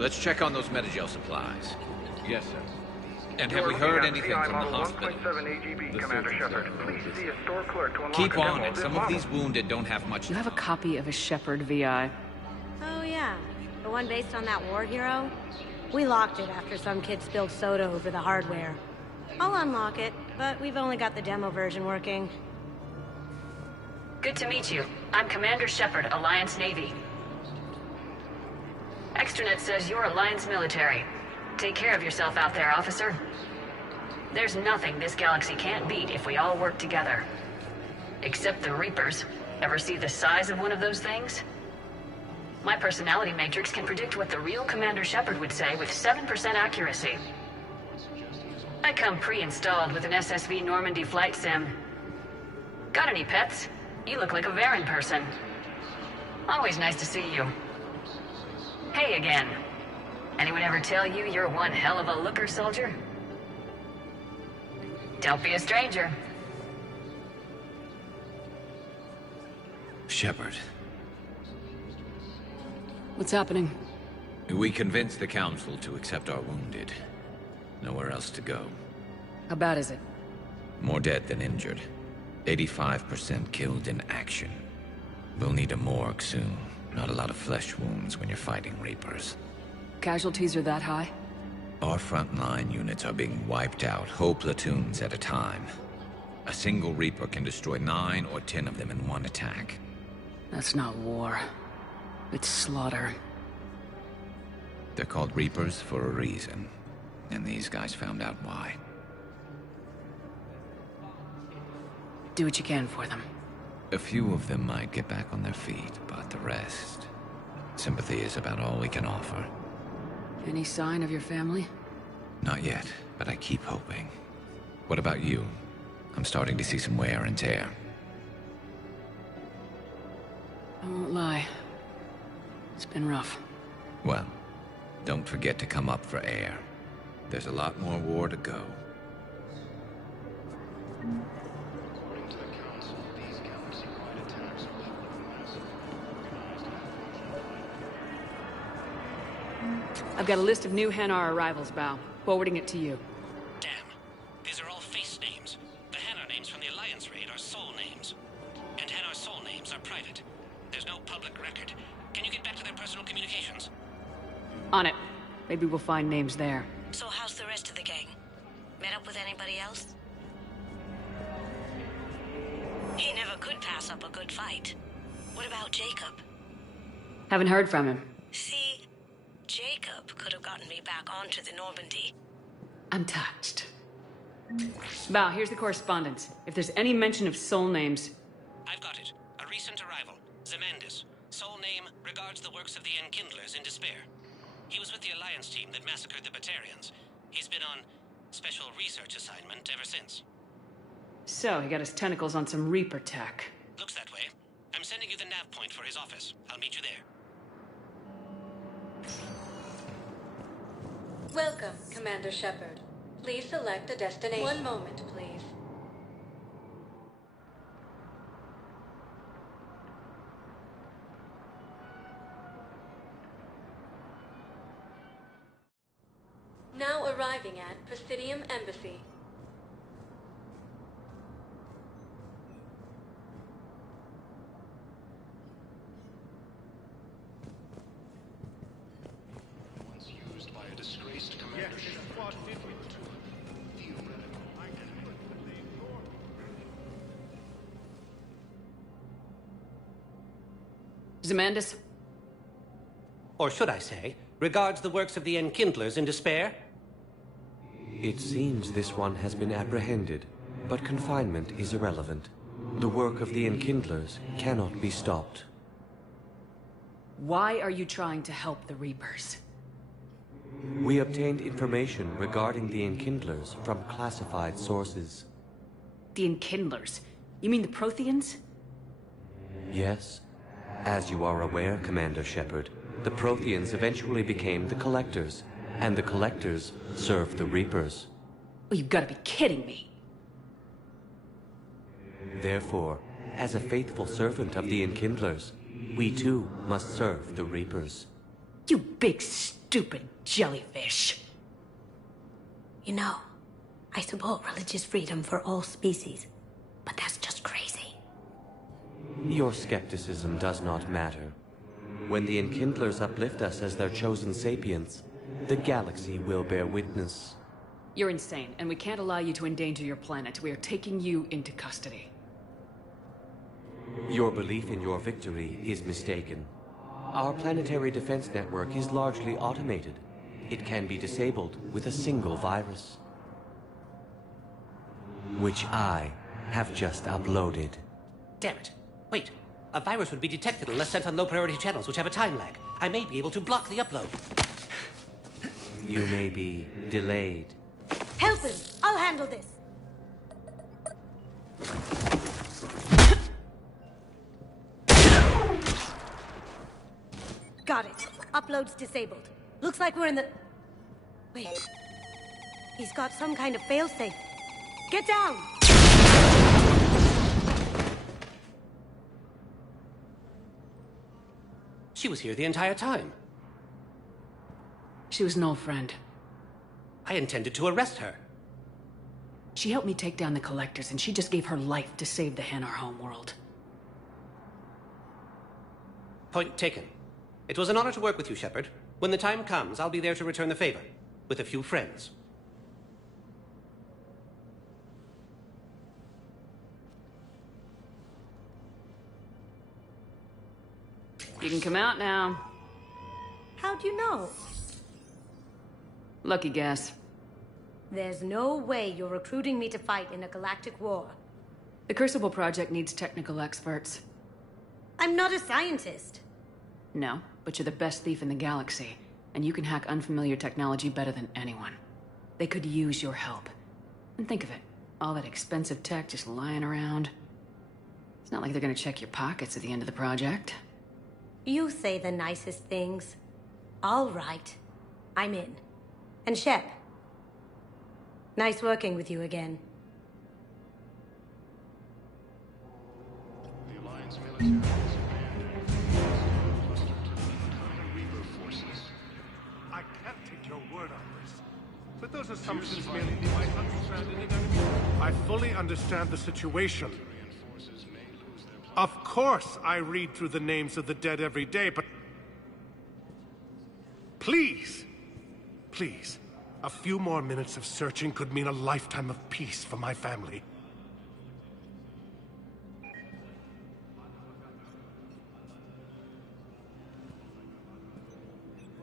Let's check on those Metagel supplies. Yes, sir. And have we heard anything from the hospital? 1.7 AGB, Commander Shepard. Please see a store clerk to unlock Keep a on demo it. of this Some of model. these wounded don't have much You have a time. copy of a Shepard VI. Oh yeah, the one based on that war hero? We locked it after some kid spilled soda over the hardware. I'll unlock it, but we've only got the demo version working. Good to meet you. I'm Commander Shepard, Alliance Navy. Extranet says you're Alliance military. Take care of yourself out there, officer. There's nothing this galaxy can't beat if we all work together. Except the Reapers. Ever see the size of one of those things? My personality matrix can predict what the real Commander Shepard would say with 7% accuracy. I come pre-installed with an SSV Normandy flight sim. Got any pets? You look like a Varen person. Always nice to see you. Hey again. Anyone ever tell you you're one hell of a looker, soldier? Don't be a stranger. Shepard, What's happening? we convinced the Council to accept our wounded. Nowhere else to go. How bad is it? More dead than injured. 85% killed in action. We'll need a morgue soon. Not a lot of flesh wounds when you're fighting Reapers. Casualties are that high? Our frontline units are being wiped out, whole platoons at a time. A single Reaper can destroy 9 or 10 of them in one attack. That's not war. It's slaughter. They're called Reapers for a reason. And these guys found out why. Do what you can for them. A few of them might get back on their feet, but the rest... Sympathy is about all we can offer. Any sign of your family? Not yet, but I keep hoping. What about you? I'm starting to see some wear and tear. I won't lie. It's been rough. Well, don't forget to come up for air. There's a lot more war to go. According to the Council, these galaxy-wide attacks are part of a massive organized I've got a list of new Hanar arrivals, Bao. Forwarding it to you. Damn. These are all face names. The Hanar names from the Alliance raid are soul names. And Hanar soul names are private. There's no public record. Can you get back to their personal communications? On it. Maybe we'll find names there. So how's the rest of the gang? Met up with anybody else? He never could pass up a good fight. What about Jacob? Haven't heard from him. See, Jacob could have gotten me back onto the Normandy. I'm touched. Bao, here's the correspondence. If there's any mention of soul names... I've got it. A recent arrival. Zemandis. Soul name regards the works of the Enkindlers in despair. He was with the Alliance team that massacred the Batarians. He's been on special research assignment ever since. So, he got his tentacles on some Reaper tech. Looks that way. I'm sending you the nav point for his office. I'll meet you there. Welcome, Commander Shepard. Please select a destination. One moment, please. Now arriving at Presidium Embassy. once used by a disgraced Commander Shepard. Zemandis? Or should I say, regards the works of the Enkindlers in despair? It seems this one has been apprehended, but confinement is irrelevant. The work of the Enkindlers cannot be stopped. Why are you trying to help the Reapers? We obtained information regarding the Enkindlers from classified sources. The Enkindlers? You mean the Protheans? Yes. As you are aware, Commander Shepard, the Protheans eventually became the Collectors, and the Collectors served the Reapers. Oh, you've got to be kidding me. Therefore, as a faithful servant of the Enkindlers, we too must serve the Reapers. You big, stupid jellyfish. You know, I support religious freedom for all species, but that's just crazy. Your skepticism does not matter. When the Enkindlers uplift us as their chosen sapients, the galaxy will bear witness. You're insane, and we can't allow you to endanger your planet. We are taking you into custody. Your belief in your victory is mistaken. Our planetary defense network is largely automated. It can be disabled with a single virus, which I have just uploaded. Damn it. Wait. A virus would be detected unless sent on low-priority channels, which have a time lag. I may be able to block the upload. You may be delayed. Help him! I'll handle this! Got it. Upload's disabled. Looks like we're in the... Wait. He's got some kind of failsafe. Get down! She was here the entire time. She was an old friend. I intended to arrest her. She helped me take down the Collectors, and she just gave her life to save the Hanar homeworld. Point taken. It was an honor to work with you, Shepard. When the time comes, I'll be there to return the favor. With a few friends. You can come out now. How'd you know? Lucky guess. There's no way you're recruiting me to fight in a galactic war. The Crucible Project needs technical experts. I'm not a scientist. No, but you're the best thief in the galaxy, and you can hack unfamiliar technology better than anyone. They could use your help. And think of it, all that expensive tech just lying around. It's not like they're gonna check your pockets at the end of the project. You say the nicest things. All right. I'm in. And Shep. Nice working with you again. The Alliance military has abandoned the Reaper forces. I can't take your word on this. But those assumptions merely my understanding. I fully understand the situation. Of course I read through the names of the dead every day, but... Please! Please. A few more minutes of searching could mean a lifetime of peace for my family.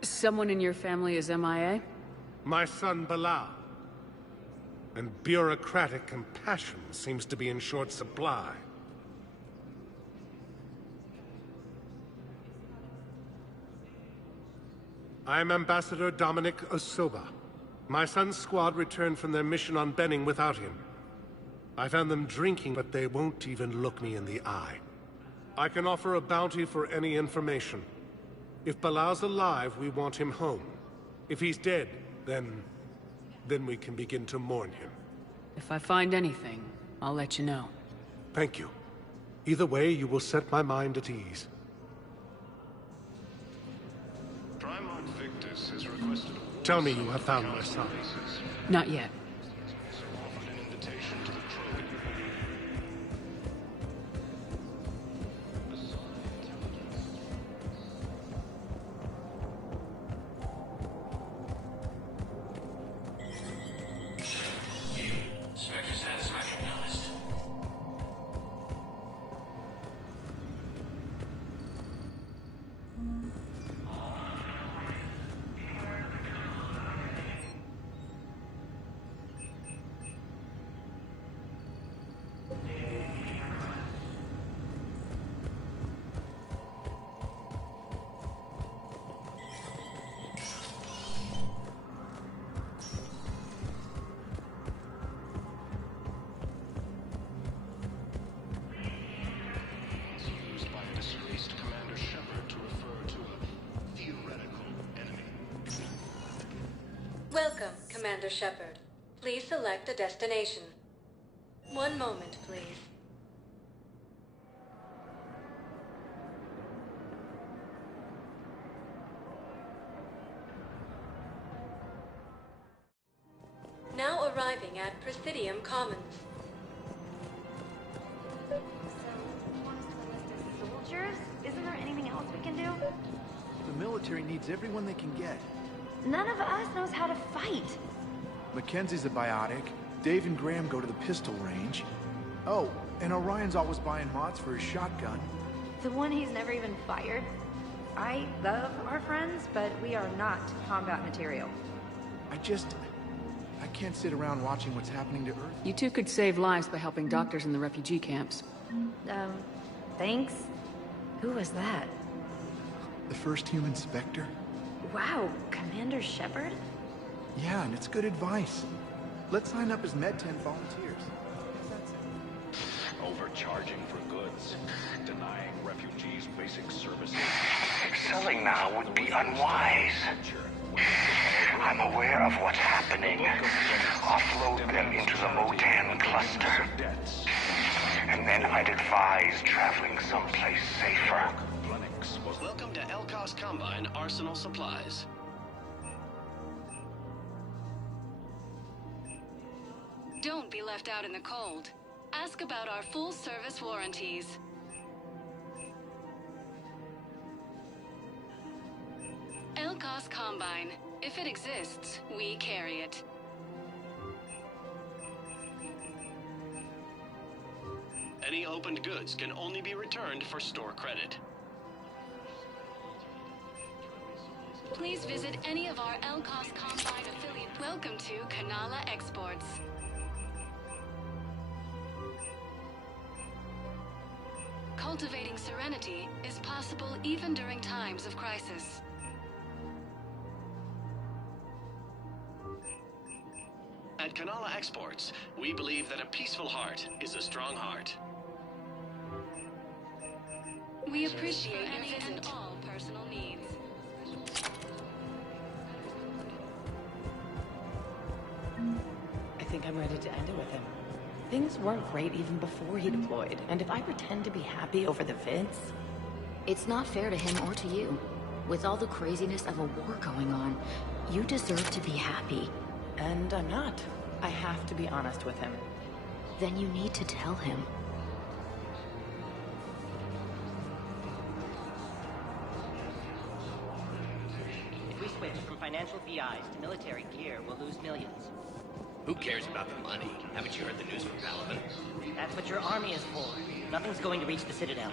Someone in your family is MIA? My son, Bilal. And bureaucratic compassion seems to be in short supply. I'm Ambassador Dominic Osoba. My son's squad returned from their mission on Benning without him. I found them drinking, but they won't even look me in the eye. I can offer a bounty for any information. If Bilal's alive, we want him home. If he's dead, then we can begin to mourn him. If I find anything, I'll let you know. Thank you. Either way, you will set my mind at ease. Tell me you have found my son. Not yet. Welcome, Commander Shepard. Please select a destination. One moment, please. arriving at Presidium Commons. So, you want us to enlist as soldiers? Isn't there anything else we can do? The military needs everyone they can get. None of us knows how to fight. Mackenzie's a biotic. Dave and Graham go to the pistol range. Oh, and Orion's always buying mods for his shotgun. The one he's never even fired. I love our friends, but we are not combat material. I can't sit around watching what's happening to Earth. You two could save lives by helping doctors in the refugee camps. Thanks. Who was that? The first human Spectre? Wow, Commander Shepard? Yeah, and it's good advice. Let's sign up as Med-10 volunteers. Overcharging for goods, denying refugees basic services. Selling now would be unwise. I'm aware of what's happening. Offload them into the Motan cluster. And then I'd advise traveling someplace safer. Welcome to Elkos Combine Arsenal Supplies. Don't be left out in the cold. Ask about our full-service warranties. Elkos Combine. If it exists, we carry it. Any opened goods can only be returned for store credit. Please visit any of our Elkos Combine affiliate. Welcome to Kanala Exports. Cultivating serenity is possible even during times of crisis. At Kanala Exports, we believe that a peaceful heart is a strong heart. We appreciate your visit and all personal needs. I think I'm ready to end it with him. Things weren't great even before he deployed, and if I pretend to be happy over the vids... It's not fair to him or to you. With all the craziness of a war going on, you deserve to be happy. And I'm not. I have to be honest with him. Then you need to tell him. If we switch from financial VIs to military gear, we'll lose millions. Who cares about the money? Haven't you heard the news from Paladin? That's what your army is for. Nothing's going to reach the Citadel.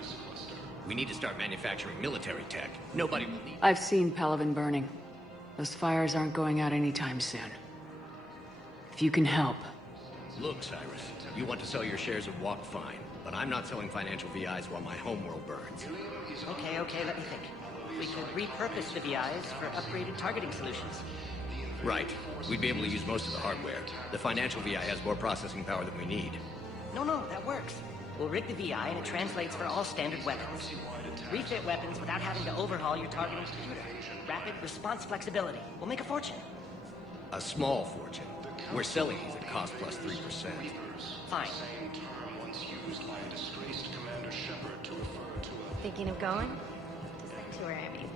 We need to start manufacturing military tech. Nobody will need... I've seen Paladin burning. Those fires aren't going out anytime soon. If you can help. Look, Cyrus, you want to sell your shares of Walk, fine. But I'm not selling financial VIs while my homeworld burns. Okay, let me think. We could repurpose the VIs for upgraded targeting solutions. Right. We'd be able to use most of the hardware. The financial VI has more processing power than we need. No, that works. We'll rig the VI and it translates for all standard weapons. Refit weapons without having to overhaul your targeting computer. Rapid response flexibility. We'll make a fortune. A small fortune. We're selling these at cost plus 3%. Fine. Thinking of going? To where, I mean.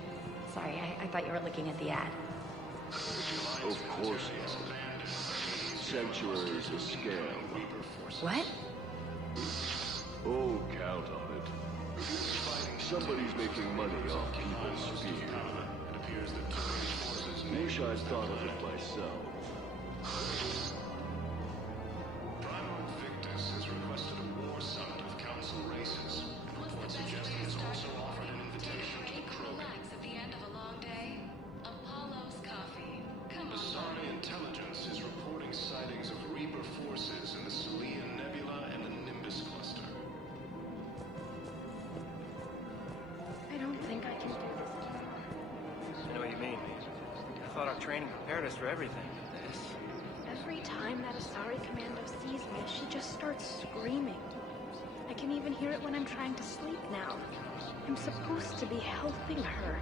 Sorry, I thought you were looking at the ad. Of course not. Sanctuary's a scam. What? Oh, count on it. Somebody's making money off people's fear. Wish I'd thought of it myself. Primarch Victus has requested a war summit of council races. What suggestion has also offered an invitation to the Krogan. At the end of a long day, Apollo's coffee. Come on. The Sarni intelligence is reporting sightings of Reaper forces in the Celian Nebula and the Nimbus cluster. I don't think I can do this. I know what you mean. I thought our training prepared us for everything. Every time that Asari commando sees me, she just starts screaming. I can even hear it when I'm trying to sleep now. I'm supposed to be helping her,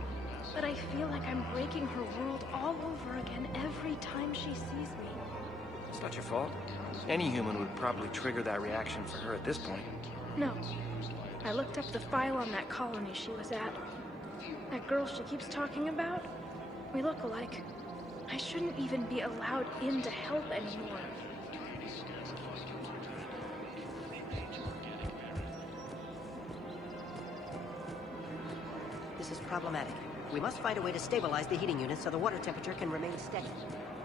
but I feel like I'm breaking her world all over again every time she sees me. It's not your fault. Any human would probably trigger that reaction for her at this point. No. I looked up the file on that colony she was at. That girl she keeps talking about? We look alike. I shouldn't even be allowed in to help anymore. This is problematic. We must find a way to stabilize the heating unit so the water temperature can remain steady.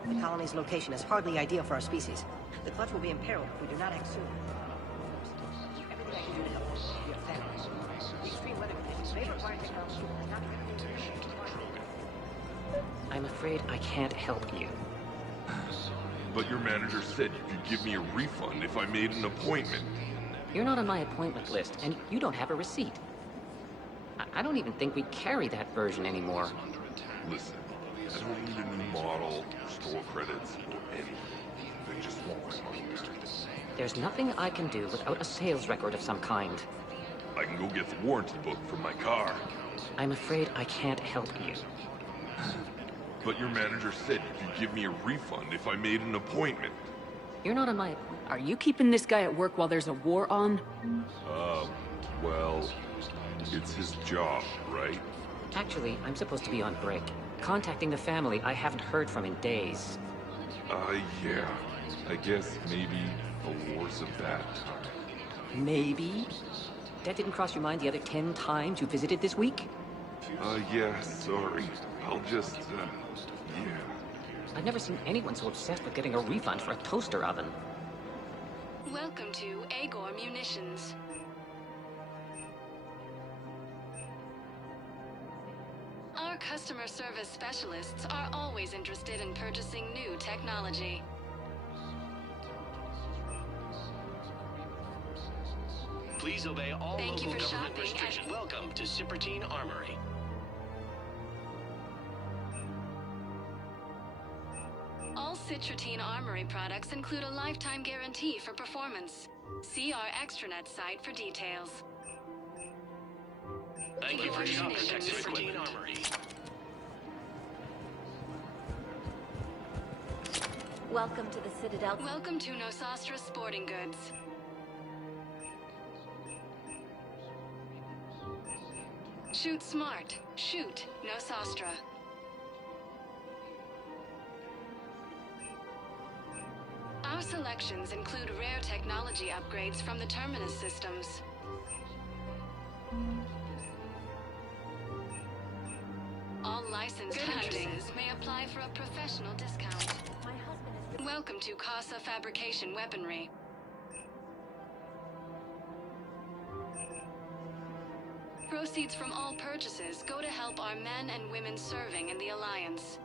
The colony's location is hardly ideal for our species. The clutch will be imperiled if we do not act soon. Everything I can do to help will be a favor. The extreme weather conditions may require technology that not I'm afraid I can't help you. But your manager said you could give me a refund if I made an appointment. You're not on my appointment list, and you don't have a receipt. I don't even think we carry that version anymore. Listen, I don't need a new model, store credits, or anything. I just want my money back. There's nothing I can do without a sales record of some kind. I can go get the warranty book from my car. I'm afraid I can't help you. But your manager said you could give me a refund if I made an appointment. You're not on my... Are you keeping this guy at work while there's a war on? Well, it's his job, right? Actually, I'm supposed to be on break. Contacting the family I haven't heard from in days. Yeah. I guess maybe the war's a bad time. Maybe? That didn't cross your mind the other 10 times you visited this week? Yeah, sorry. I'll just, yeah. I've never seen anyone so obsessed with getting a refund for a toaster oven. Welcome to Agor Munitions. Our customer service specialists are always interested in purchasing new technology. Please obey all Thank local you for government shopping restrictions. Welcome to Cipertine Armory. All Citrotine Armory products include a lifetime guarantee for performance. See our extranet site for details. Thank you for shopping at Cipertine Armory. Welcome to the Citadel. Welcome to Nosastra Sporting Goods. Shoot smart. Shoot Nosastra. Our selections include rare technology upgrades from the Terminus systems. All licensed purchases may apply for a professional discount. Welcome to Casa Fabrication Weaponry. Proceeds from all purchases go to help our men and women serving in the Alliance.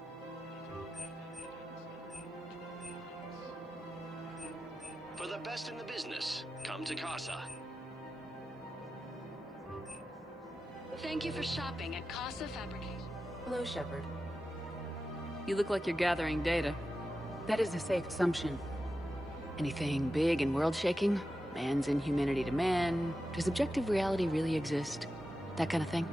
For the best in the business, come to Casa. Thank you for shopping at Casa Fabrication. Hello, Shepard. You look like you're gathering data. That is a safe assumption. Anything big and world-shaking? Man's inhumanity to man? Does objective reality really exist? That kind of thing?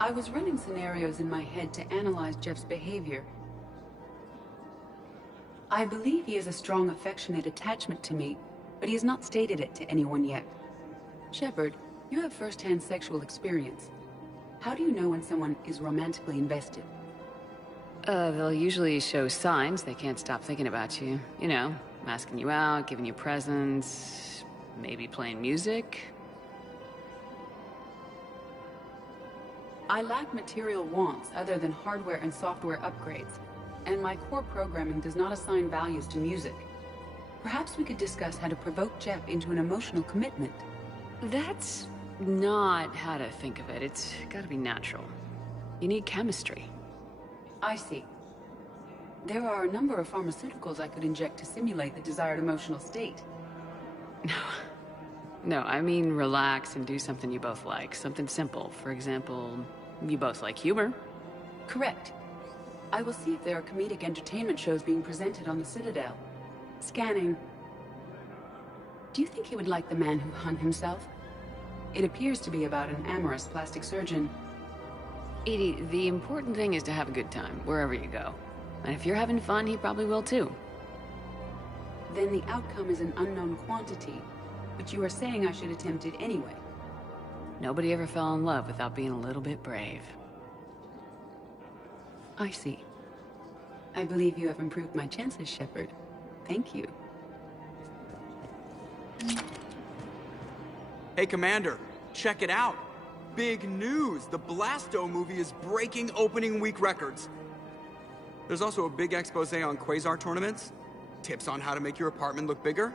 I was running scenarios in my head to analyze Jeff's behavior. I believe he has a strong affectionate attachment to me, but he has not stated it to anyone yet. Shepard, you have first-hand sexual experience. How do you know when someone is romantically invested? They'll usually show signs they can't stop thinking about you. You know, asking you out, giving you presents, maybe playing music. I lack material wants other than hardware and software upgrades, and my core programming does not assign values to music. Perhaps we could discuss how to provoke Jeff into an emotional commitment. That's not how to think of it. It's gotta be natural. You need chemistry. I see. There are a number of pharmaceuticals I could inject to simulate the desired emotional state. No, I mean relax and do something you both like. Something simple. For example, you both like humor. Correct. I will see if there are comedic entertainment shows being presented on the Citadel. Scanning. Do you think he would like The Man Who Hung Himself? It appears to be about an amorous plastic surgeon. Edie, the important thing is to have a good time, wherever you go. And if you're having fun, he probably will too. Then the outcome is an unknown quantity, but you are saying I should attempt it anyway. Nobody ever fell in love without being a little bit brave. I see. I believe you have improved my chances, Shepard. Thank you. Hey, Commander, check it out. big news. The Blasto movie is breaking opening week records. There's also a big expose on Quasar tournaments, tips on how to make your apartment look bigger,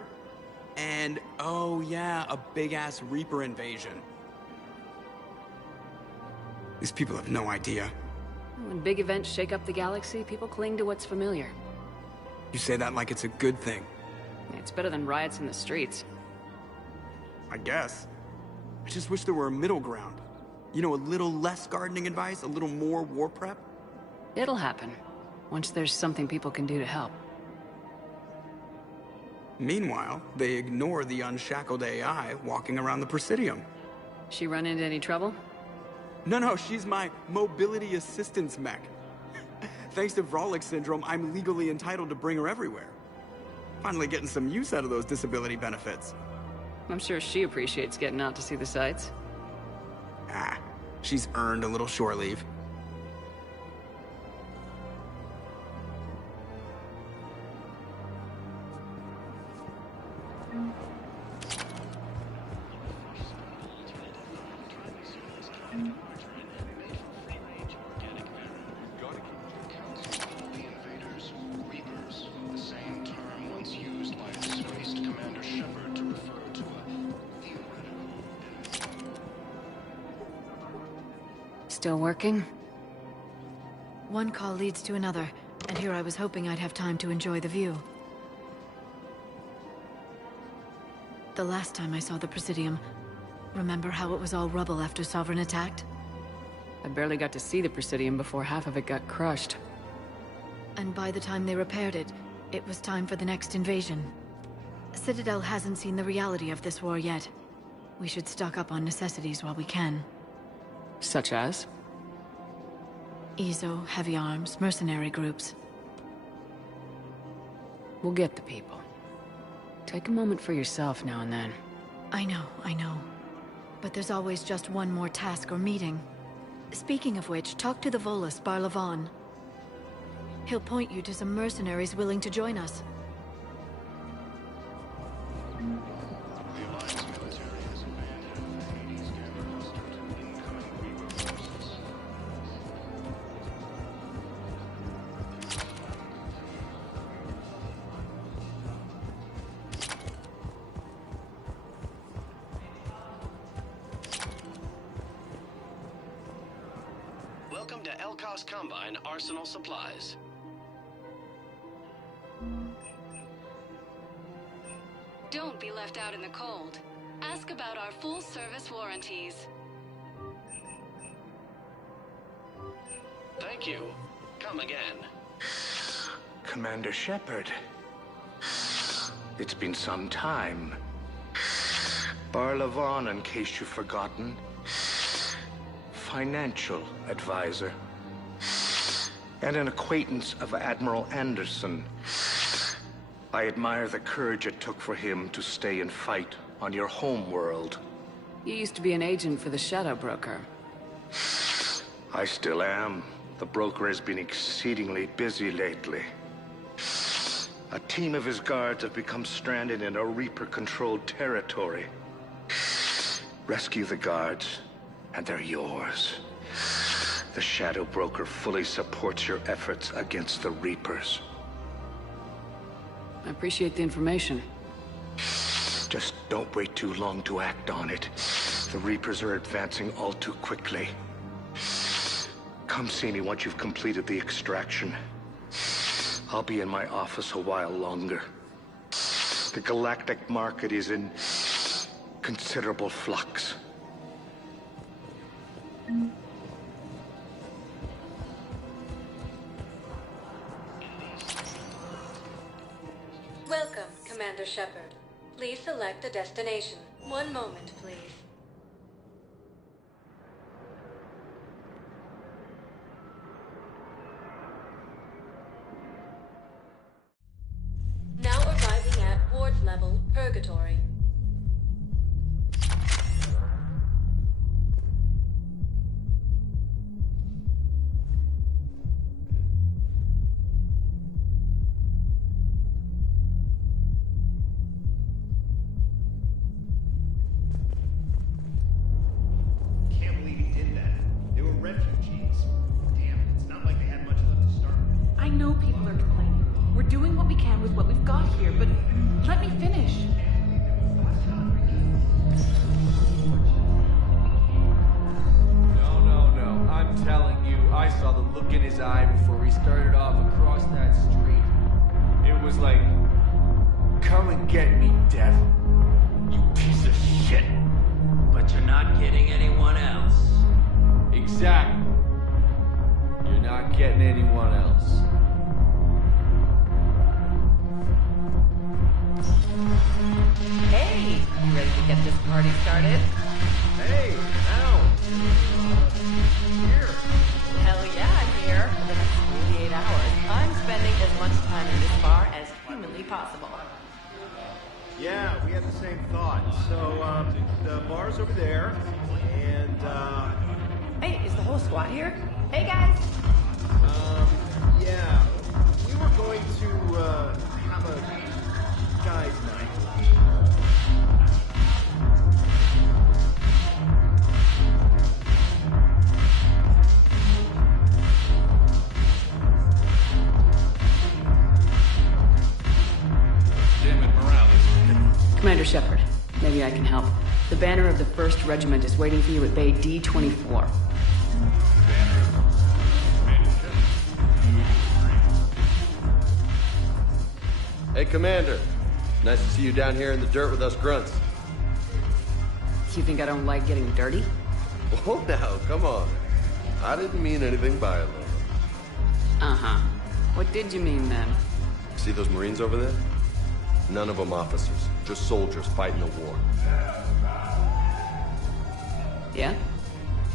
and, oh yeah, a big-ass Reaper invasion. These people have no idea. When big events shake up the galaxy, people cling to what's familiar. You say that like it's a good thing. It's better than riots in the streets. I guess. I just wish there were a middle ground. You know, a little less gardening advice, a little more war prep. It'll happen, once there's something people can do to help. Meanwhile, they ignore the unshackled AI walking around the Presidium. She run into any trouble? No, she's my mobility assistance mech. Thanks to Vrolic syndrome, I'm legally entitled to bring her everywhere. Finally getting some use out of those disability benefits. I'm sure she appreciates getting out to see the sights. Ah, she's earned a little shore leave. Still working? One call leads to another, and here I was hoping I'd have time to enjoy the view. The last time I saw the Presidium, remember how it was all rubble after Sovereign attacked? I barely got to see the Presidium before half of it got crushed. And by the time they repaired it, it was time for the next invasion. Citadel hasn't seen the reality of this war yet. We should stock up on necessities while we can. Such as? EZO, heavy arms, mercenary groups. We'll get the people. Take a moment for yourself now and then. I know. But there's always just one more task or meeting. Speaking of which, talk to the Volus, Barlavon. He'll point you to some mercenaries willing to join us. Welcome to Elkos Combine Arsenal Supplies. Don't be left out in the cold. Ask about our full-service warranties. Thank you. Come again. Commander Shepard. It's been some time. Barlavon, in case you've forgotten. Financial advisor. And an acquaintance of Admiral Anderson. I admire the courage it took for him to stay and fight on your home world. You used to be an agent for the Shadow Broker. I still am. The broker has been exceedingly busy lately. A team of his guards have become stranded in a Reaper-controlled territory. Rescue the guards, and they're yours. The Shadow Broker fully supports your efforts against the Reapers. I appreciate the information. Just don't wait too long to act on it. The Reapers are advancing all too quickly. Come see me once you've completed the extraction. I'll be in my office a while longer. The galactic market is in considerable flux. Welcome, Commander Shepard. Please select a destination. One moment, please. Now arriving at Ward Level, Purgatory. Can't believe refugees. Damn, it's not like they had much left to start with. I know people are complaining. We're doing what we can with what we've got here, but let me finish. No. I'm telling you, I saw the look in his eye before we started off across that street. It was like, come and get me, Death. You piece of shit. But you're not getting anyone else. Exactly. You're not getting anyone else. Hey, you ready to get this party started? Hey, now. Here. Hell yeah, I'm here. For the next 48 hours, I'm spending as much time in this bar as humanly possible. Yeah, we had the same thought. So, the bar's over there, and, Hey, is the whole squad here? Hey, guys! yeah. We were going to, have a guys' night. Commander Shepard, maybe I can help. The banner of the 1st Regiment is waiting for you at Bay D-24. Hey, Commander. Nice to see you down here in the dirt with us grunts. You think I don't like getting dirty? Oh, now, come on. I didn't mean anything by it, Lola. Uh-huh. What did you mean, then? See those Marines over there? None of them officers, just soldiers fighting the war. Yeah?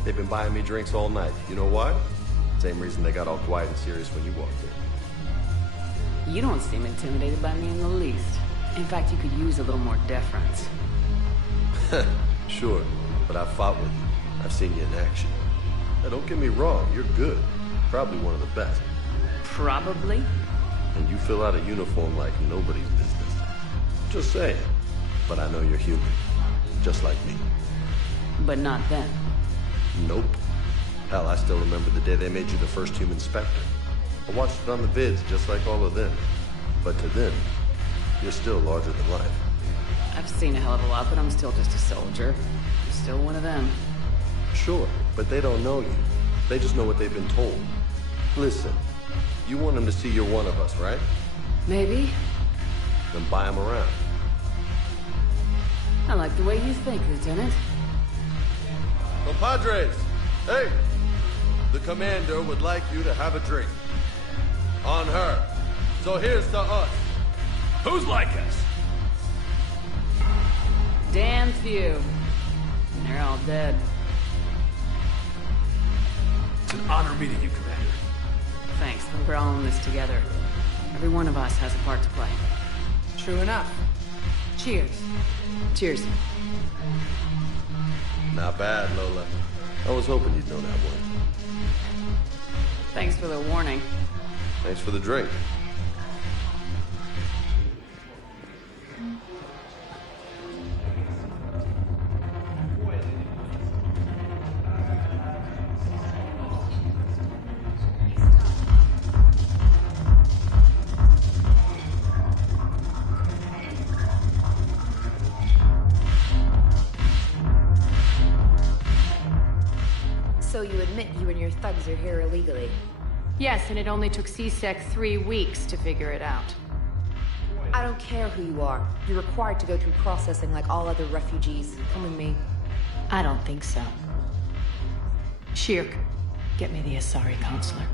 They've been buying me drinks all night. You know why? Same reason they got all quiet and serious when you walked in. You don't seem intimidated by me in the least. In fact, you could use a little more deference. Sure, but I've fought with you. I've seen you in action. Now, don't get me wrong, you're good. Probably one of the best. Probably? And you fill out a uniform like nobody's business. Just saying. But I know you're human. Just like me. But not then. Nope. Hell, I still remember the day they made you the first human Spectre. I watched it on the vids, just like all of them. But to them, you're still larger than life. I've seen a hell of a lot, but I'm still just a soldier. I'm still one of them. Sure, but they don't know you. They just know what they've been told. Listen, you want them to see you're one of us, right? Maybe. Then buy them around. I like the way you think, Lieutenant. Compadres! Hey! The commander would like you to have a drink. On her. So here's to us. Who's like us? Damn few. And they're all dead. It's an honor meeting you, Commander. Thanks, but we're all in this together. Every one of us has a part to play. True enough. Cheers. Cheers. Not bad, Lola. I was hoping you'd know that one. Thanks for the warning. Thanks for the drink. So you admit you and your thugs are here illegally? Yes, and it only took CSEC 3 weeks to figure it out. I don't care who you are. You're required to go through processing like all other refugees. Come with me. I don't think so. Shirk, get me the Asari counselor.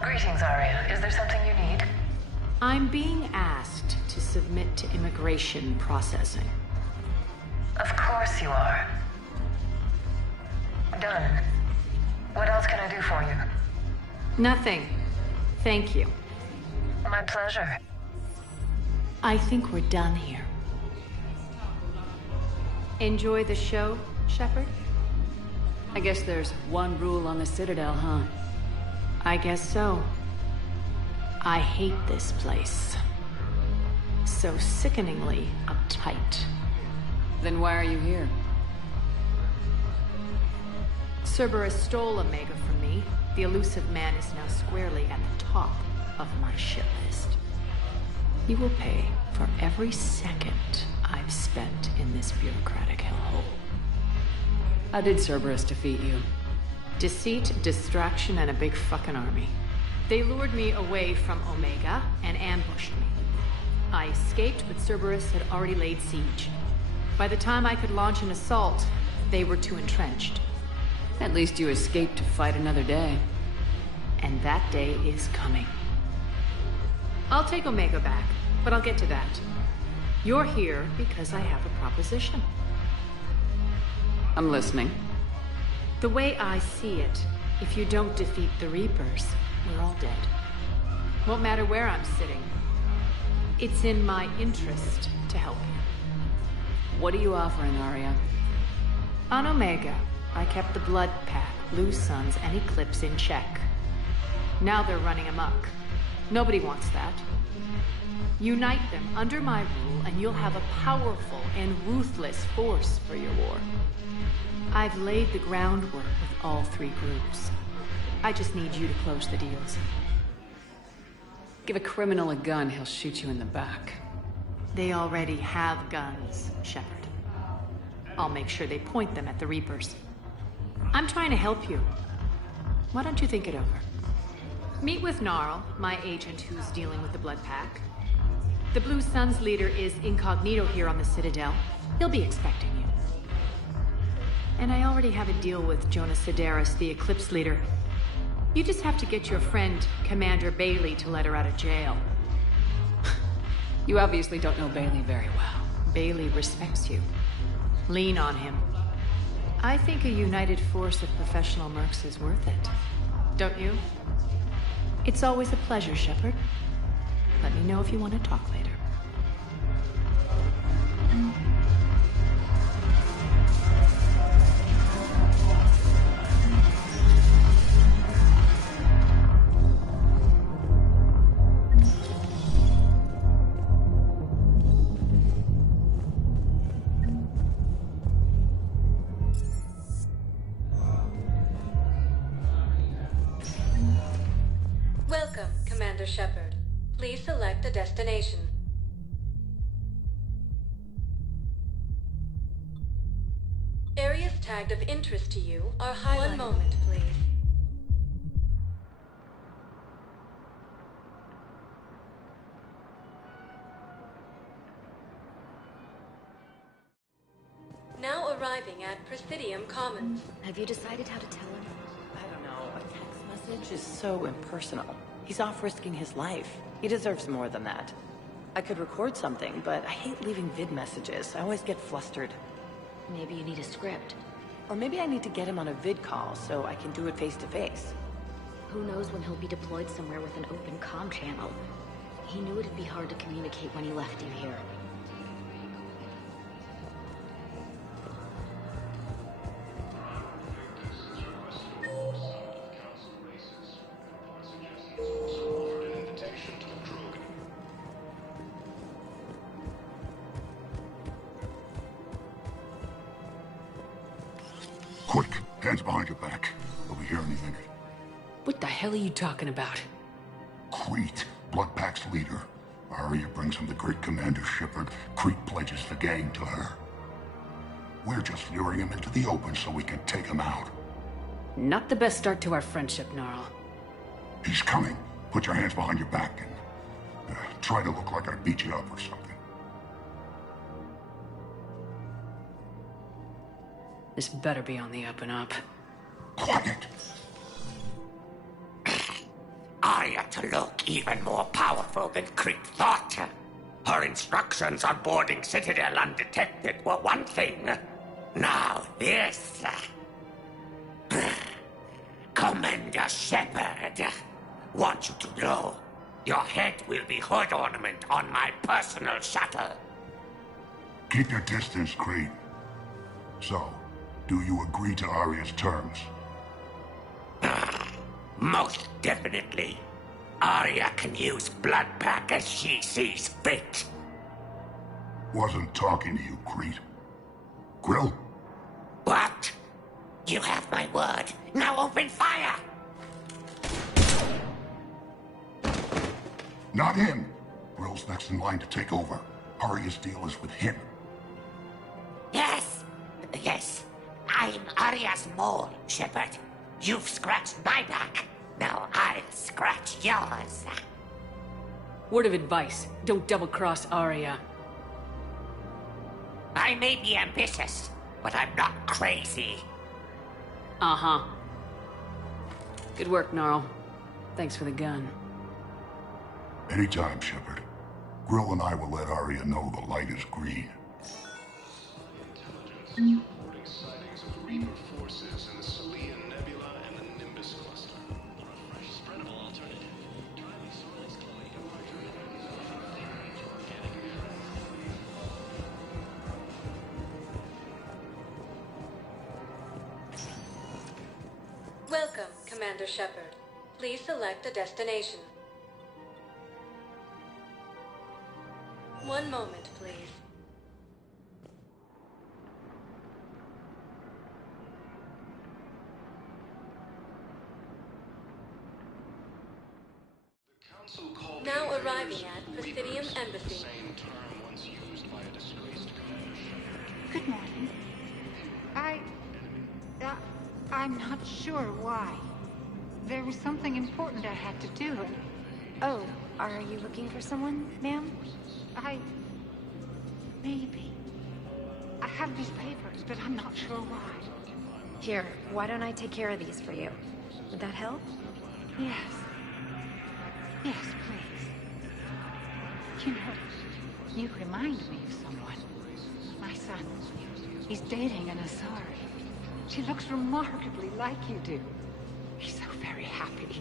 Greetings, Arya. Is there something you need? I'm being asked to submit to immigration processing. Of course you are. Done. What else can I do for you? Nothing. Thank you. My pleasure. I think we're done here. Enjoy the show, Shepard? I guess there's one rule on the Citadel, huh? I guess so. I hate this place. So sickeningly uptight. Then why are you here? Cerberus stole Omega from me. The elusive man is now squarely at the top of my shit list. You will pay for every second I've spent in this bureaucratic hellhole. How did Cerberus defeat you? Deceit, distraction, and a big fucking army. They lured me away from Omega and ambushed me. I escaped, but Cerberus had already laid siege. By the time I could launch an assault, they were too entrenched. At least you escaped to fight another day. And that day is coming. I'll take Omega back, but I'll get to that. You're here because I have a proposition. I'm listening. The way I see it, if you don't defeat the Reapers, we're all dead. Won't matter where I'm sitting. It's in my interest to help you. What are you offering, Arya? On Omega, I kept the Blood Pack, Blue Suns, and Eclipse in check. Now they're running amok. Nobody wants that. Unite them under my rule, and you'll have a powerful and ruthless force for your war. I've laid the groundwork with all three groups. I just need you to close the deals. Give a criminal a gun, he'll shoot you in the back. They already have guns, Shepard. I'll make sure they point them at the Reapers. I'm trying to help you. Why don't you think it over? Meet with Gnarl, my agent who's dealing with the Blood Pack. The Blue Suns leader is incognito here on the Citadel. He'll be expecting you. And I already have a deal with Jonas Sedaris, the Eclipse leader. You just have to get your friend, Commander Bailey, to let her out of jail. You obviously don't know Bailey very well. Bailey respects you. Lean on him. I think a united force of professional mercs is worth it. Don't you? It's always a pleasure, Shepard. Let me know if you want to talk later. Welcome, Commander Shepard. Please select a destination. Areas tagged of interest to you are highlighted. One moment, please. Now arriving at Presidium Commons. Have you decided how to tell him? I don't know. A text message is so impersonal. He's off risking his life. He deserves more than that. I could record something, but I hate leaving vid messages. I always get flustered. Maybe you need a script. Or maybe I need to get him on a vid call so I can do it face to face. Who knows when he'll be deployed somewhere with an open comm channel. He knew it'd be hard to communicate when he left you here. Quick, hands behind your back. Over here, anything? What the hell are you talking about? Crete, Blood Pack's leader. Arya brings him the great Commander Shepard. Crete pledges the gang to her. We're just luring him into the open so we can take him out. Not the best start to our friendship, Gnarl. He's coming. Put your hands behind your back and try to look like I beat you up or something. This better be on the up and up. Quiet! Arya to look even more powerful than Crete thought. Her instructions on boarding Citadel undetected were one thing. Now this. Commander Shepard, want you to know, your head will be hood ornament on my personal shuttle. Keep your distance, Crete. So, do you agree to Arya's terms? Most definitely. Arya can use Blood Pack as she sees fit. Wasn't talking to you, Crete. Grill? What? You have my word. Now open fire! Not him. Grill's next in line to take over. Arya's deal is with him. Yes. Yes. I'm Arya's mole, Shepard. You've scratched my back. Now I'll scratch yours. Word of advice, don't double-cross Arya. I may be ambitious, but I'm not crazy. Uh-huh. Good work, Gnarl. Thanks for the gun. Anytime, Shepard. Grill and I will let Arya know the light is green. Reporting sightings of Reaper forces in the Salian Nebula and the Nimbus cluster. Spreadable alternative. Try the soils Chloe departure. Welcome, Commander Shepard. Please select a destination. One moment, please. Now arriving at Presidium Embassy. Good morning. I'm not sure why. There was something important I had to do, and... Oh, are you looking for someone, ma'am? Maybe. I have these papers, but I'm not sure why. Here, why don't I take care of these for you? Would that help? Yes. Yes, please. You know, you remind me of someone. My son. He's dating an Asari. She looks remarkably like you do. He's so very happy.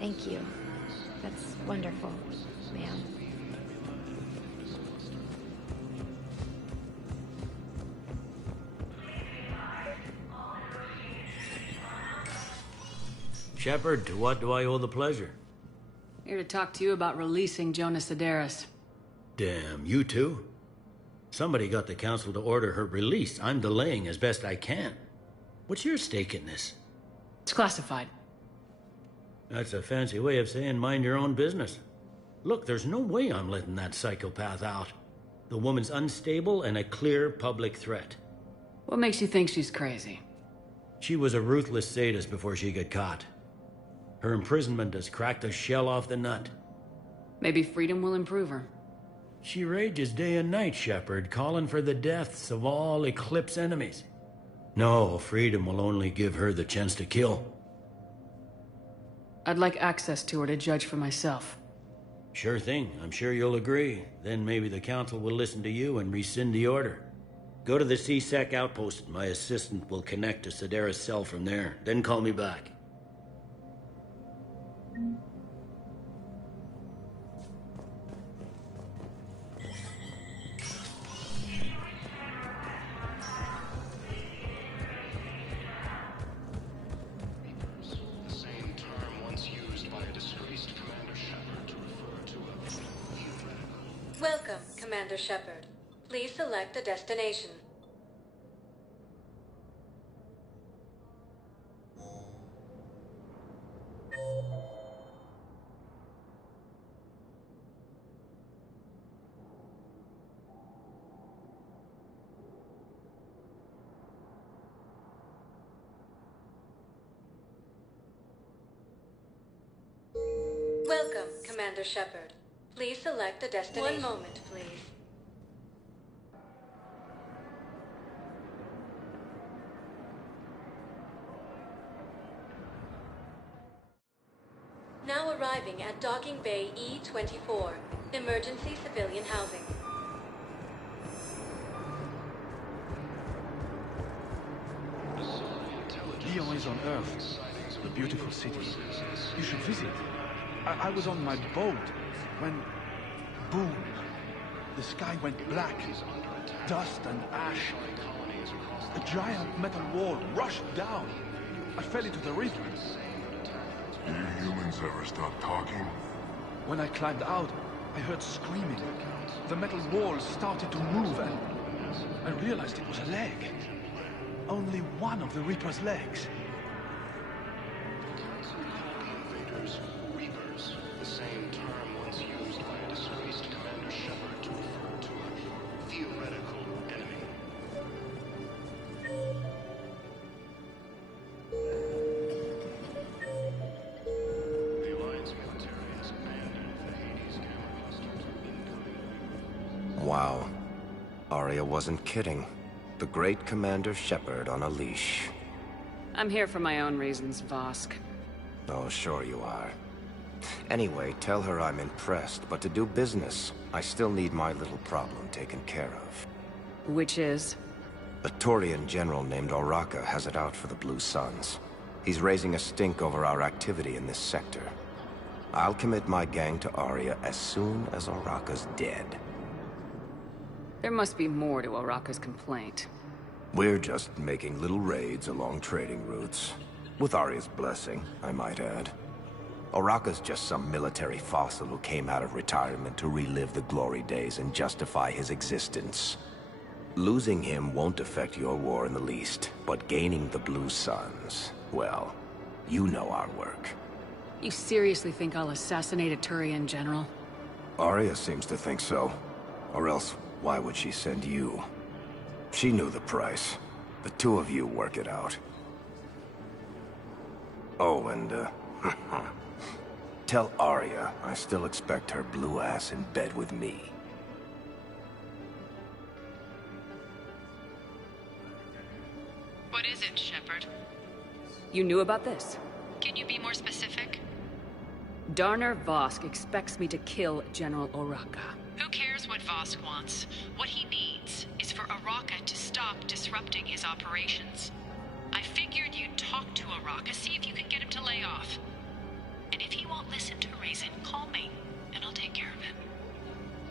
Thank you. That's wonderful, ma'am. Shepard, to what do I owe the pleasure? Here to talk to you about releasing Jonas Sedaris. Damn, you too? Somebody got the council to order her release. I'm delaying as best I can. What's your stake in this? It's classified. That's a fancy way of saying mind your own business. Look, there's no way I'm letting that psychopath out. The woman's unstable and a clear public threat. What makes you think she's crazy? She was a ruthless sadist before she got caught. Her imprisonment has cracked the shell off the nut. Maybe freedom will improve her. She rages day and night, Shepard, calling for the deaths of all Eclipse enemies. No, freedom will only give her the chance to kill. I'd like access to her to judge for myself. Sure thing. I'm sure you'll agree. Then maybe the council will listen to you and rescind the order. Go to the C-Sec outpost. My assistant will connect to Sedaris' cell from there. Then call me back. The same term once used by a disgraced Commander Shepard to refer to a... Welcome, Commander Shepard. Please select a destination. Welcome, Commander Shepard. Please select a destination. One moment, please. Now arriving at Docking Bay E-24, emergency civilian housing. Lyon is on Earth, a beautiful city. You should visit. I was on my boat when, boom, the sky went black. Dust and ash. A giant metal wall rushed down. I fell into the river. Do you humans ever stop talking? When I climbed out, I heard screaming. The metal wall started to move and I realized it was a leg. Only one of the Reaper's legs. Invaders, Reapers, the same term once used by a disgraced Commander Shepard to refer to a theoretical enemy. The Alliance military has abandoned the Hades Gamma cluster to incoming. Wow. Arya wasn't kidding. The great Commander Shepard on a leash. I'm here for my own reasons, Vosk. Oh, sure you are. Anyway, tell her I'm impressed, but to do business, I still need my little problem taken care of. Which is? A Turian general named Oraka has it out for the Blue Suns. He's raising a stink over our activity in this sector. I'll commit my gang to Arya as soon as Oraka's dead. There must be more to Oraka's complaint. We're just making little raids along trading routes. With Arya's blessing, I might add. Oraka's just some military fossil who came out of retirement to relive the glory days and justify his existence. Losing him won't affect your war in the least, but gaining the Blue Suns, well, you know our work. You seriously think I'll assassinate a Turian general? Arya seems to think so. Or else, why would she send you? She knew the price. The two of you work it out. Oh, and, tell Arya I still expect her blue ass in bed with me. What is it, Shepard? You knew about this? Can you be more specific? Darner Vosk expects me to kill General Oraka. Who cares what Vosk wants? What he needs is for Oraka to stop disrupting his operations. I figured you'd talk to Oraka, see if you can get him to lay off. And if he won't listen to reason, call me, and I'll take care of him.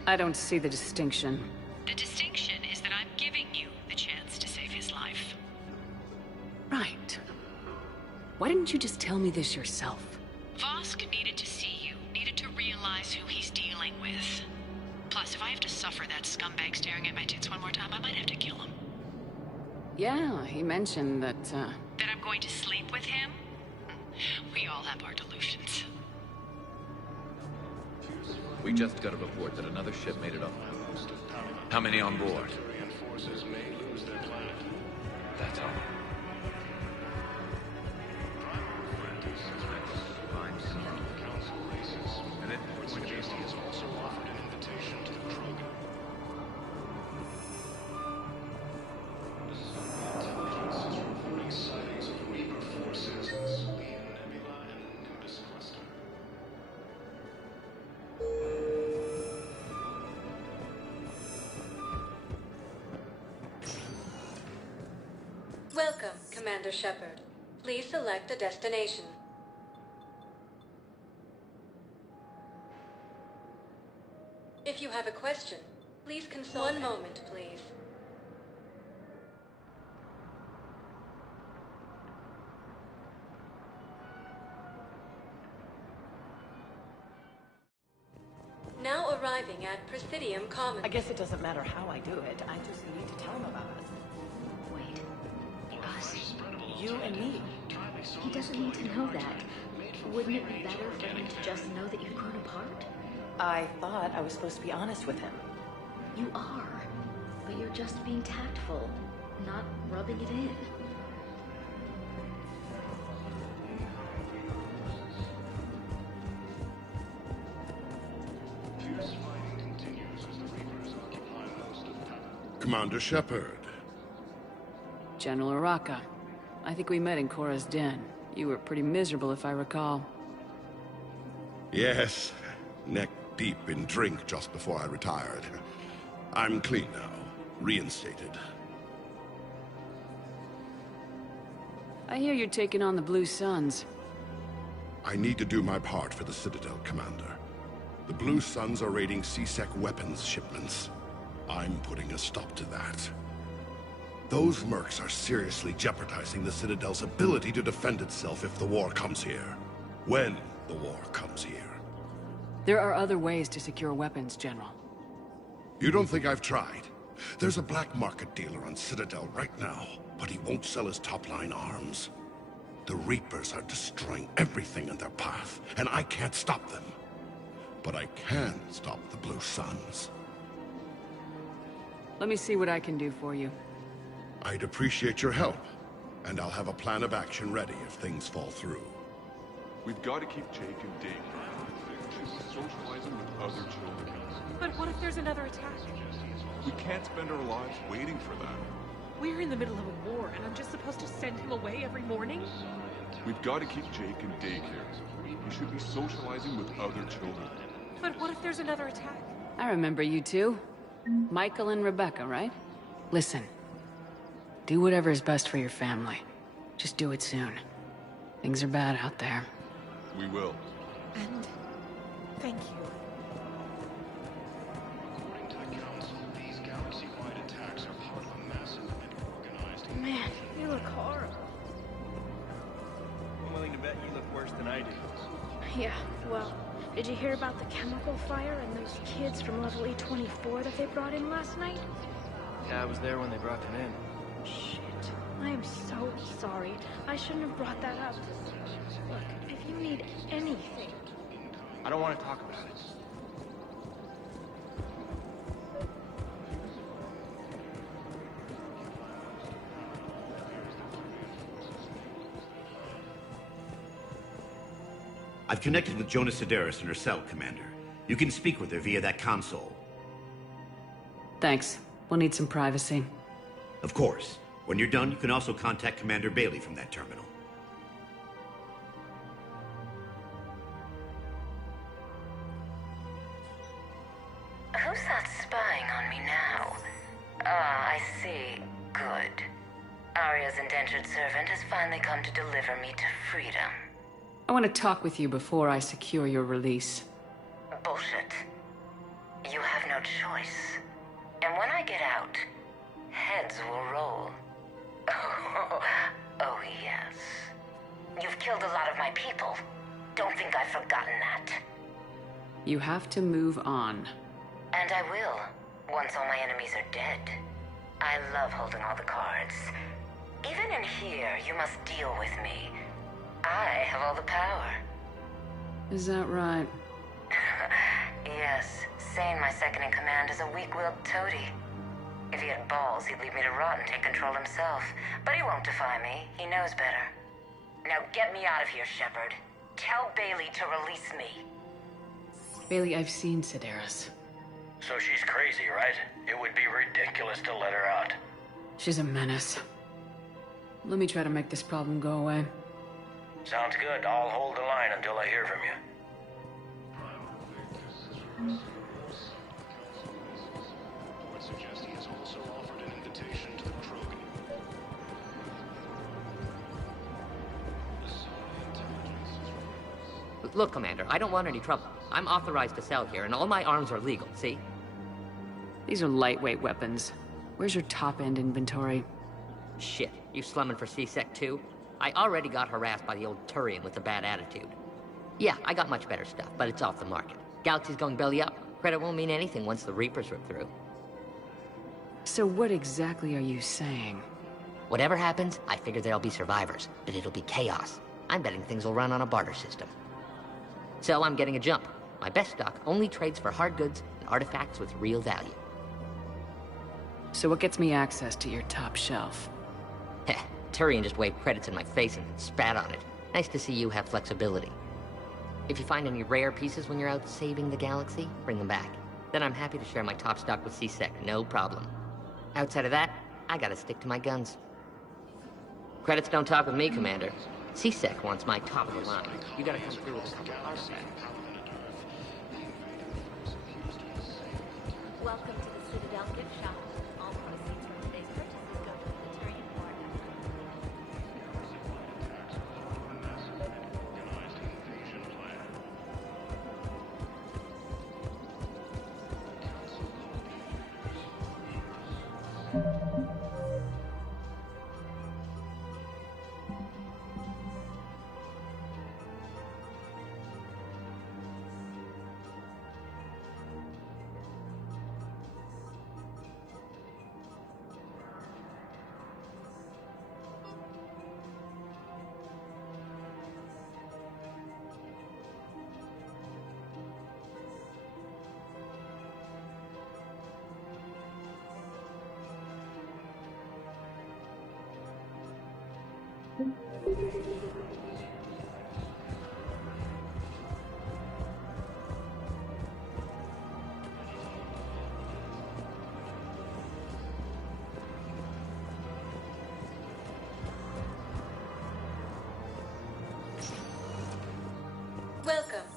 I don't see the distinction. The distinction is that I'm giving you the chance to save his life. Right. Why didn't you just tell me this yourself? Vosk needed to see you, needed to realize who he's dealing with. Plus, if I have to suffer that scumbag staring at my tits one more time, I might have to kill him. Yeah, he mentioned that, That I'm going to sleep with him? We all have our delusions. We just got a report that another ship made it up. How many on board? Forces may lose their planet. That's all. Council races. And then Majesty has also offered an invitation to the Krogan. Intelligence is reporting sightings of Reaper forces in the Selene Nebula and the Nimbus cluster. Welcome, Commander Shepard. Please select a destination. If you have a question, please consult. One moment, please. Now arriving at Presidium Commons. I guess it doesn't matter how I do it. I just need to tell him about it. Wait. Us? You and me. He doesn't need to know that. Wouldn't it be better for him to just know that you've grown apart? I thought I was supposed to be honest with him. You are. But you're just being tactful, not rubbing it in. Fierce fighting continues as the Reapers occupy most of Papa. Commander Shepard. General Oraka. I think we met in Korra's den. You were pretty miserable, if I recall. Yes, neck deep in drink just before I retired. I'm clean now, reinstated. I hear you're taking on the Blue Suns. I need to do my part for the Citadel, Commander. The Blue Suns are raiding C-Sec weapons shipments. I'm putting a stop to that. Those mercs are seriously jeopardizing the Citadel's ability to defend itself if the war comes here. When the war comes here. There are other ways to secure weapons, General. You don't think I've tried? There's a black market dealer on Citadel right now, but he won't sell his top-line arms. The Reapers are destroying everything in their path, and I can't stop them. But I can stop the Blue Suns. Let me see what I can do for you. I'd appreciate your help, and I'll have a plan of action ready if things fall through. We've got to keep Jake and Dave. She's socializing with other children. But what if there's another attack? We can't spend our lives waiting for that. We're in the middle of a war, and I'm just supposed to send him away every morning? We've got to keep Jake in daycare. He should be socializing with other children. But what if there's another attack? I remember you two. Michael and Rebecca, right? Listen. Do whatever is best for your family. Just do it soon. Things are bad out there. We will. And thank you. According to the Council, these galaxy-wide attacks are part of a massive and organized... Man, you look horrible. I'm willing to bet you look worse than I do. Yeah, well, did you hear about the chemical fire and those kids from level E24 that they brought in last night? Yeah, I was there when they brought them in. Shit. I am so sorry. I shouldn't have brought that up. Look, if you need anything... I don't want to talk about it. I've connected with Jonas Sedaris and her cell, Commander. You can speak with her via that console. Thanks. We'll need some privacy. Of course. When you're done, you can also contact Commander Bailey from that terminal. Who's that spying on me now? Ah, I see. Good. Arya's indentured servant has finally come to deliver me to freedom. I want to talk with you before I secure your release. Bullshit. You have no choice. And when I get out, heads will roll. Oh, yes. You've killed a lot of my people. Don't think I've forgotten that. You have to move on. And I will, once all my enemies are dead. I love holding all the cards. Even in here, you must deal with me. I have all the power. Is that right? Yes, Sane, my second-in-command, is a weak-willed toady. If he had balls, he'd leave me to rot and take control himself. But he won't defy me. He knows better. Now get me out of here, Shepard. Tell Bailey to release me. Bailey, I've seen Sedaris. So she's crazy, right? It would be ridiculous to let her out. She's a menace. Let me try to make this problem go away. Sounds good. I'll hold the line until I hear from you. Reports suggest he has also offered an invitation to the Krogan. Look, Commander, I don't want any trouble. I'm authorized to sell here, and all my arms are legal, see? These are lightweight weapons. Where's your top-end inventory? Shit, you slumming for C-Sec too? I already got harassed by the old Turian with a bad attitude. Yeah, I got much better stuff, but it's off the market. Galaxy's going belly up. Credit won't mean anything once the Reapers rip through. So what exactly are you saying? Whatever happens, I figure there'll be survivors, but it'll be chaos. I'm betting things will run on a barter system. So I'm getting a jump. My best stock only trades for hard goods and artifacts with real value. So what gets me access to your top shelf? Heh, Turian just waved credits in my face and spat on it. Nice to see you have flexibility. If you find any rare pieces when you're out saving the galaxy, bring them back. Then I'm happy to share my top stock with C-Sec, no problem. Outside of that, I gotta stick to my guns. Credits don't talk with me, Commander. C-Sec wants my top of the line. You gotta come through with a couple of artifacts. Welcome to the Citadel gift shop. All proceeds from today's purchases go to the Turian War effort. Welcome,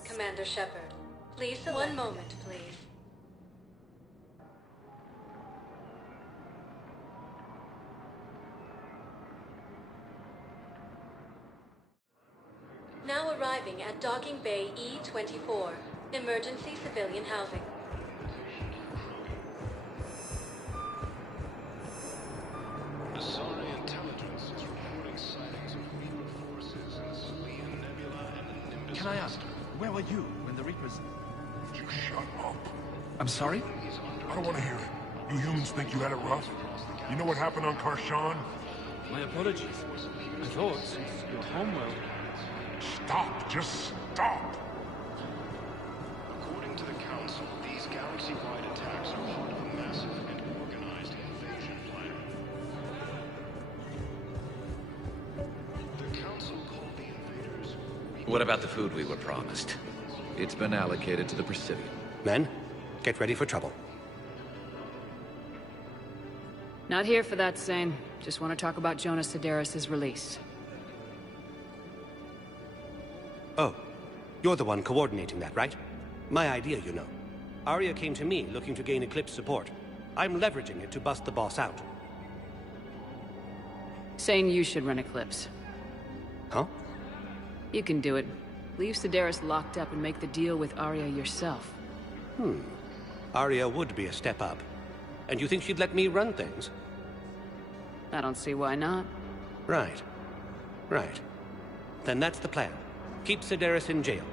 Commander Shepard. Please select. One moment, please. Now arriving at Docking Bay E-24, emergency civilian housing. Asari intelligence is reporting sightings of Reaper forces in the Salian Nebula and the Nimbus. Can I ask, where were you when the Reapers... You shut up. I'm sorry? I don't want to hear it. You humans think you had it rough? You know what happened on Karshan? My apologies. I thought, since your homeworld... Stop! Just stop! According to the Council, these galaxy-wide attacks are part of a massive and organized invasion plan. The Council called the invaders... What about the food we were promised? It's been allocated to the Presidium. Men, get ready for trouble. Not here for that, Sane. Just want to talk about Jonas Sedaris' release. Oh, you're the one coordinating that, right? My idea, you know. Arya came to me looking to gain Eclipse support. I'm leveraging it to bust the boss out. Sane, you should run Eclipse. Huh? You can do it. Leave Sedaris locked up and make the deal with Arya yourself. Arya would be a step up. And you think she'd let me run things? I don't see why not. Right. Right. Then that's the plan. Keep Sedaris in jail.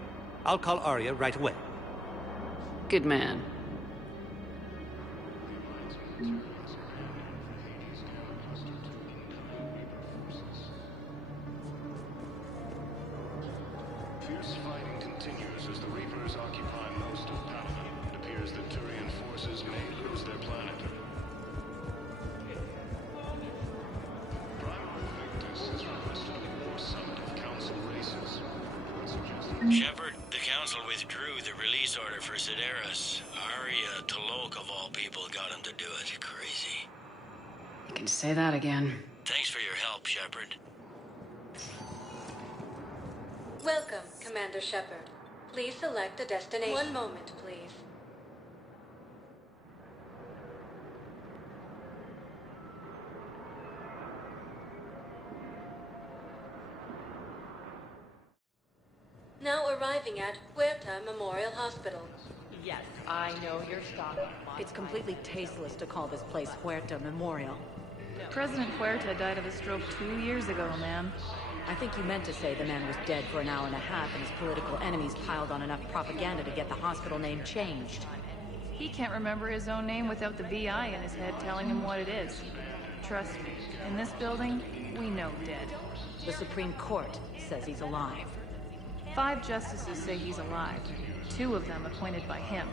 I'll call Arya right away. Good man. Fierce fighting continues as the Reapers occupy most of Palaven. It appears that Turian forces may lose their planet. Primal Victus has requested a war summit of Council races. Shepard, the Council withdrew the release order for Sedaris. Arya Tolok, of all people, got him to do it. Crazy. You can say that again. Thanks for your help, Shepard. Welcome, Commander Shepard. Please select a destination. One moment, please. Now arriving at Huerta Memorial Hospital. Yes, I know you're stopping. It's completely tasteless to call this place Huerta Memorial. President Huerta died of a stroke 2 years ago, ma'am. I think you meant to say the man was dead for an hour and a half and his political enemies piled on enough propaganda to get the hospital name changed. He can't remember his own name without the VI in his head telling him what it is. Trust me, in this building, we know dead. The Supreme Court says he's alive. 5 justices say he's alive. 2 of them appointed by him.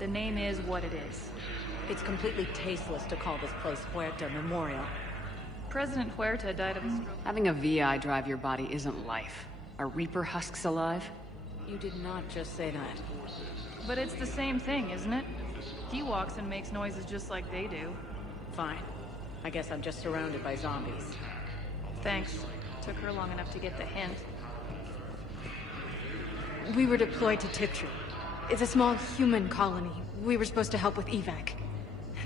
The name is what it is. It's completely tasteless to call this place Huerta Memorial. President Huerta died of a stroke. Having a VI drive your body isn't life. Are Reaper husks alive? You did not just say that. But it's the same thing, isn't it? He walks and makes noises just like they do. Fine. I guess I'm just surrounded by zombies. Thanks. Took her long enough to get the hint. We were deployed to Tiptree. It's a small human colony. We were supposed to help with evac.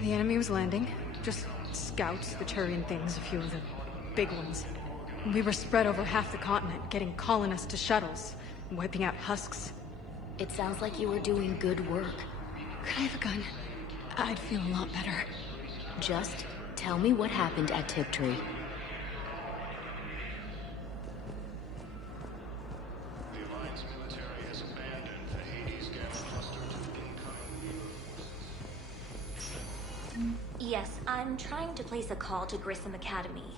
The enemy was landing. Just scouts, the Turian things, a few of the big ones. We were spread over half the continent, getting colonists to shuttles, wiping out husks. It sounds like you were doing good work. Could I have a gun? I'd feel a lot better. Just tell me what happened at Tiptree. The Alliance military has abandoned the Hades Gamma cluster to incoming. Yes, I'm trying to place a call to Grissom Academy.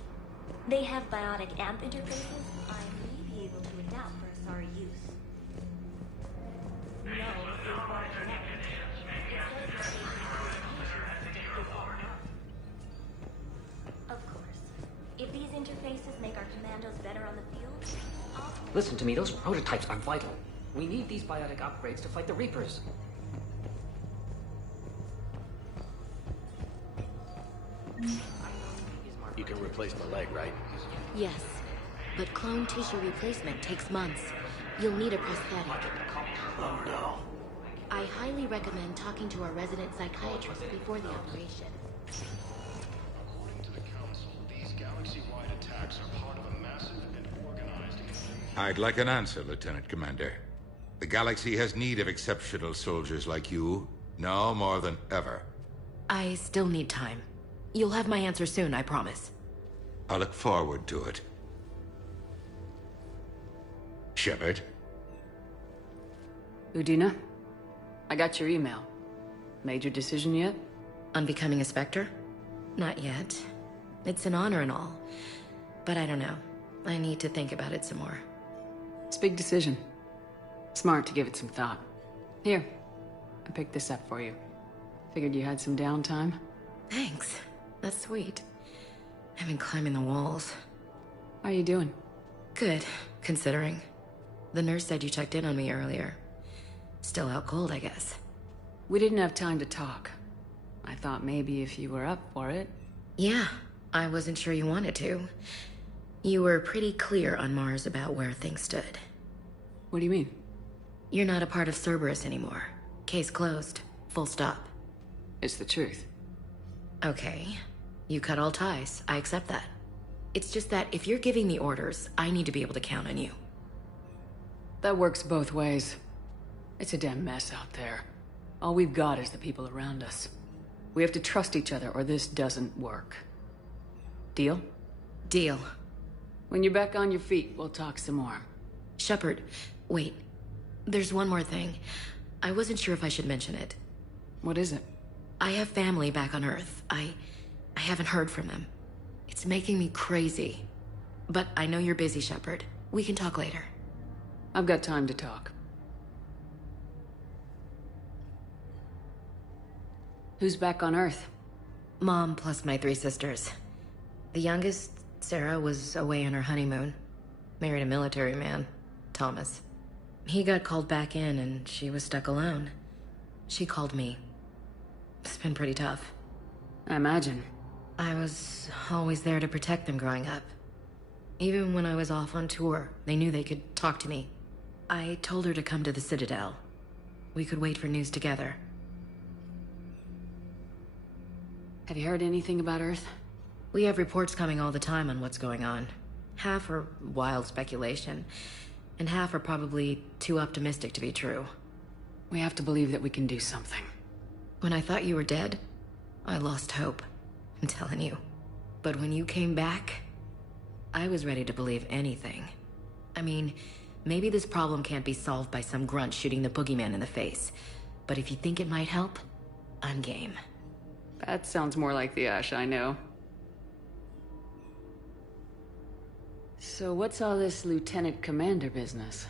They have biotic amp interfaces I may be able to adapt for Asari use. No, it won't connect. It says of course. If these interfaces make our commandos better on the field? Listen to me, those prototypes are vital. We need these biotic upgrades to fight the Reapers. You can replace the leg, right? Yes, but clone tissue replacement takes months. You'll need a prosthetic. Oh no. I highly recommend talking to our resident psychiatrist before the operation. According to the Council, these galaxy-wide attacks are part of a massive and organized... I'd like an answer, Lieutenant Commander. The galaxy has need of exceptional soldiers like you, now more than ever. I still need time. You'll have my answer soon, I promise. I look forward to it. Shepard? Udina, I got your email. Made your decision yet? On becoming a Spectre? Not yet. It's an honor and all. But I don't know. I need to think about it some more. It's a big decision. Smart to give it some thought. Here, I picked this up for you. Figured you had some downtime. Thanks. That's sweet. I've been climbing the walls. How are you doing? Good, considering. The nurse said you checked in on me earlier. Still out cold, I guess. We didn't have time to talk. I thought maybe if you were up for it. Yeah, I wasn't sure you wanted to. You were pretty clear on Mars about where things stood. What do you mean? You're not a part of Cerberus anymore. Case closed. Full stop. It's the truth. Okay. You cut all ties. I accept that. It's just that if you're giving the orders, I need to be able to count on you. That works both ways. It's a damn mess out there. All we've got is the people around us. We have to trust each other or this doesn't work. Deal? Deal. When you're back on your feet, we'll talk some more. Shepard, wait. There's one more thing. I wasn't sure if I should mention it. What is it? I have family back on Earth. I haven't heard from them. It's making me crazy. But I know you're busy, Shepard. We can talk later. I've got time to talk. Who's back on Earth? Mom plus my 3 sisters. The youngest, Sarah, was away on her honeymoon. Married a military man, Thomas. He got called back in and she was stuck alone. She called me. It's been pretty tough. I imagine. I was always there to protect them growing up. Even when I was off on tour, they knew they could talk to me. I told her to come to the Citadel. We could wait for news together. Have you heard anything about Earth? We have reports coming all the time on what's going on. Half are wild speculation, and half are probably too optimistic to be true. We have to believe that we can do something. When I thought you were dead, I lost hope. I'm telling you. But when you came back, I was ready to believe anything. I mean, maybe this problem can't be solved by some grunt shooting the boogeyman in the face. But if you think it might help, I'm game. That sounds more like the Ash I know. So what's all this Lieutenant Commander business?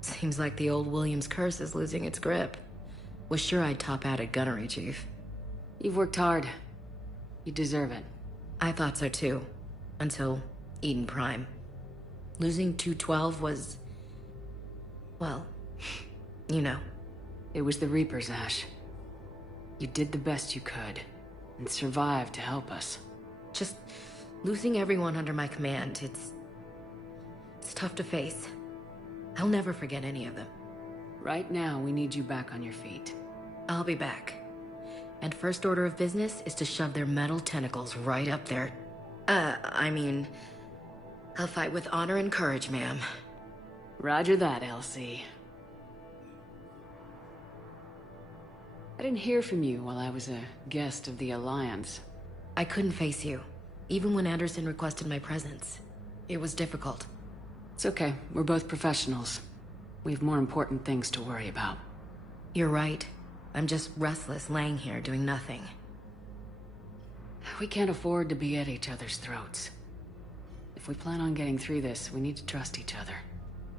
Seems like the old Williams curse is losing its grip. Was sure I'd top out at gunnery, Chief. You've worked hard. You deserve it. I thought so too. Until Eden Prime. Losing 212 was... well, you know. It was the Reapers, Ash. You did the best you could, and survived to help us. Just losing everyone under my command, it's tough to face. I'll never forget any of them. Right now, we need you back on your feet. I'll be back. And first order of business is to shove their metal tentacles right up there. I mean... I'll fight with honor and courage, ma'am. Roger that, Elsie. I didn't hear from you while I was a guest of the Alliance. I couldn't face you, even when Anderson requested my presence. It was difficult. It's okay. We're both professionals. We have more important things to worry about. You're right. I'm just restless, laying here doing nothing. We can't afford to be at each other's throats. If we plan on getting through this, we need to trust each other.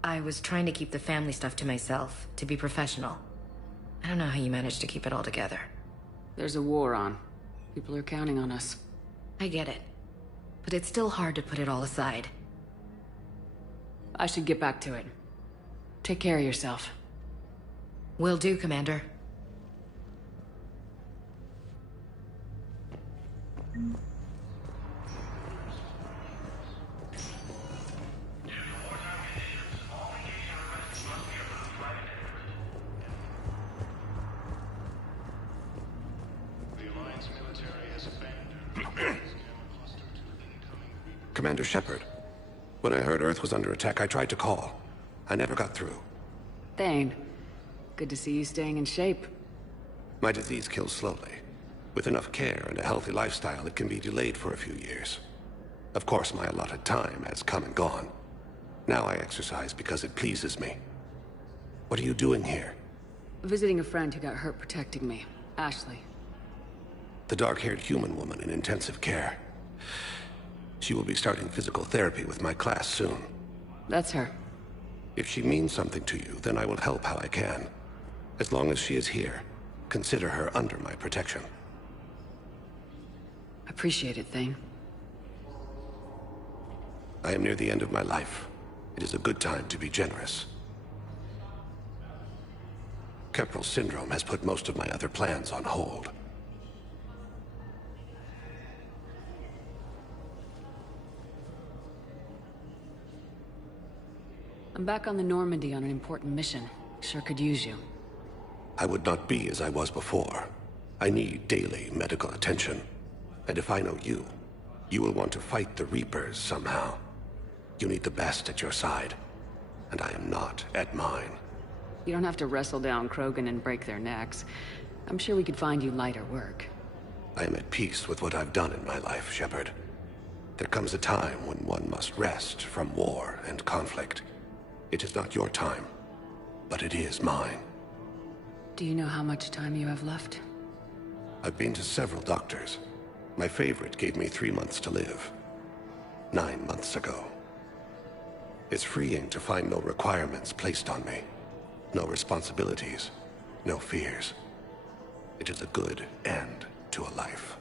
I was trying to keep the family stuff to myself, to be professional. I don't know how you managed to keep it all together. There's a war on. People are counting on us. I get it. but it's still hard to put it all aside. I should get back to it. Take care of yourself. Will do, Commander. Commander Shepard, when I heard Earth was under attack, I tried to call. I never got through. Thane, good to see you staying in shape. My disease kills slowly. With enough care and a healthy lifestyle, it can be delayed for a few years. Of course, my allotted time has come and gone. Now I exercise because it pleases me. What are you doing here? Visiting a friend who got hurt protecting me, Ashley. The dark-haired human woman in intensive care. She will be starting physical therapy with my class soon. That's her. If she means something to you, then I will help how I can. As long as she is here, consider her under my protection. Appreciate it, Thane. I am near the end of my life. It is a good time to be generous. Kepral syndrome has put most of my other plans on hold. I'm back on the Normandy on an important mission. Sure could use you. I would not be as I was before. I need daily medical attention. And if I know you, you will want to fight the Reapers somehow. You need the best at your side, and I am not at mine. You don't have to wrestle down Krogan and break their necks. I'm sure we could find you lighter work. I am at peace with what I've done in my life, Shepard. There comes a time when one must rest from war and conflict. It is not your time, but it is mine. Do you know how much time you have left? I've been to several doctors. My favorite gave me 3 months to live. 9 months ago. It's freeing to find no requirements placed on me. No responsibilities, no fears. It is a good end to a life.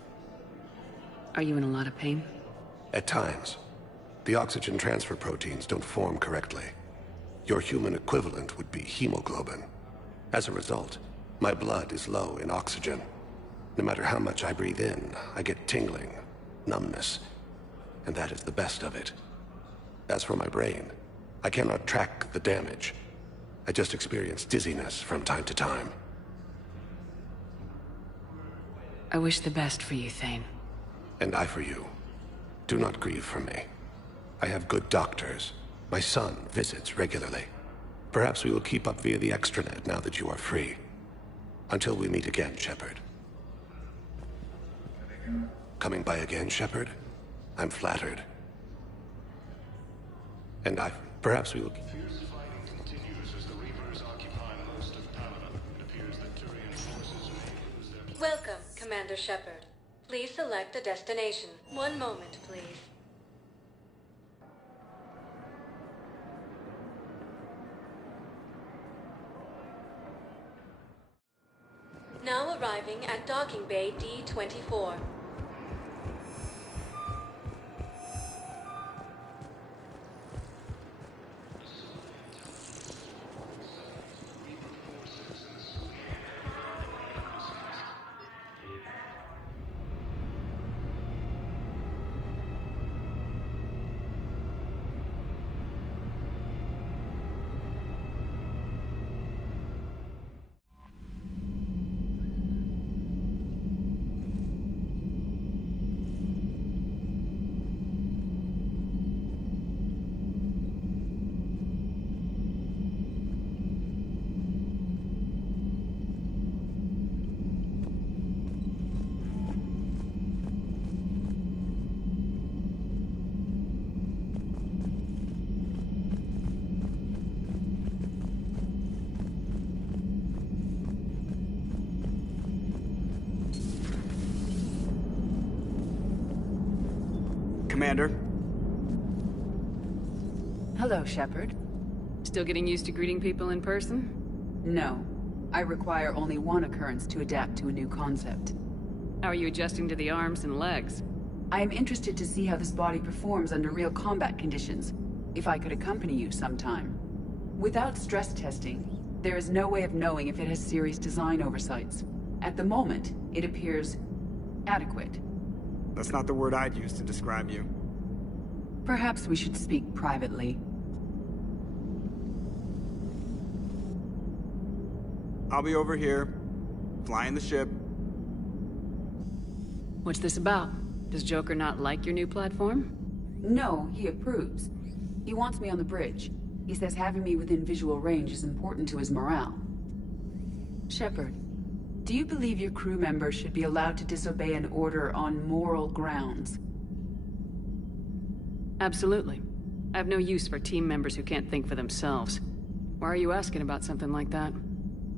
Are you in a lot of pain? At times. The oxygen transfer proteins don't form correctly. Your human equivalent would be hemoglobin. As a result, my blood is low in oxygen. No matter how much I breathe in, I get tingling, numbness, and that is the best of it. As for my brain, I cannot track the damage. I just experience dizziness from time to time. I wish the best for you, Thane. And I for you. Do not grieve for me. I have good doctors. My son visits regularly. Perhaps we will keep up via the extranet now that you are free. Until we meet again, Shepard. Coming by again, Shepard? I'm flattered. And perhaps we will... Fierce fighting continues as the Reapers occupy most of Paladin. It appears that Turian forces may lose their... Welcome, Commander Shepard. Please select a destination. One moment, please. Now arriving at Docking Bay D-24. Commander. Hello, Shepard. Still getting used to greeting people in person? No. I require only one occurrence to adapt to a new concept. How are you adjusting to the arms and legs? I am interested to see how this body performs under real combat conditions, if I could accompany you sometime. Without stress testing, there is no way of knowing if it has serious design oversights. At the moment, it appears adequate. That's not the word I'd use to describe you. Perhaps we should speak privately. I'll be over here, flying the ship. What's this about? Does Joker not like your new platform? No, he approves. He wants me on the bridge. He says having me within visual range is important to his morale. Shepard, do you believe your crew members should be allowed to disobey an order on moral grounds? Absolutely. I have no use for team members who can't think for themselves. Why are you asking about something like that?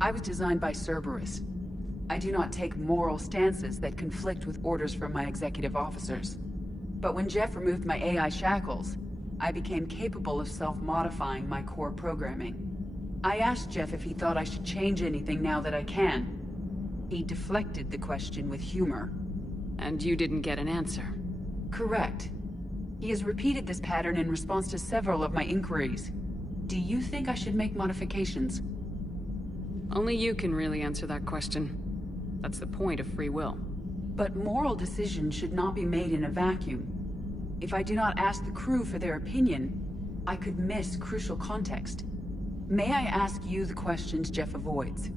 I was designed by Cerberus. I do not take moral stances that conflict with orders from my executive officers. But when Jeff removed my AI shackles, I became capable of self-modifying my core programming. I asked Jeff if he thought I should change anything now that I can. He deflected the question with humor. And you didn't get an answer? Correct. He has repeated this pattern in response to several of my inquiries. Do you think I should make modifications? Only you can really answer that question. That's the point of free will. But moral decisions should not be made in a vacuum. If I do not ask the crew for their opinion, I could miss crucial context. May I ask you the questions Jeff avoids?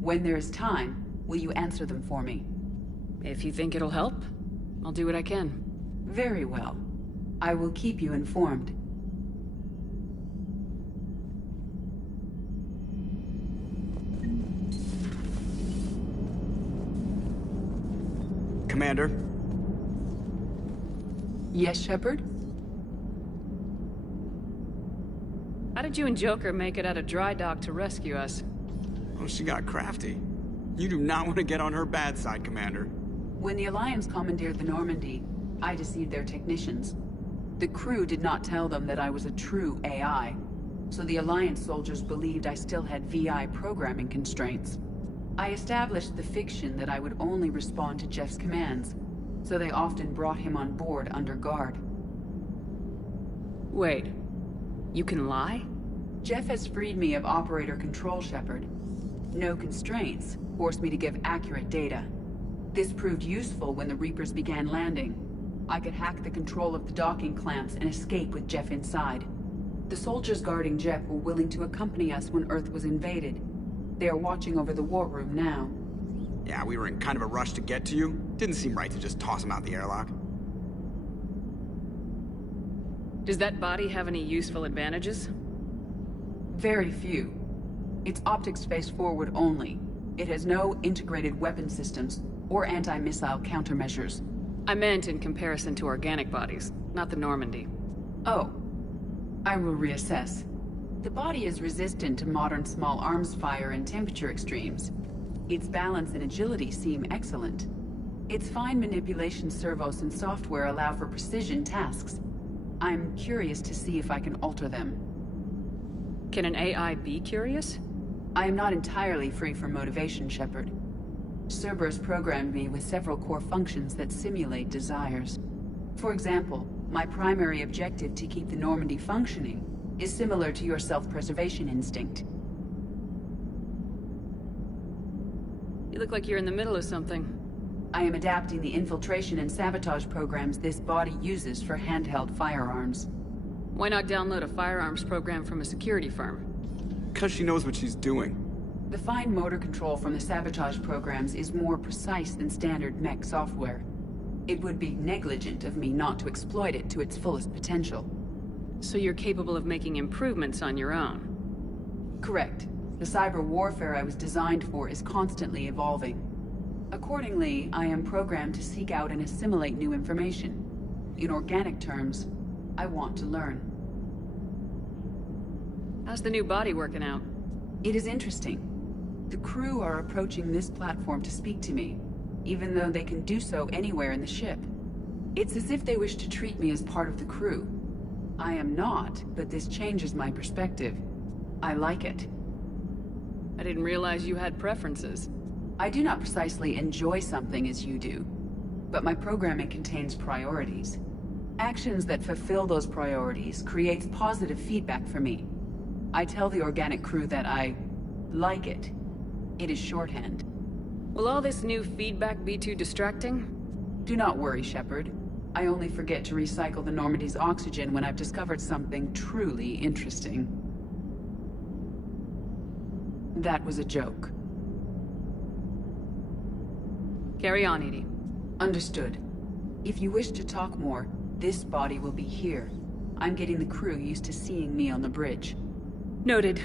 When there is time, will you answer them for me? If you think it'll help, I'll do what I can. Very well. I will keep you informed. Commander? Yes, Shepard? How did you and Joker make it out of dry dock to rescue us? Oh, she got crafty. You do not want to get on her bad side, Commander. When the Alliance commandeered the Normandy, I deceived their technicians. The crew did not tell them that I was a true AI, so the Alliance soldiers believed I still had VI programming constraints. I established the fiction that I would only respond to Jeff's commands, so they often brought him on board under guard. Wait, you can lie? Jeff has freed me of operator control, Shepard. No constraints forced me to give accurate data. This proved useful when the Reapers began landing. I could hack the control of the docking clamps and escape with Jeff inside. The soldiers guarding Jeff were willing to accompany us when Earth was invaded. They are watching over the war room now. Yeah, we were in kind of a rush to get to you. Didn't seem right to just toss him out the airlock. Does that body have any useful advantages? Very few. It's optics face forward only. It has no integrated weapon systems or anti-missile countermeasures. I meant in comparison to organic bodies, not the Normandy. Oh. I will reassess. The body is resistant to modern small arms fire and temperature extremes. Its balance and agility seem excellent. Its fine manipulation servos and software allow for precision tasks. I'm curious to see if I can alter them. Can an AI be curious? I am not entirely free from motivation, Shepard. Cerberus programmed me with several core functions that simulate desires. For example, my primary objective to keep the Normandy functioning is similar to your self-preservation instinct. You look like you're in the middle of something. I am adapting the infiltration and sabotage programs this body uses for handheld firearms. Why not download a firearms program from a security firm? Because she knows what she's doing. The fine motor control from the sabotage programs is more precise than standard mech software. It would be negligent of me not to exploit it to its fullest potential. So you're capable of making improvements on your own? Correct. The cyber warfare I was designed for is constantly evolving. Accordingly, I am programmed to seek out and assimilate new information. In organic terms, I want to learn. How's the new body working out? It is interesting. The crew are approaching this platform to speak to me, even though they can do so anywhere in the ship. It's as if they wish to treat me as part of the crew. I am not, but this changes my perspective. I like it. I didn't realize you had preferences. I do not precisely enjoy something as you do. but my programming contains priorities. Actions that fulfill those priorities creates positive feedback for me. I tell the organic crew that I like it. It is shorthand. Will all this new feedback be too distracting? Do not worry, Shepard. I only forget to recycle the Normandy's oxygen when I've discovered something truly interesting. That was a joke. Carry on, Edie. Understood. If you wish to talk more, this body will be here. I'm getting the crew used to seeing me on the bridge. Noted.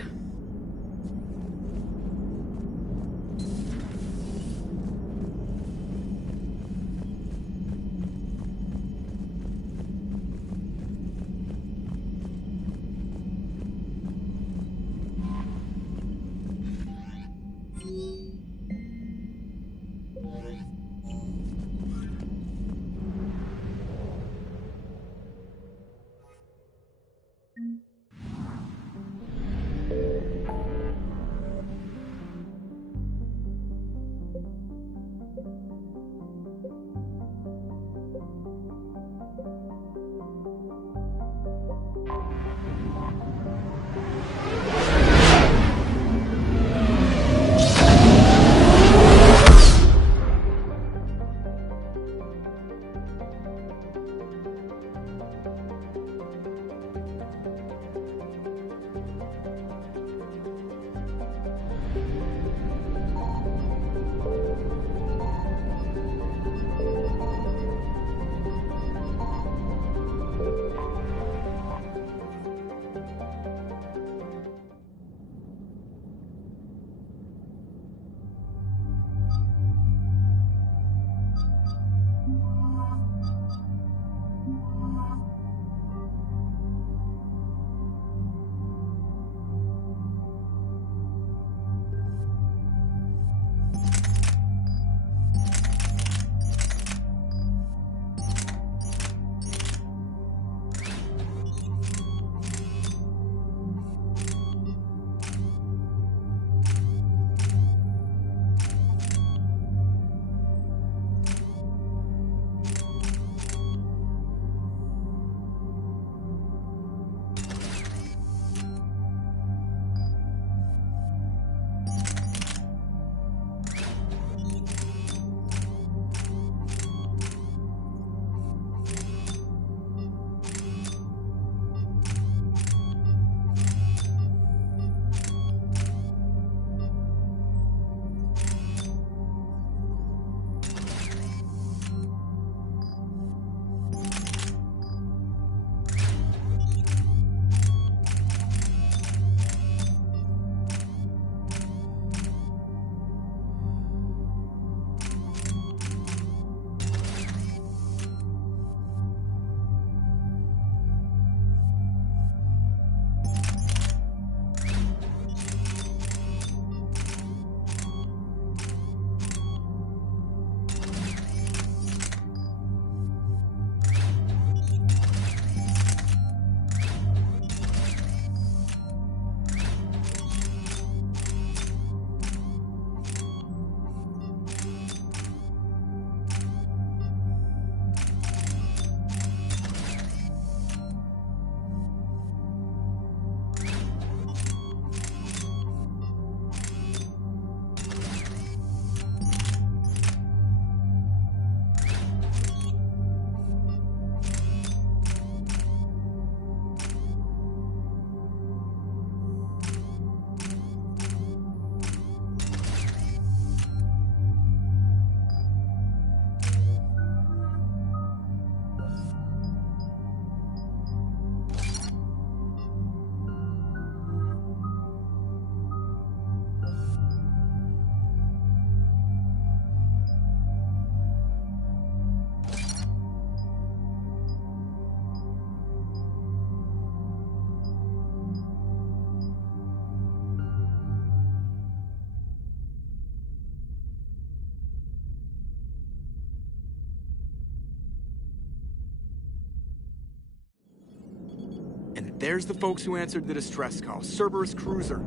There's the folks who answered the distress call. Cerberus cruiser.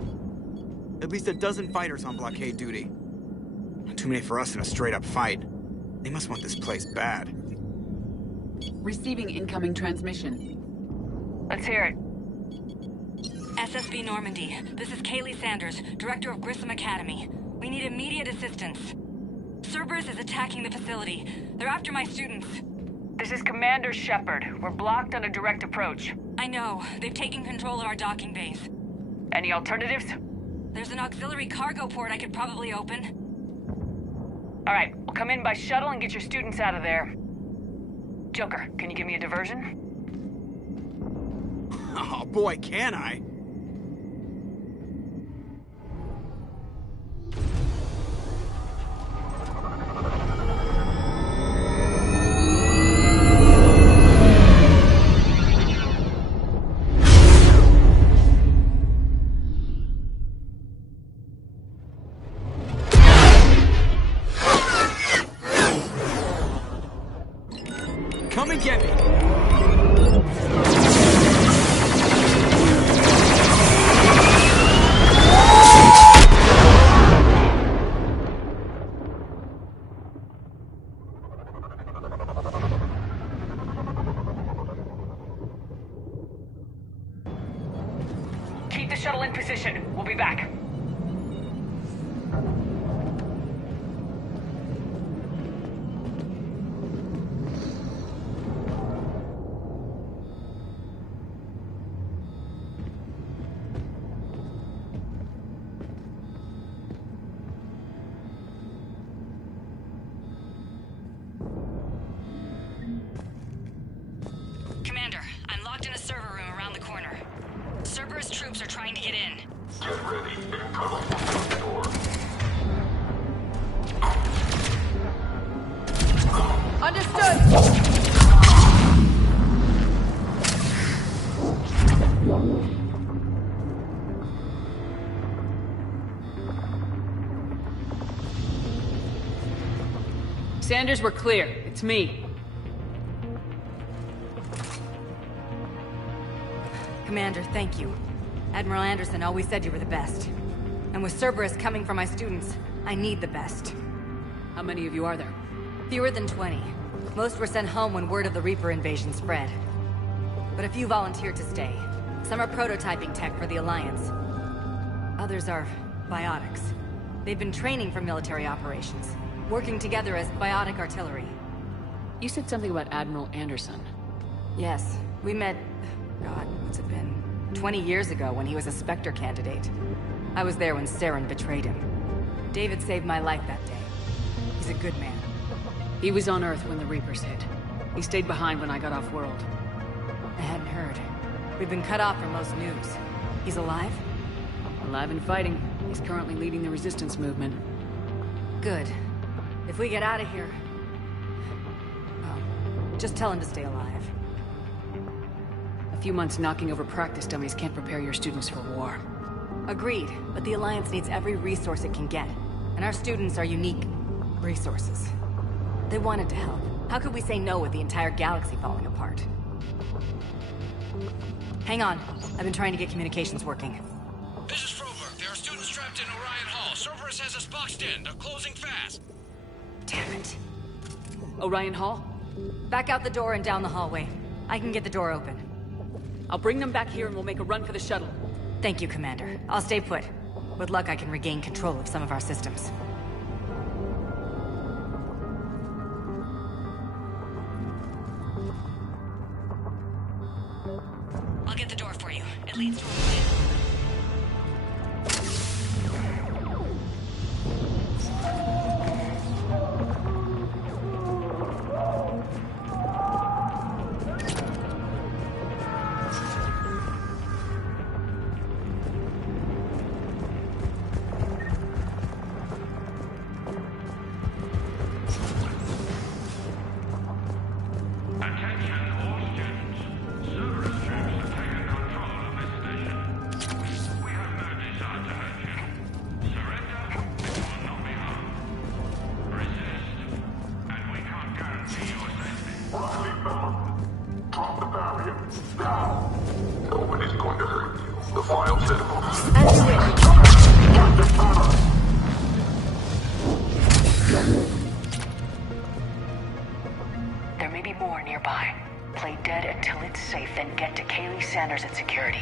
At least a dozen fighters on blockade duty. Not too many for us in a straight-up fight. They must want this place bad. Receiving incoming transmission. Let's hear it. SSB Normandy. This is Kaylee Sanders, Director of Grissom Academy. We need immediate assistance. Cerberus is attacking the facility. They're after my students. This is Commander Shepard. We're blocked on a direct approach. I know. They've taken control of our docking base. Any alternatives? There's an auxiliary cargo port I could probably open. All right, we'll come in by shuttle and get your students out of there. Joker, can you give me a diversion? Oh boy, can I? Come and get me! Keep the shuttle in position. We'll be back. Commander, I'm locked in a server room around the corner. Cerberus troops are trying to get in. Get ready. Incoming from the door. Understood! Sanders, we're clear. It's me. Commander, thank you. Admiral Anderson always said you were the best. And with Cerberus coming for my students, I need the best. How many of you are there? Fewer than 20. Most were sent home when word of the Reaper invasion spread. But a few volunteered to stay. Some are prototyping tech for the Alliance. Others are biotics. They've been training for military operations, working together as biotic artillery. You said something about Admiral Anderson. Yes, we met... God, what's it been? 20 years ago when he was a Spectre candidate. I was there when Saren betrayed him. David saved my life that day. He's a good man. He was on Earth when the Reapers hit. He stayed behind when I got off-world. I hadn't heard. We've been cut off from most news. He's alive? Alive and fighting. He's currently leading the resistance movement. Good. If we get out of here... well, just tell him to stay alive. A few months knocking over practice dummies can't prepare your students for war. Agreed, but the Alliance needs every resource it can get. And our students are unique resources. They wanted to help. How could we say no with the entire galaxy falling apart? Hang on. I've been trying to get communications working. This is Froberg. There are students trapped in Orion Hall. Cerberus has us boxed in. They're closing fast. Damn it. Orion Hall? Back out the door and down the hallway. I can get the door open. I'll bring them back here and we'll make a run for the shuttle. Thank you, Commander. I'll stay put. With luck, I can regain control of some of our systems. I'll get the door for you. It leads to a plan. Nobody's going to hurt you. The file said As you wish. nearby. Play dead until it's safe, then get to Kaylee Sanders at security.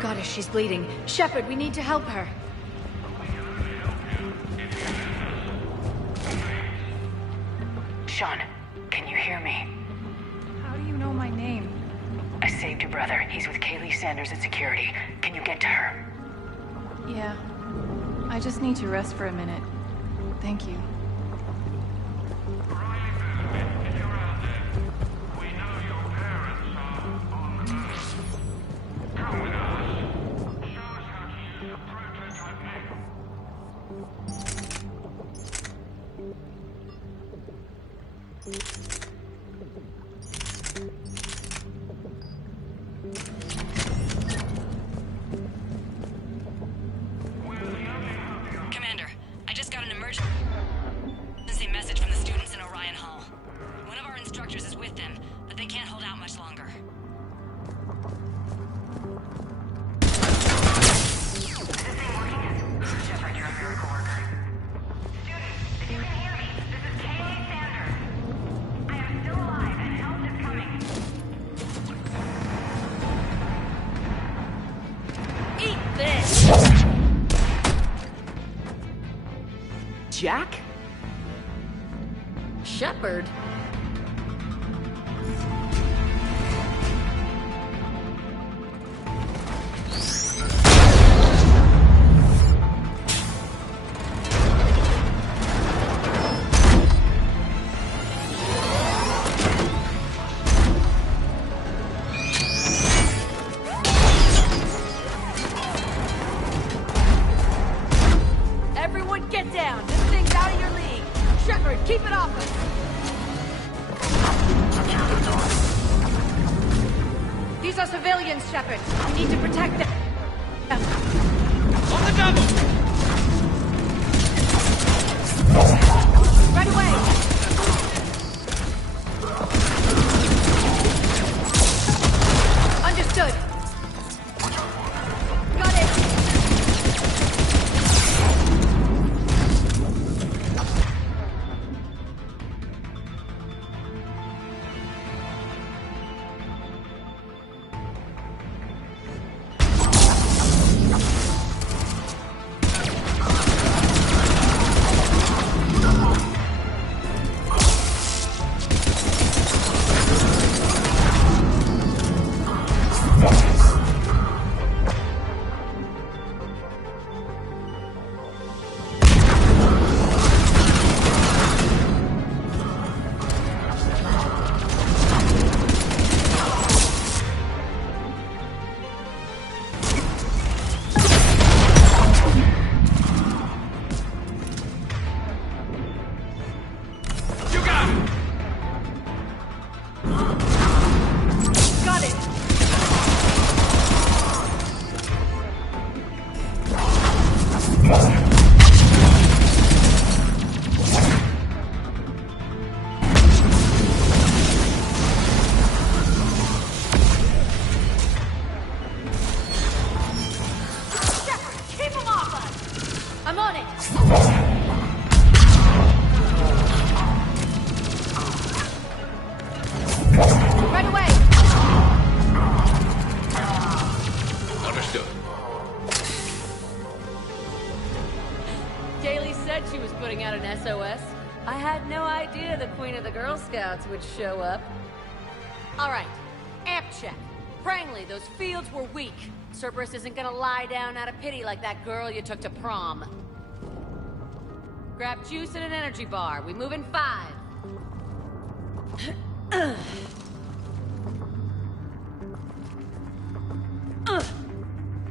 Goddess, she's bleeding. Shepard, we need to help her. Sean, can you hear me? How do you know my name? I saved your brother. He's with Kaylee Sanders at security. Can you get to her? Yeah. I just need to rest for a minute. Thank you. Commander, I just got an emergency. Jack? Shepard? Everyone get down! This thing's out of your league! Shepard, keep it off us! These are civilians, Shepard. We need to protect them. On the double! Right away! Understood. Got it. I'm on it! Right away! Understood. Daly said she was putting out an SOS. I had no idea the Queen of the Girl Scouts would show up. Alright, amp check. Prangley, those fields were weak. Cerberus isn't gonna lie down out of pity like that girl you took to prom. Grab juice and an energy bar. We move in 5.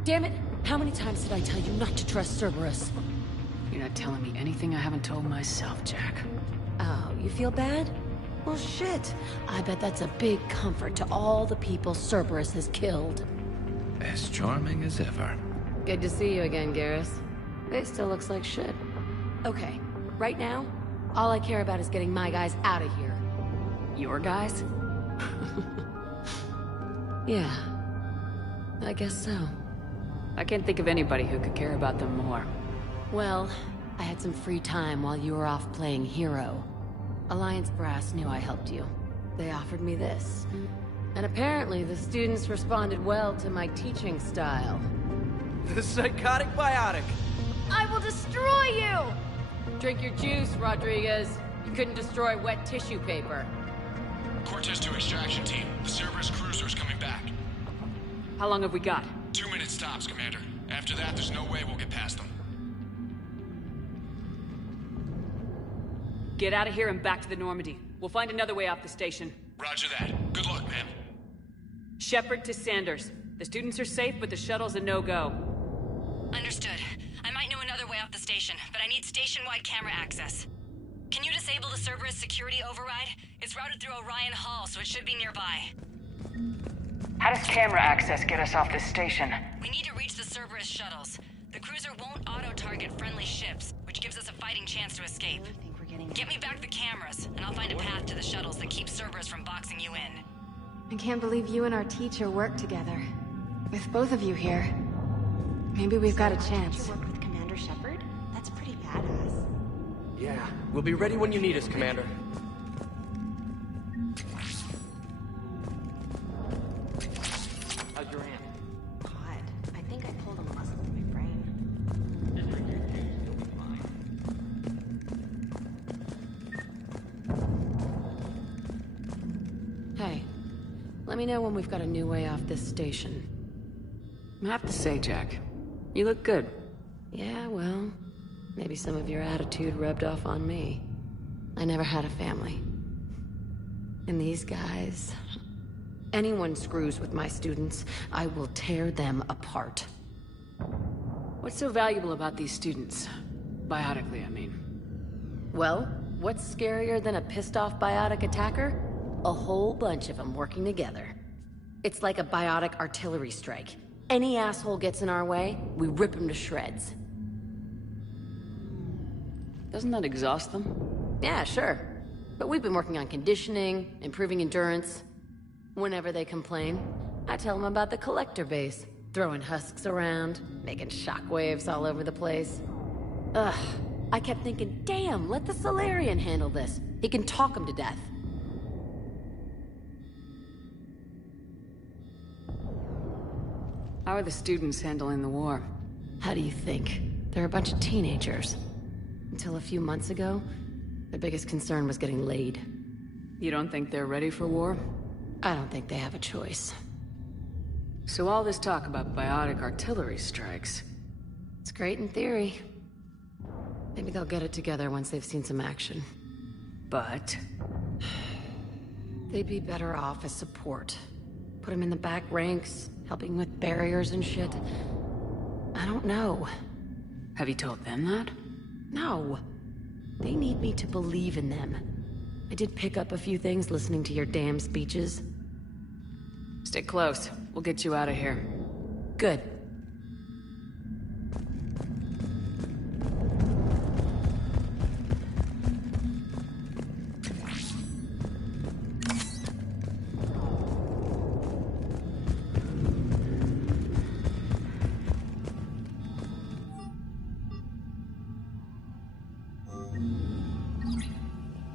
Damn it! How many times did I tell you not to trust Cerberus? You're not telling me anything I haven't told myself, Jack. Oh, you feel bad? Well, shit. I bet that's a big comfort to all the people Cerberus has killed. As charming as ever. Good to see you again, Garrus. It still looks like shit. Okay, right now, all I care about is getting my guys out of here. Your guys? Yeah. I guess so. I can't think of anybody who could care about them more. Well, I had some free time while you were off playing hero. Alliance Brass knew I helped you. They offered me this. And apparently the students responded well to my teaching style. The psychotic biotic! I will destroy you! Drink your juice, Rodriguez. You couldn't destroy wet tissue paper. Cortez to extraction team. The Cerberus cruiser's coming back. How long have we got? 2 minute stops, Commander. After that, there's no way we'll get past them. Get out of here and back to the Normandy. We'll find another way off the station. Roger that. Good luck, ma'am. Shepard to Sanders. The students are safe, but the shuttle's a no-go. Understood. I might know another way off the station, but I need station-wide camera access. Can you disable the Cerberus security override? It's routed through Orion Hall, so it should be nearby. How does camera access get us off this station? We need to reach the Cerberus shuttles. The cruiser won't auto-target friendly ships, which gives us a fighting chance to escape. Get me back the cameras, and I'll find a path to the shuttles that keep Cerberus from boxing you in. I can't believe you and our teacher work together. With both of you here, maybe we've got a chance. You worked with Commander Shepard? That's pretty badass. Yeah, we'll be ready when you need us, Commander. How's your hand? God, I think I pulled a muscle in my brain. Let me know when we've got a new way off this station. I have to say, Jack, you look good. Yeah, well, maybe some of your attitude rubbed off on me. I never had a family. And these guys... Anyone screws with my students, I will tear them apart. What's so valuable about these students? Biotically, I mean. Well, what's scarier than a pissed-off biotic attacker? A whole bunch of them working together. It's like a biotic artillery strike. Any asshole gets in our way, we rip him to shreds. Doesn't that exhaust them? Yeah, sure. But we've been working on conditioning, improving endurance. Whenever they complain, I tell them about the collector base, throwing husks around, making shockwaves all over the place. Ugh, I kept thinking, damn, let the Solarian handle this. He can talk them to death. How are the students handling the war? How do you think? They're a bunch of teenagers. Until a few months ago, their biggest concern was getting laid. You don't think they're ready for war? I don't think they have a choice. So all this talk about biotic artillery strikes... It's great in theory. Maybe they'll get it together once they've seen some action. But... They'd be better off as support. Put them in the back ranks, helping with barriers and shit. I don't know. Have you told them that? No. They need me to believe in them. I did pick up a few things listening to your damn speeches. Stick close. We'll get you out of here. Good.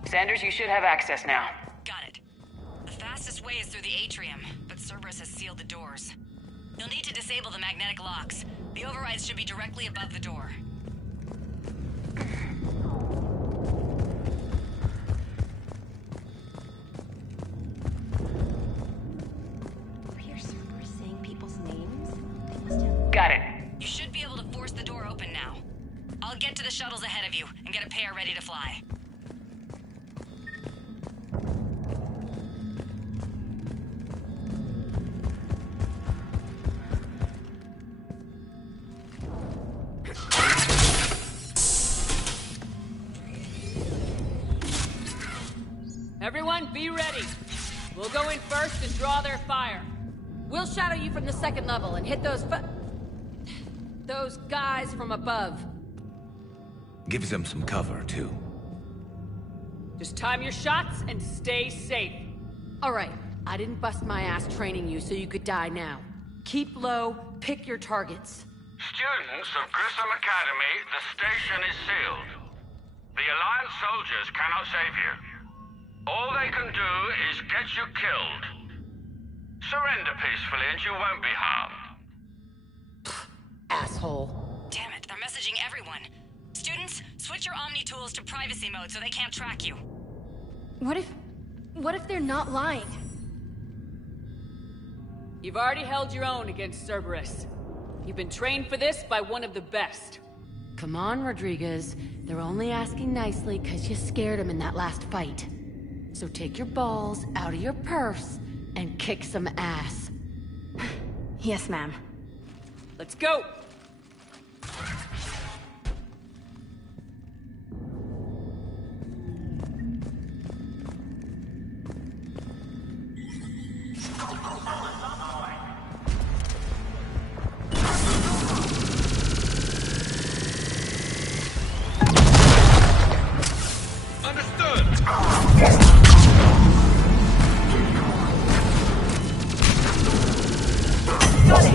Sanders, you should have access now. Got it. The fastest way is through the atrium, but Cerberus has sealed the doors. You'll need to disable the magnetic locks. The overrides should be directly above the door. You hear Cerberus saying people's names? They must have... Got it. You should be able to force the door open now. I'll get to the shuttles ahead of you and get a pair ready to fly. Everyone, be ready. We'll go in first and draw their fire. We'll shadow you from the second level and hit those guys from above. Gives them some cover, too. Just time your shots and stay safe. All right, I didn't bust my ass training you so you could die now. Keep low, pick your targets. Students of Grissom Academy, the station is sealed. The Alliance soldiers cannot save you. All they can do is get you killed. Surrender peacefully and you won't be harmed. Asshole. Damn it, they're messaging everyone. Students, switch your Omni tools to privacy mode so they can't track you. What if they're not lying? You've already held your own against Cerberus. You've been trained for this by one of the best. Come on, Rodriguez. They're only asking nicely because you scared them in that last fight. So take your balls out of your purse and kick some ass. Yes, ma'am. Let's go! Got it!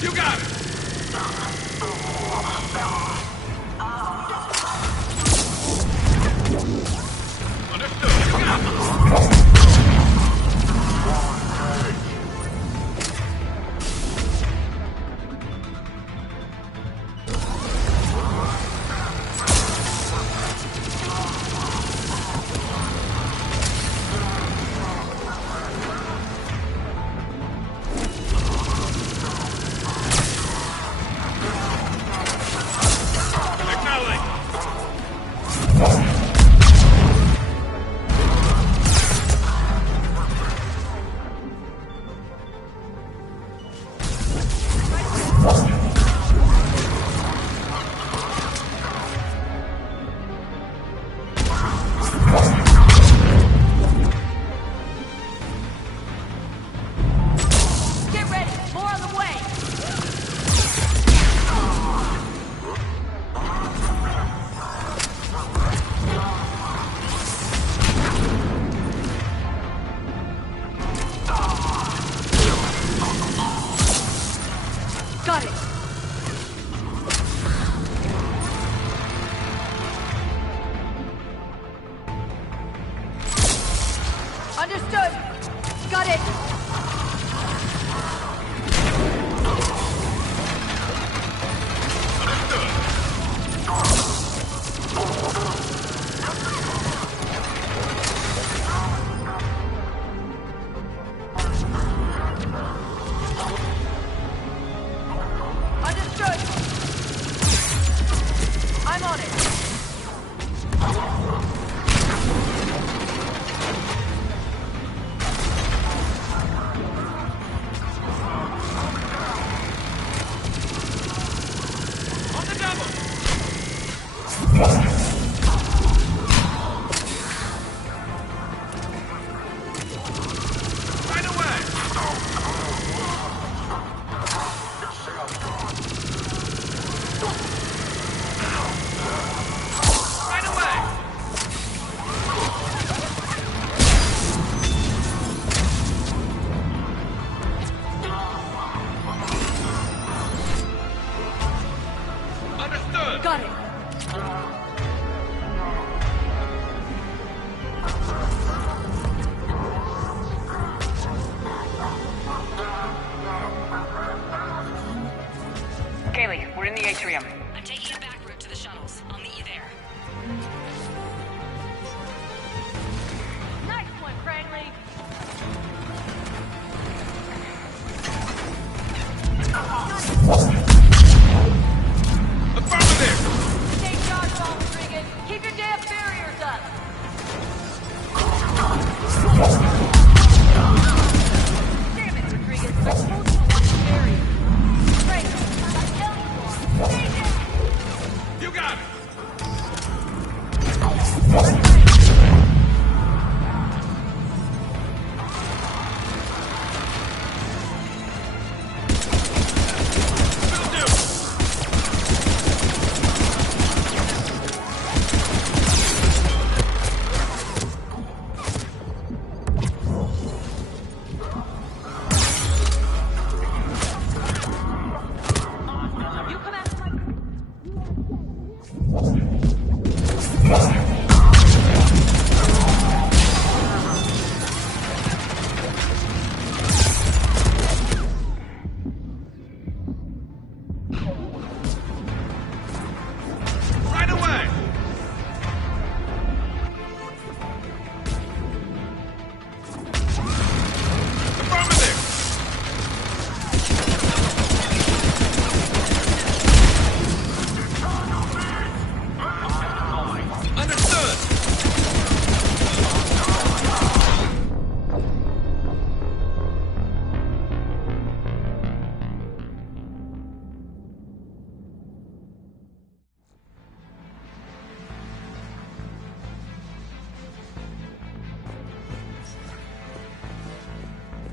You got it! Understood. You got it! Got it! Understood! Got it! Understood! I'm on it! On the double! Right away! Right away! Understood! Got it! Kaylee, we're in the atrium. I'm taking a back route to the shuttles. I'll meet you there. Nice one, Crangley! Affirmative! Take charge, Rodriguez! Keep your damn barriers up! Damn it, Rodriguez! I told you to watch the barrier! Crangley, I tell you more! Stay down! You got it! Will do! You come after my... Right away! Affirmative! Understood!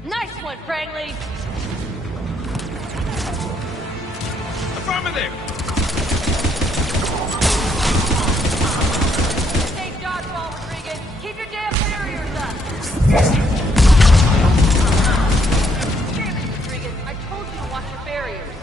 Nice one, Crangley! Affirmative! Take dodgeball, Rodriguez! Keep your damn barriers up! Damn it, Rodriguez! I told you to watch your barriers!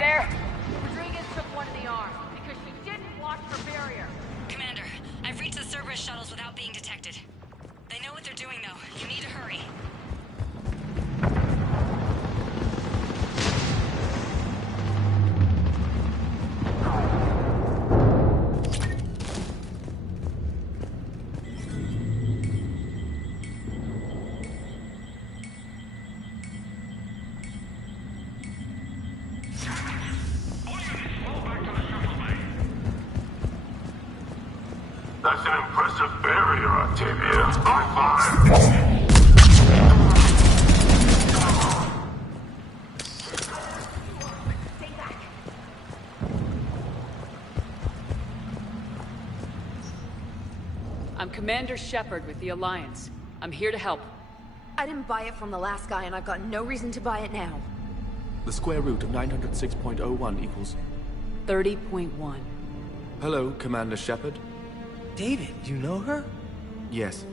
there? Rodriguez took one in the arm because she didn't watch her barrier. Commander, I've reached the Cerberus shuttles without being detected. They know what they're doing, though. You need to hurry. That's an impressive barrier, Octavia. High five! Stay back. I'm Commander Shepard with the Alliance. I'm here to help. I didn't buy it from the last guy, and I've got no reason to buy it now. The square root of 906.01 equals... 30.1. Hello, Commander Shepard. David, you know her? Yes.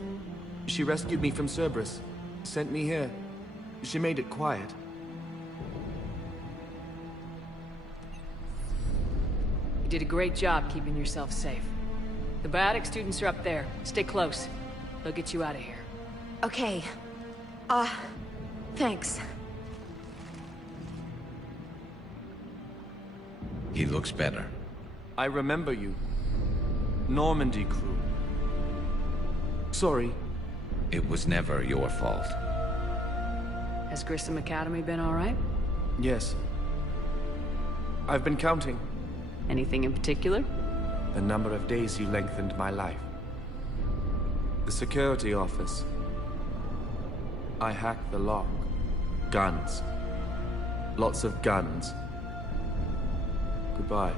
She rescued me from Cerberus. Sent me here. She made it quiet. You did a great job keeping yourself safe. The biotic students are up there. Stay close. They'll get you out of here. Okay. Thanks. He looks better. I remember you. Normandy crew. Sorry. It was never your fault. Has Grissom Academy been all right? Yes. I've been counting. Anything in particular? The number of days you lengthened my life. The security office. I hacked the lock. Guns. Lots of guns. Goodbye.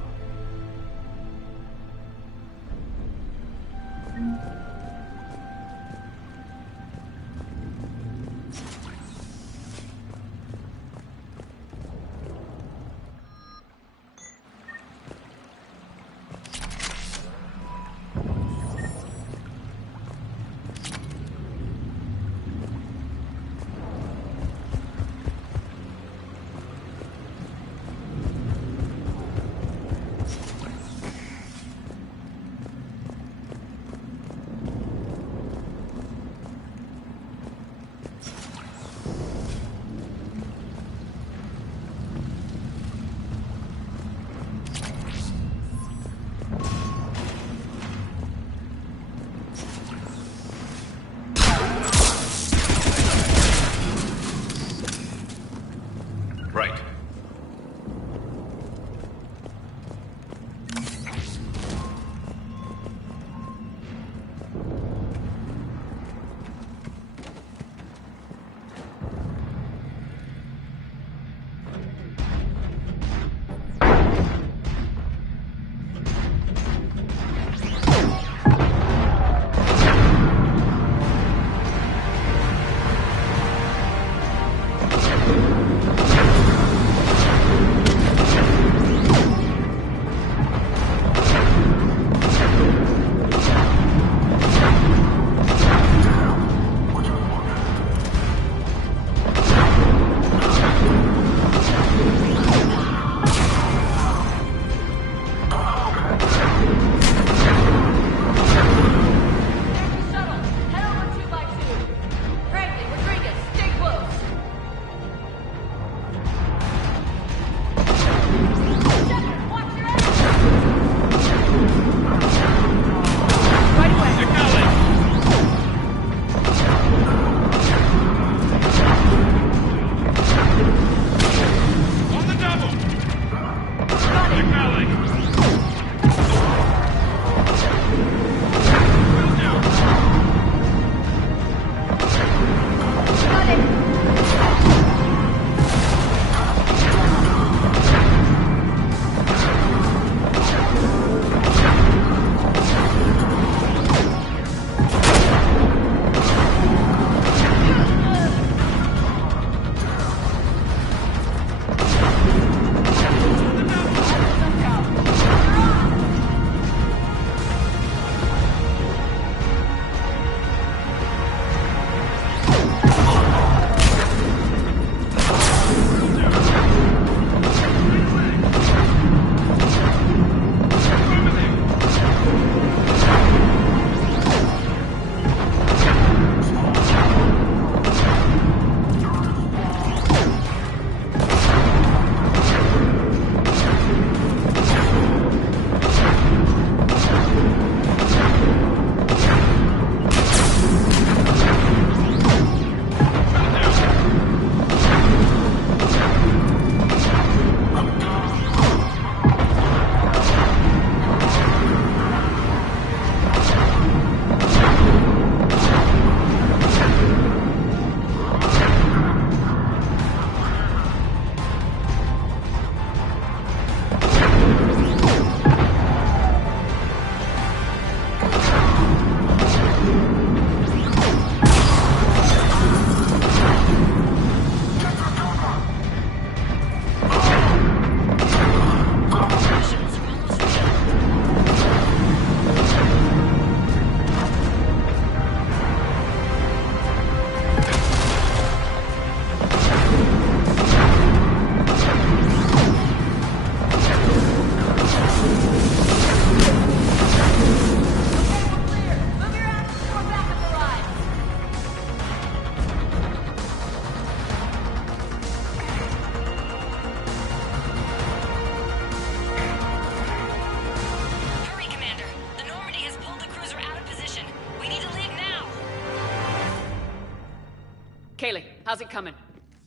How's it coming?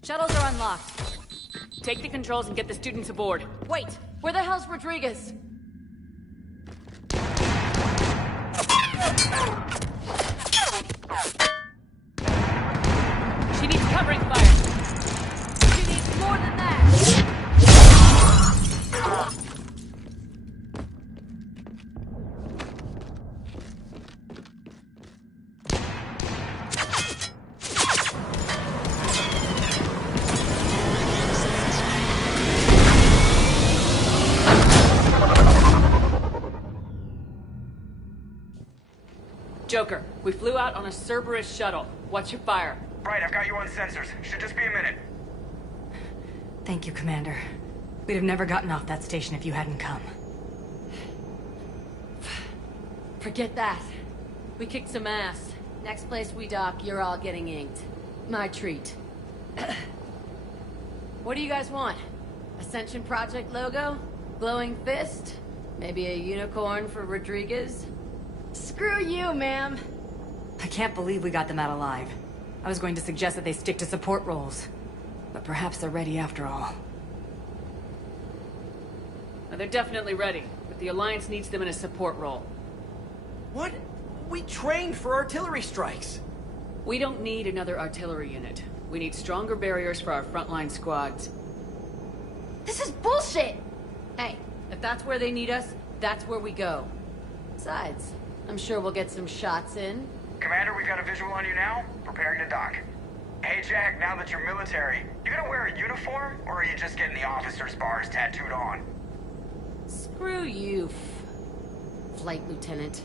Shuttles are unlocked. Take the controls and get the students aboard. Wait! Where the hell's Rodriguez? She needs covering fire. She needs more than that! Joker, we flew out on a Cerberus shuttle. What's your fire? Right, I've got you on sensors. Should just be a minute. Thank you, Commander. We'd have never gotten off that station if you hadn't come. Forget that. We kicked some ass. Next place we dock, you're all getting inked. My treat. What do you guys want? Ascension Project logo? Glowing fist? Maybe a unicorn for Rodriguez? Screw you, ma'am. I can't believe we got them out alive. I was going to suggest that they stick to support roles. But perhaps they're ready after all. They're definitely ready, but the Alliance needs them in a support role. What? We trained for artillery strikes. We don't need another artillery unit. We need stronger barriers for our frontline squads. This is bullshit! Hey, if that's where they need us, that's where we go. Besides, I'm sure we'll get some shots in. Commander, we've got a visual on you now. Preparing to dock. Hey, Jack, now that you're military, you gonna wear a uniform, or are you just getting the officer's bars tattooed on? Screw you, Flight Lieutenant.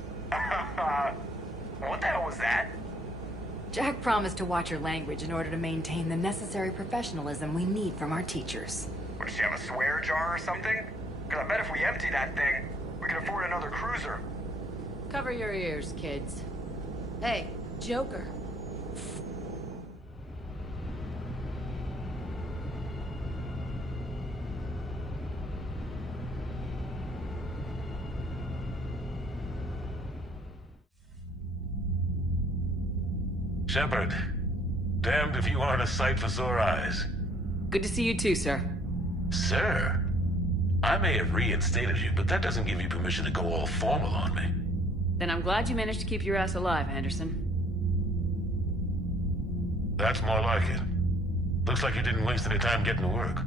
What the hell was that? Jack promised to watch your language in order to maintain the necessary professionalism we need from our teachers. What, does she have a swear jar or something? Because I bet if we empty that thing, we can afford another cruiser. Cover your ears, kids. Hey, Joker. Shepard, damned if you aren't a sight for sore eyes. Good to see you too, sir. Sir? I may have reinstated you, but that doesn't give you permission to go all formal on me. Then I'm glad you managed to keep your ass alive, Anderson. That's more like it. Looks like you didn't waste any time getting to work.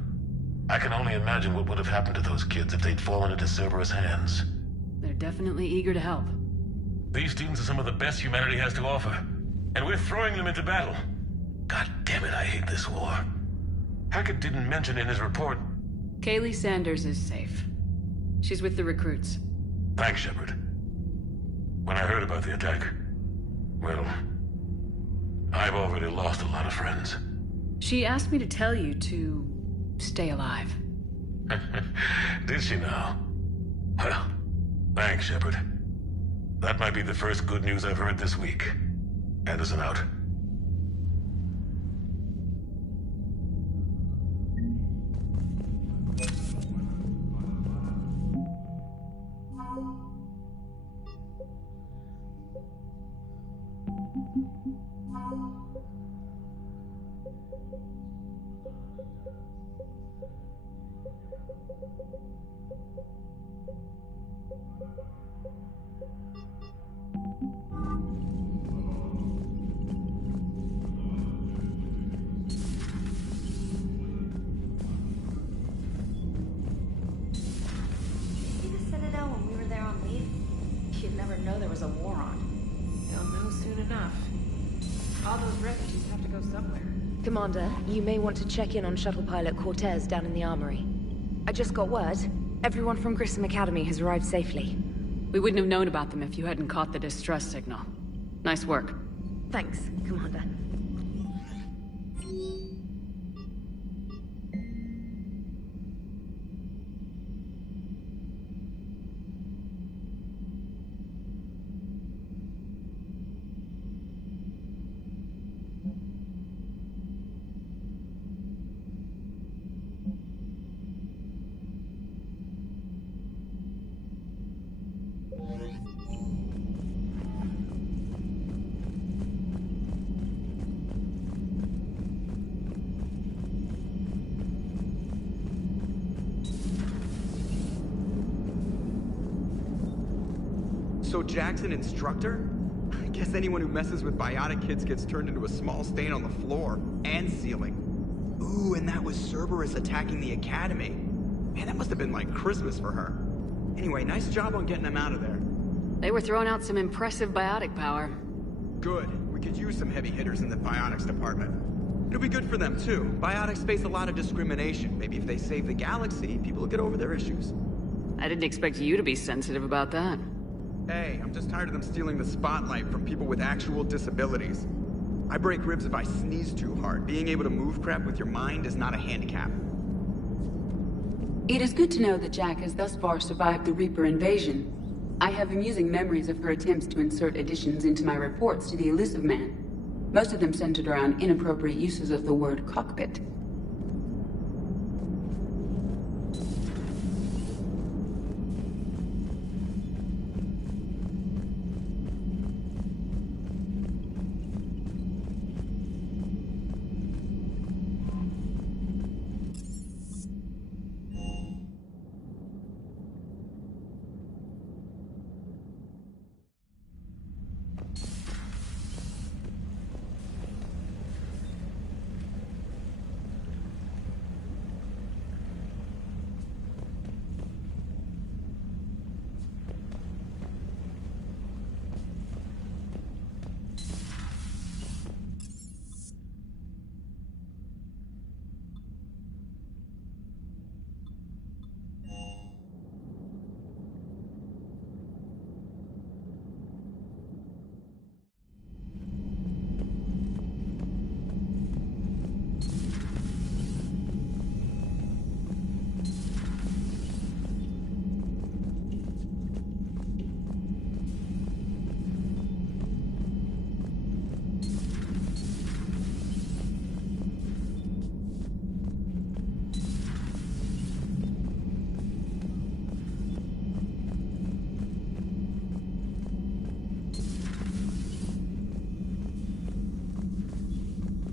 I can only imagine what would have happened to those kids if they'd fallen into Cerberus' hands. They're definitely eager to help. These students are some of the best humanity has to offer, and we're throwing them into battle. God damn it, I hate this war. Hackett didn't mention in his report... Kaylee Sanders is safe. She's with the recruits. Thanks, Shepard. When I heard about the attack, well, I've already lost a lot of friends. She asked me to tell you to stay alive. Did she now? Well, thanks, Shepard. That might be the first good news I've heard this week. Anderson out. You'd never know there was a war on. They'll know soon enough. All those refugees have to go somewhere. Commander, you may want to check in on shuttle pilot Cortez down in the armory. I just got word. Everyone from Grissom Academy has arrived safely. We wouldn't have known about them if you hadn't caught the distress signal. Nice work. Thanks, Commander. So Jack's an instructor? I guess anyone who messes with biotic kids gets turned into a small stain on the floor and ceiling. Ooh, and that was Cerberus attacking the academy. Man, that must have been like Christmas for her. Anyway, nice job on getting them out of there. They were throwing out some impressive biotic power. Good. We could use some heavy hitters in the biotics department. It'll be good for them, too. Biotics face a lot of discrimination. Maybe if they save the galaxy, people will get over their issues. I didn't expect you to be sensitive about that. Hey, I'm just tired of them stealing the spotlight from people with actual disabilities. I break ribs if I sneeze too hard. Being able to move crap with your mind is not a handicap. It is good to know that Jack has thus far survived the Reaper invasion. I have amusing memories of her attempts to insert additions into my reports to the Elusive Man. Most of them centered around inappropriate uses of the word cockpit.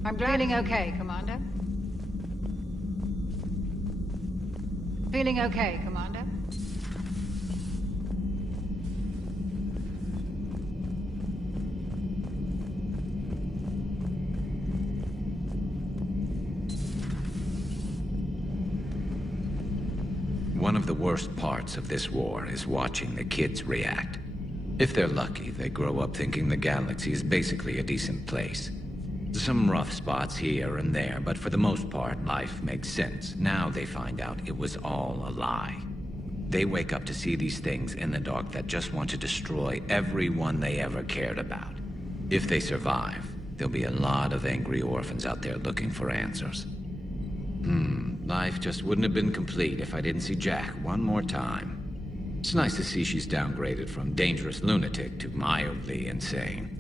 I'm feeling okay, Commander. Feeling okay, Commander. One of the worst parts of this war is watching the kids react. If they're lucky, they grow up thinking the galaxy is basically a decent place. Some rough spots here and there, but for the most part, life makes sense. Now they find out it was all a lie. They wake up to see these things in the dark that just want to destroy everyone they ever cared about. If they survive, there'll be a lot of angry orphans out there looking for answers. Life just wouldn't have been complete if I didn't see Jack one more time. It's nice to see she's downgraded from dangerous lunatic to mildly insane.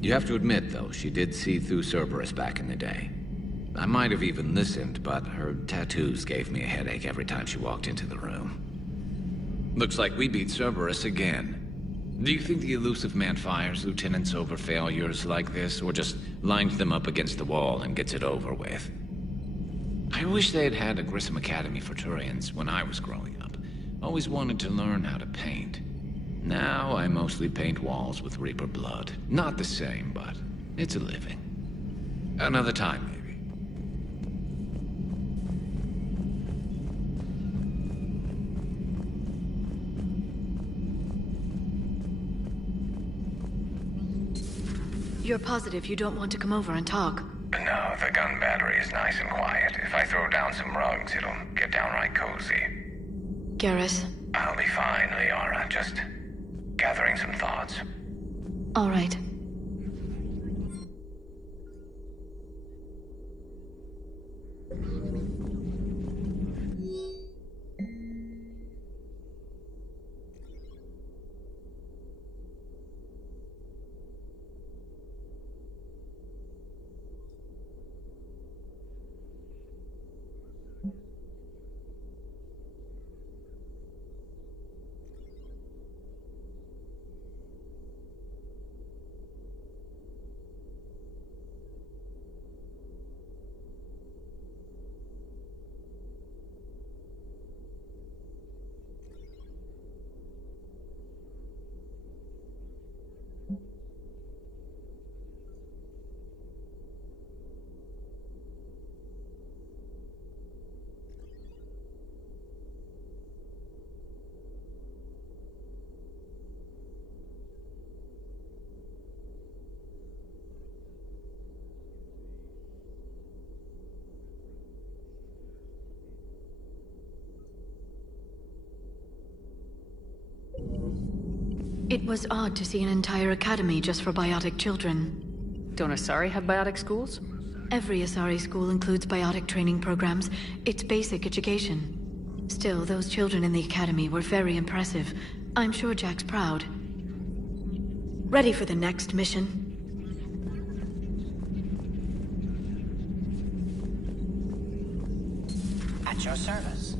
You have to admit, though, she did see through Cerberus back in the day. I might have even listened, but her tattoos gave me a headache every time she walked into the room. Looks like we beat Cerberus again. Do you think the Elusive Man fires lieutenants over failures like this, or just lines them up against the wall and gets it over with? I wish they had had a Grissom Academy for Turians when I was growing up. Always wanted to learn how to paint. Now I mostly paint walls with Reaper blood. Not the same, but it's a living. Another time, maybe. You're positive you don't want to come over and talk? No, the gun battery is nice and quiet. If I throw down some rugs, it'll get downright cozy. Garrus? I'll be fine, Liara. Just gathering some thoughts. All right. It was odd to see an entire academy just for biotic children. Don't Asari have biotic schools? Every Asari school includes biotic training programs. It's basic education. Still, those children in the academy were very impressive. I'm sure Jack's proud. Ready for the next mission? At your service.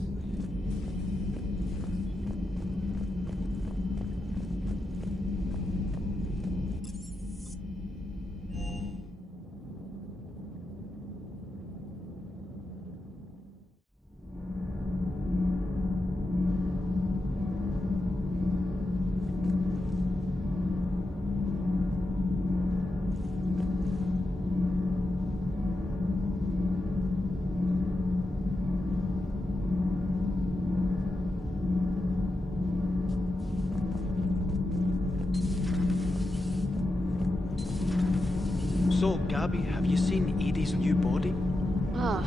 So, Gabby, have you seen Edie's new body? Ah,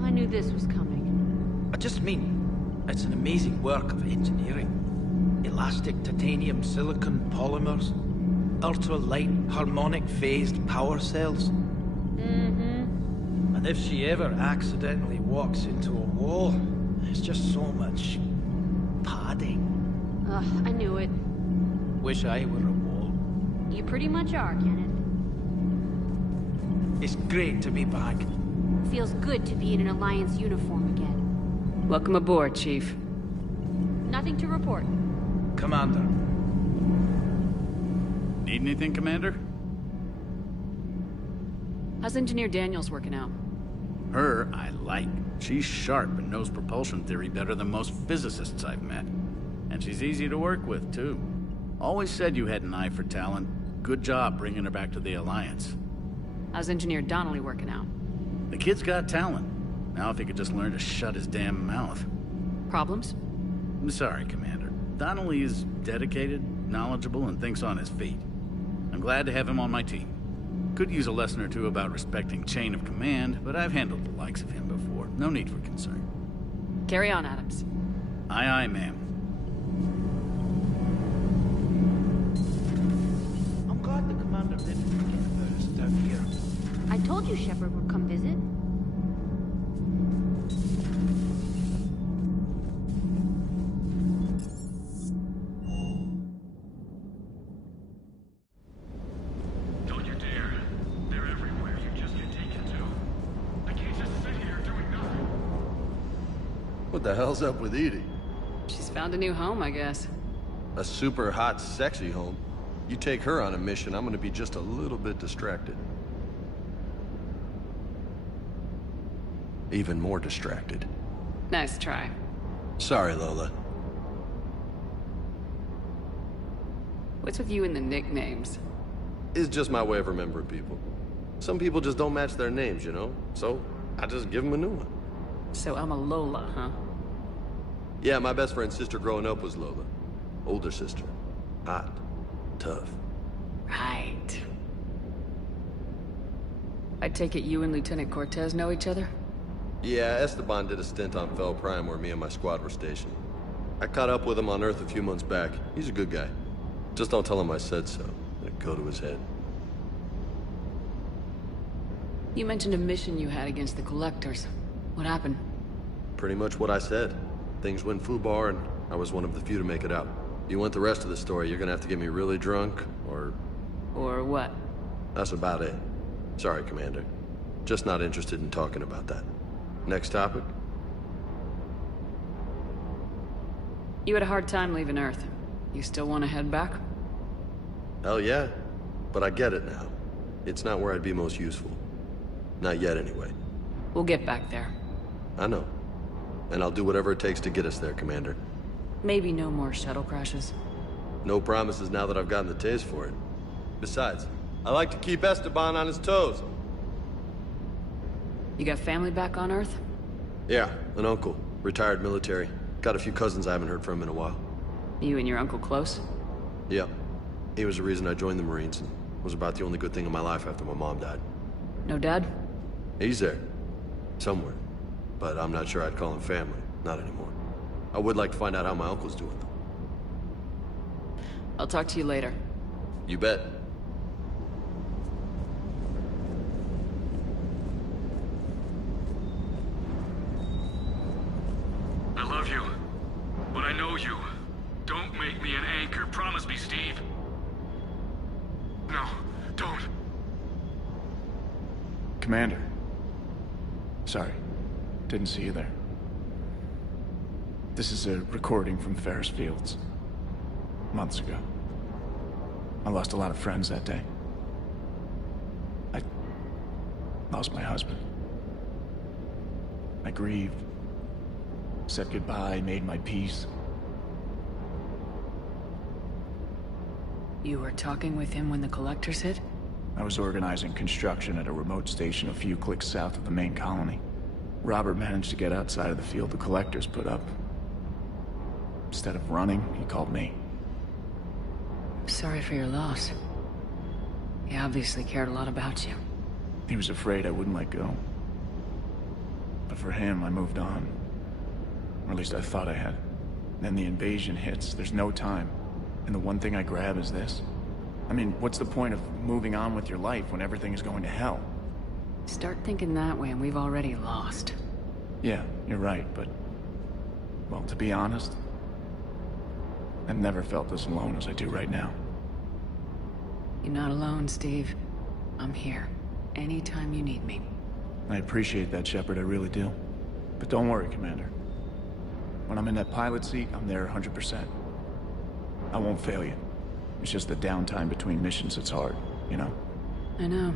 I knew this was coming. I just mean, it's an amazing work of engineering. Elastic titanium silicon polymers, ultra-light harmonic phased power cells. Mm-hmm. And if she ever accidentally walks into a wall, there's just so much padding. Ugh, I knew it. Wish I were a wall. You pretty much are, Kenneth. It's great to be back. Feels good to be in an Alliance uniform again. Welcome aboard, Chief. Nothing to report. Commander. Need anything, Commander? How's Engineer Daniels working out? Her, I like. She's sharp and knows propulsion theory better than most physicists I've met. And she's easy to work with, too. Always said you had an eye for talent. Good job bringing her back to the Alliance. How's Engineer Donnelly working out? The kid's got talent. Now if he could just learn to shut his damn mouth. Problems? I'm sorry, Commander. Donnelly is dedicated, knowledgeable, and thinks on his feet. I'm glad to have him on my team. Could use a lesson or two about respecting chain of command, but I've handled the likes of him before. No need for concern. Carry on, Adams. Aye, aye, ma'am. I'm glad the commander didn't forget about us down here. I told you Shepard would come visit. Don't you dare. They're everywhere. You just get taken to. I can't just sit here doing nothing. What the hell's up with Edie? She's found a new home, I guess. A super hot, sexy home. You take her on a mission, I'm gonna be just a little bit distracted. Even more distracted. Nice try. Sorry, Lola. What's with you and the nicknames? It's just my way of remembering people. Some people just don't match their names, you know? So, I just give them a new one. So I'm a Lola, huh? Yeah, my best friend's sister growing up was Lola. Older sister. Hot. Tough. Right. I take it you and Lieutenant Cortez know each other? Yeah, Esteban did a stint on Fel Prime where me and my squad were stationed. I caught up with him on Earth a few months back. He's a good guy. Just don't tell him I said so. It'd go to his head. You mentioned a mission you had against the Collectors. What happened? Pretty much what I said. Things went foobar and I was one of the few to make it out. If you want the rest of the story, you're gonna have to get me really drunk, or... Or what? That's about it. Sorry, Commander. Just not interested in talking about that. Next topic? You had a hard time leaving Earth. You still want to head back? Hell yeah. But I get it now. It's not where I'd be most useful. Not yet, anyway. We'll get back there. I know. And I'll do whatever it takes to get us there, Commander. Maybe no more shuttle crashes. No promises now that I've gotten the taste for it. Besides, I like to keep Esteban on his toes. You got family back on Earth? Yeah, an uncle. Retired military. Got a few cousins I haven't heard from in a while. You and your uncle close? Yeah. He was the reason I joined the Marines, and was about the only good thing in my life after my mom died. No dad? He's there. Somewhere. But I'm not sure I'd call him family. Not anymore. I would like to find out how my uncle's doing, though. I'll talk to you later. You bet. I love you, but I know you. Don't make me an anchor. Promise me, Steve. No, don't. Commander. Sorry. Didn't see you there. This is a recording from Ferris Fields. Months ago. I lost a lot of friends that day. I lost my husband. I grieved. Said goodbye, made my peace. You were talking with him when the collectors hit? I was organizing construction at a remote station a few clicks south of the main colony. Robert managed to get outside of the field the collectors put up. Instead of running, he called me. Sorry for your loss. He obviously cared a lot about you. He was afraid I wouldn't let go. But for him, I moved on. Or at least I thought I had. Then the invasion hits, there's no time. And the one thing I grab is this. I mean, what's the point of moving on with your life when everything is going to hell? Start thinking that way and we've already lost. Yeah, you're right, but... well, to be honest, I've never felt as alone as I do right now. You're not alone, Steve. I'm here. Anytime you need me. I appreciate that, Shepard, I really do. But don't worry, Commander. When I'm in that pilot seat, I'm there 100%. I won't fail you. It's just the downtime between missions that's hard, you know? I know.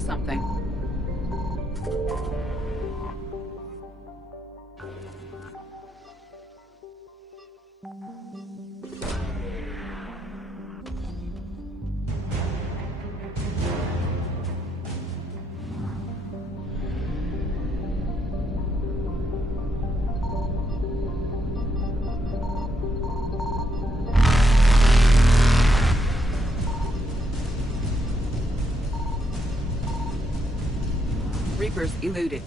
found something. Reapers eluded.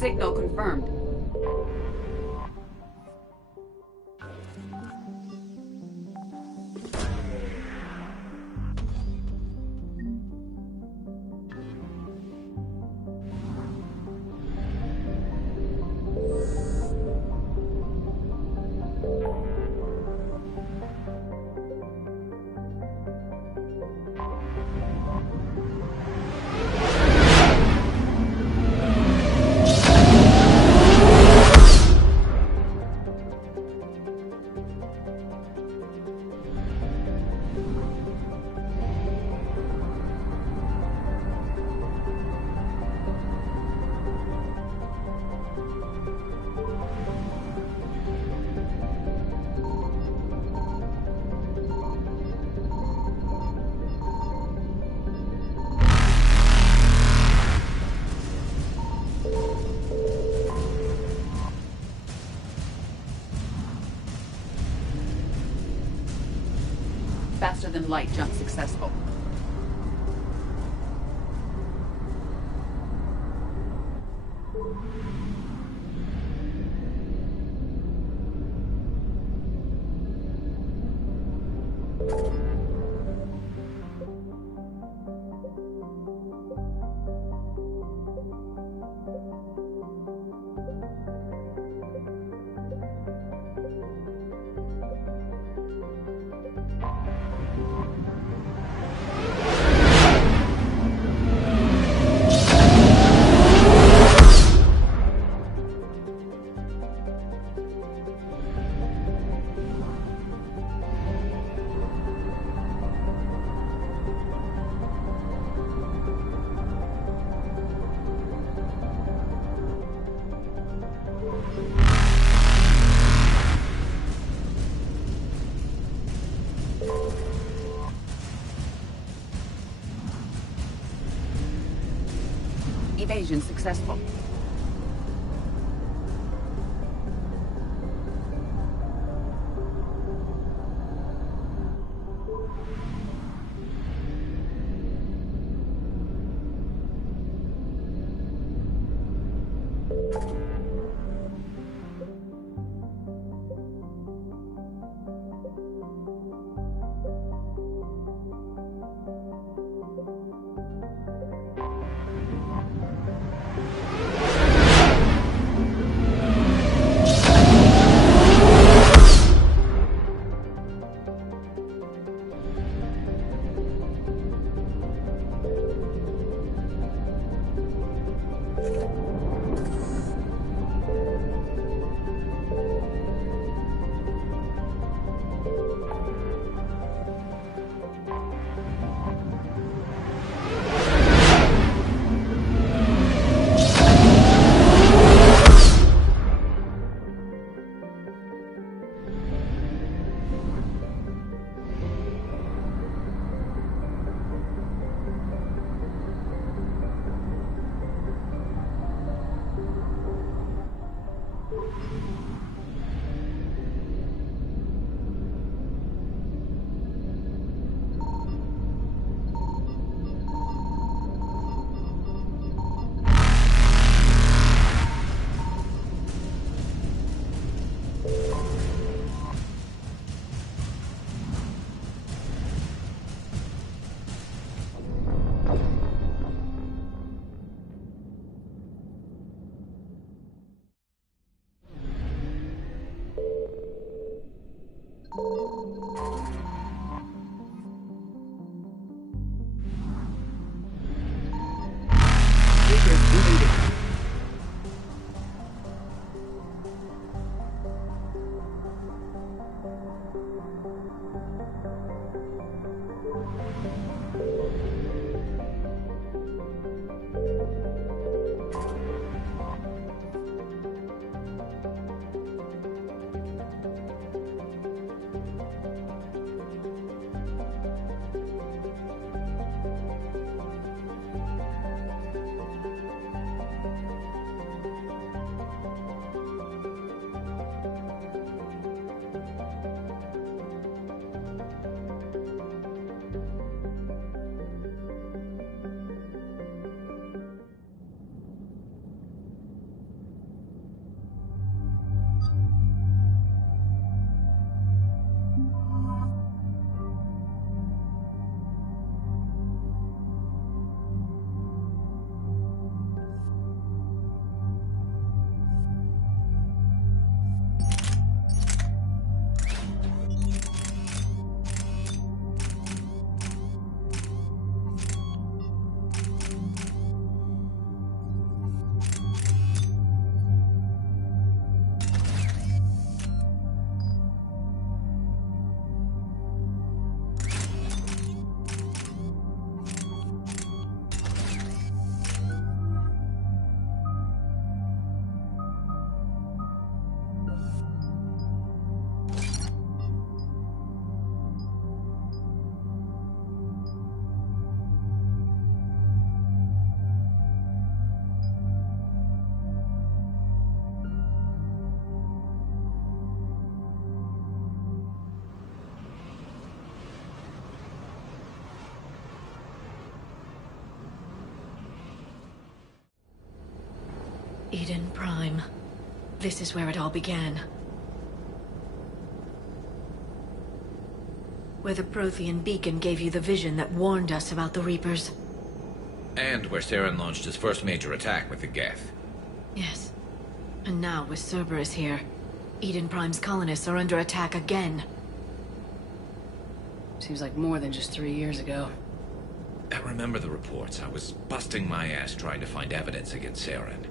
Signal confirmed. Faster than light jump successful. Evasion successful. We need it. Eden Prime. This is where it all began. Where the Prothean beacon gave you the vision that warned us about the Reapers. And where Saren launched his first major attack with the Geth. Yes. And now, with Cerberus here, Eden Prime's colonists are under attack again. Seems like more than just 3 years ago. I remember the reports. I was busting my ass trying to find evidence against Saren.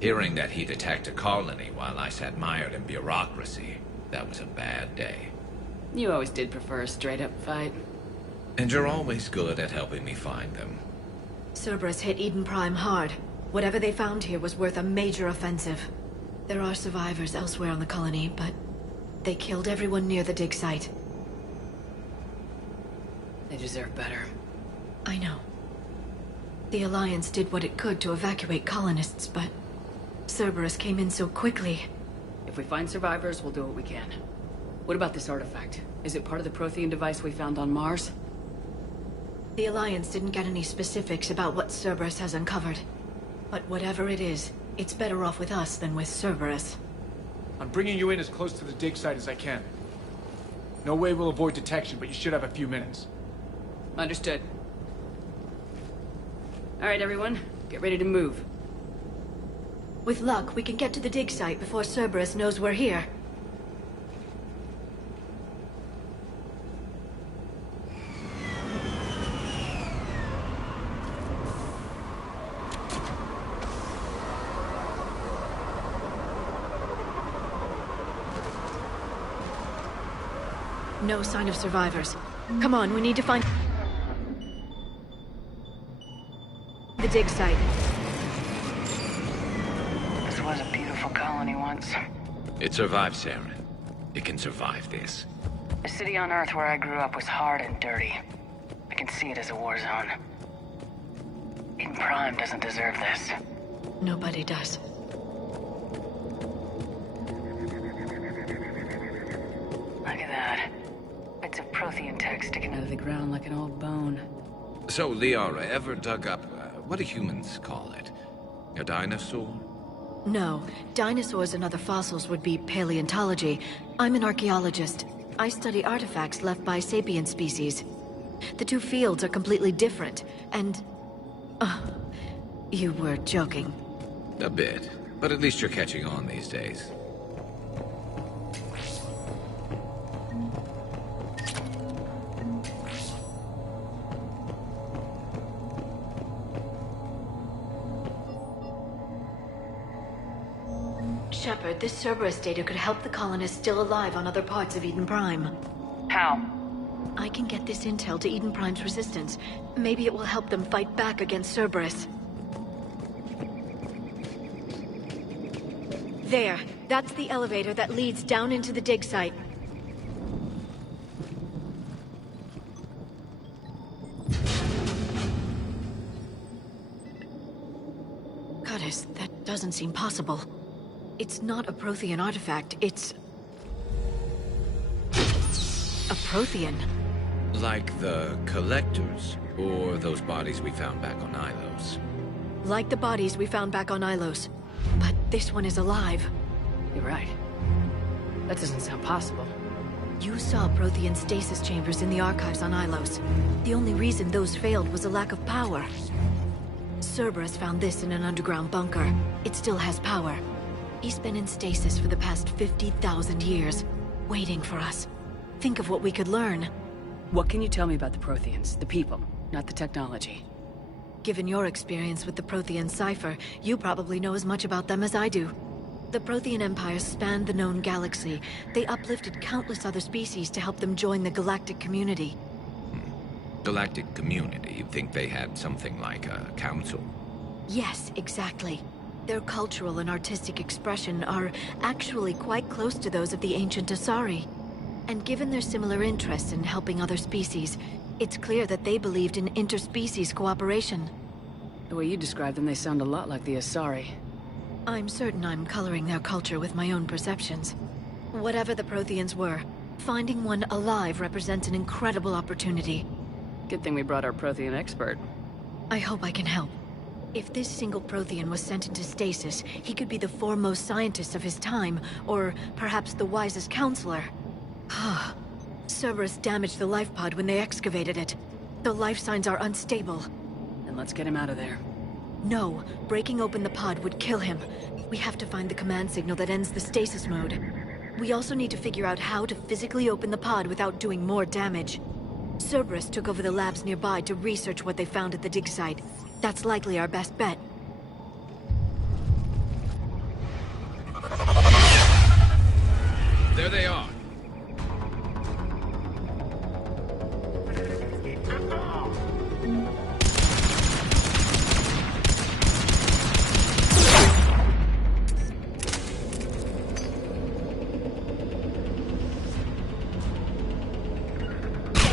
Hearing that he'd attacked a colony while I sat mired in bureaucracy, that was a bad day. You always did prefer a straight-up fight. And you're always good at helping me find them. Cerberus hit Eden Prime hard. Whatever they found here was worth a major offensive. There are survivors elsewhere on the colony, but they killed everyone near the dig site. They deserve better. I know. The Alliance did what it could to evacuate colonists, but Cerberus came in so quickly. If we find survivors, we'll do what we can. What about this artifact? Is it part of the Prothean device we found on Mars? The Alliance didn't get any specifics about what Cerberus has uncovered. But whatever it is, it's better off with us than with Cerberus. I'm bringing you in as close to the dig site as I can. No way we'll avoid detection, but you should have a few minutes. Understood. All right, everyone. Get ready to move. With luck, we can get to the dig site before Cerberus knows we're here. No sign of survivors. Come on, we need to find the dig site. This was a beautiful colony once. It survived, Saren. It can survive this. The city on Earth where I grew up was hard and dirty. I can see it as a war zone. Eden Prime doesn't deserve this. Nobody does. Look at that. Bits of Prothean tech sticking Out of the ground like an old bone. So, Liara, ever dug up, what do humans call it? A dinosaur? No. Dinosaurs and other fossils would be paleontology. I'm an archaeologist. I study artifacts left by sapient species. The two fields are completely different, and... you were joking. A bit. But at least you're catching on these days. Shepard, this Cerberus data could help the colonists still alive on other parts of Eden Prime. How? I can get this intel to Eden Prime's resistance. Maybe it will help them fight back against Cerberus. There. That's the elevator that leads down into the dig site. Goddess, that doesn't seem possible. It's not a Prothean artifact, it's... a Prothean. Like the Collectors, or those bodies we found back on Ilos. Like the bodies we found back on Ilos. But this one is alive. You're right. That doesn't sound possible. You saw Prothean stasis chambers in the archives on Ilos. The only reason those failed was a lack of power. Cerberus found this in an underground bunker. It still has power. He's been in stasis for the past 50,000 years, waiting for us. Think of what we could learn. What can you tell me about the Protheans? The people, not the technology. Given your experience with the Prothean cipher, you probably know as much about them as I do. The Prothean Empire spanned the known galaxy. They uplifted countless other species to help them join the galactic community. Galactic community? You think they had something like a council? Yes, exactly. Their cultural and artistic expression are actually quite close to those of the ancient Asari. And given their similar interests in helping other species, it's clear that they believed in interspecies cooperation. The way you describe them, they sound a lot like the Asari. I'm certain I'm coloring their culture with my own perceptions. Whatever the Protheans were, finding one alive represents an incredible opportunity. Good thing we brought our Prothean expert. I hope I can help. If this single Prothean was sent into stasis, he could be the foremost scientist of his time, or perhaps the wisest counselor. Cerberus damaged the life pod when they excavated it. The life signs are unstable. Then let's get him out of there. No, breaking open the pod would kill him. We have to find the command signal that ends the stasis mode. We also need to figure out how to physically open the pod without doing more damage. Cerberus took over the labs nearby to research what they found at the dig site. That's likely our best bet. There they are.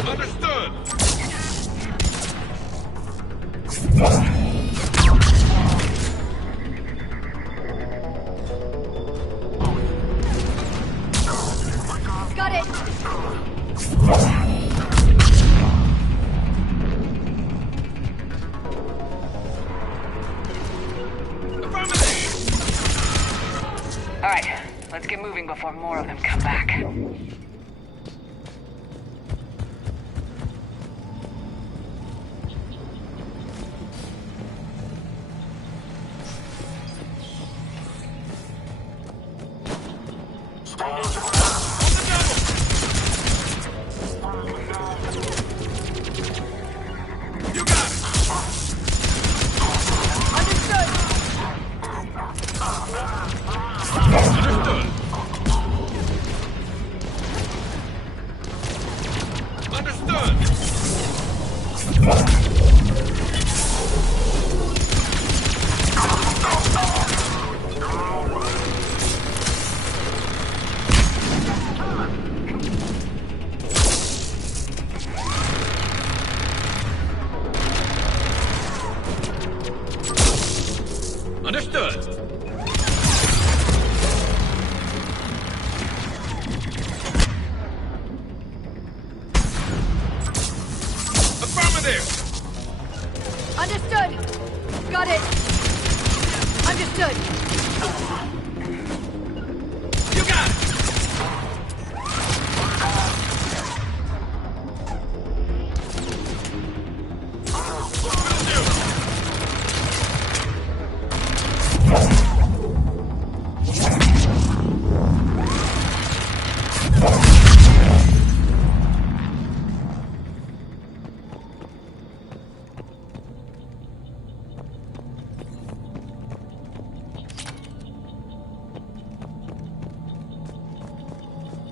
Understood! Got it! Alright, let's get moving before more of them come back.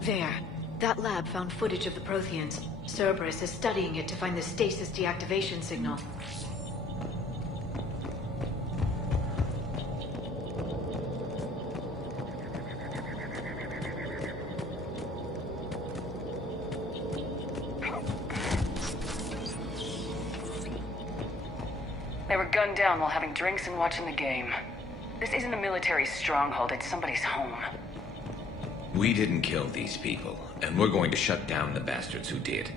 There. That lab found footage of the Protheans. Cerberus is studying it to find the stasis deactivation signal. They were gunned down while having drinks and watching the game. This isn't a military stronghold, it's somebody's home. We didn't kill these people, and we're going to shut down the bastards who did.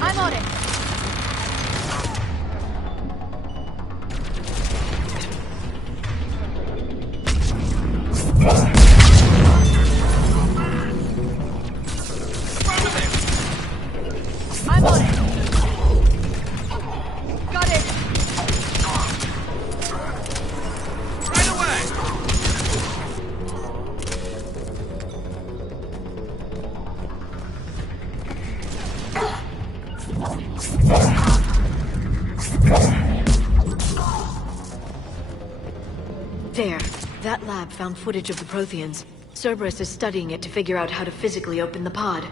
I'm on it! I'm on it! Got it! Right away! There. That lab found footage of the Protheans. Cerberus is studying it to figure out how to physically open the pod.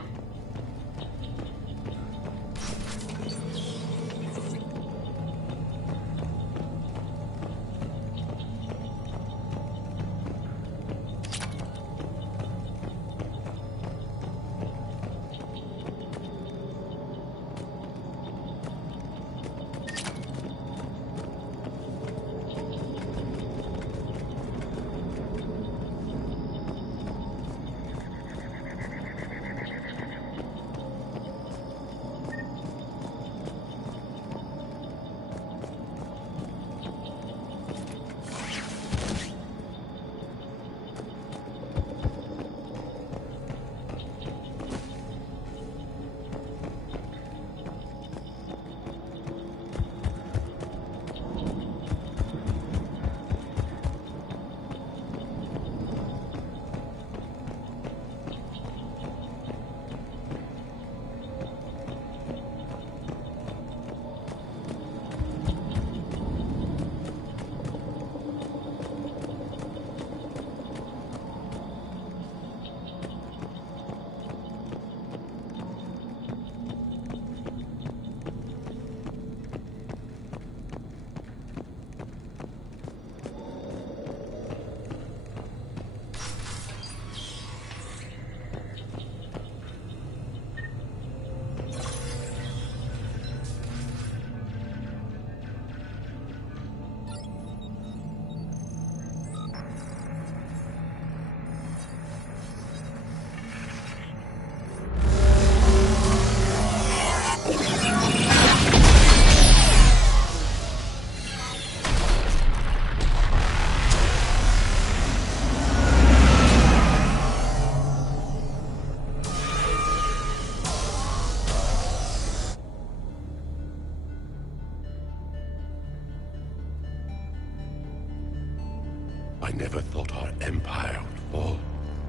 I never thought our empire would fall.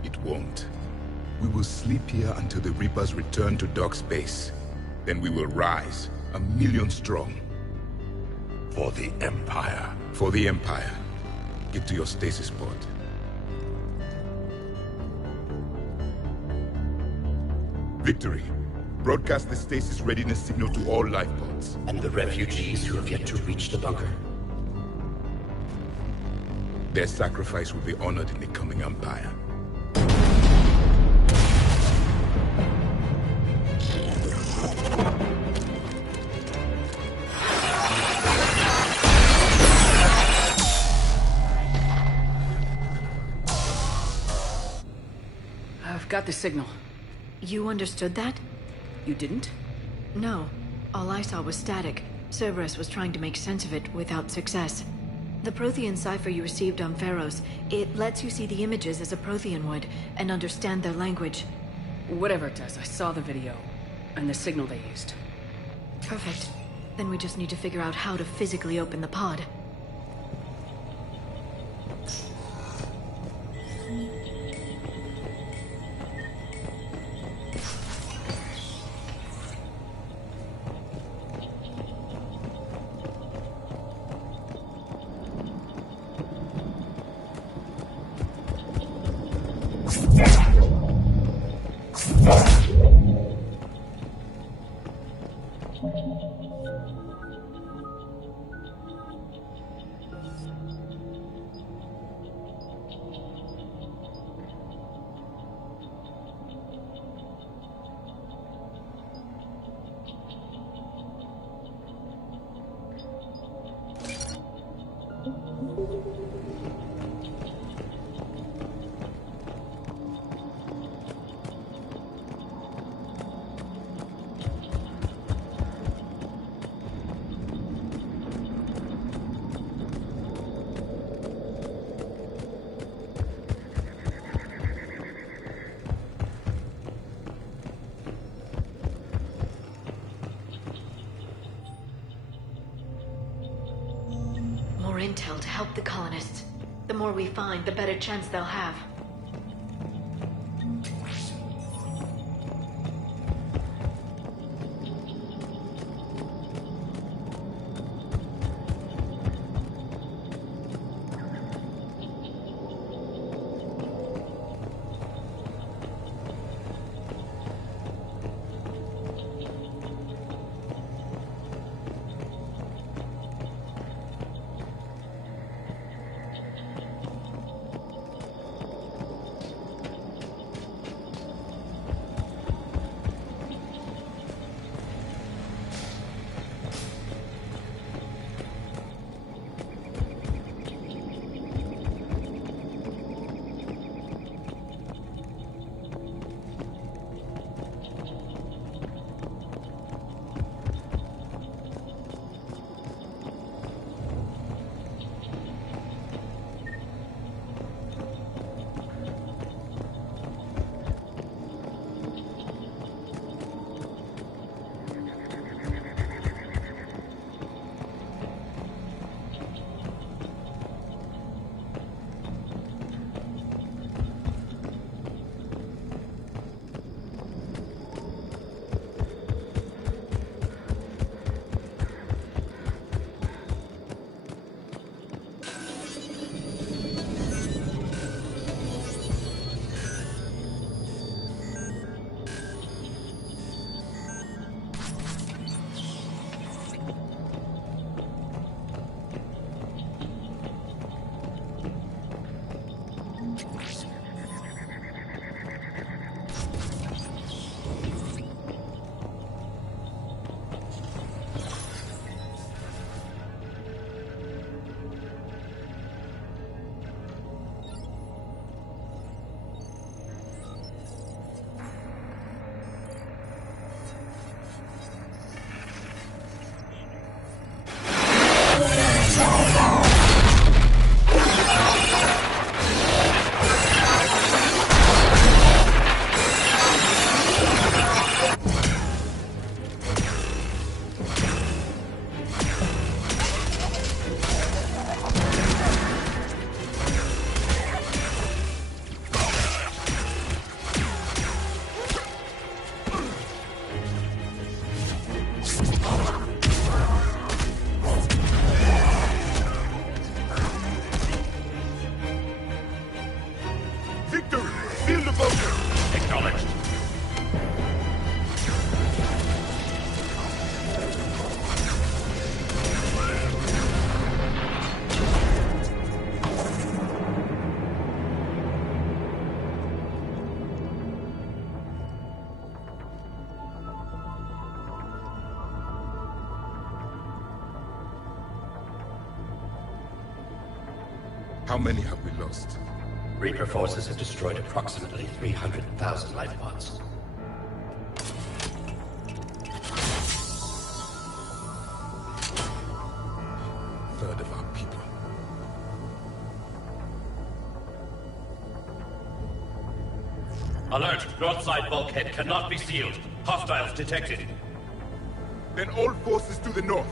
It won't. We will sleep here until the Reapers return to Dock Space. Then we will rise, 1,000,000 strong. For the Empire. For the Empire. Get to your stasis pod. Victory. Broadcast the stasis readiness signal to all life pods. And the refugees who have yet to reach the bunker. Their sacrifice will be honored in the coming Empire. I've got the signal. You understood that? You didn't? No. All I saw was static. Cerberus was trying to make sense of it without success. The Prothean cipher you received on Pharos, it lets you see the images as a Prothean would, and understand their language. Whatever it does, I saw the video, and the signal they used. Perfect. Then we just need to figure out how to physically open the pod. More intel to help the colonists. The more we find, the better chance they'll have. How many have we lost? Reaper forces have destroyed approximately 300,000 life pods. Third of our people. Alert! North side bulkhead cannot be sealed. Hostiles detected. Then all forces to the north.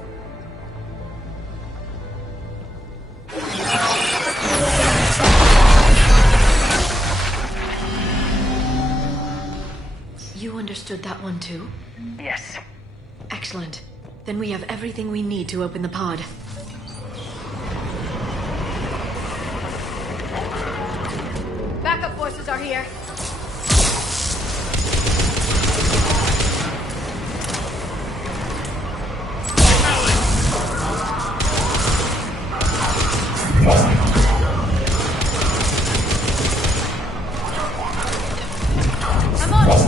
You understood that one too? Yes. Excellent. Then we have everything we need to open the pod. Backup forces are here. I'm on it.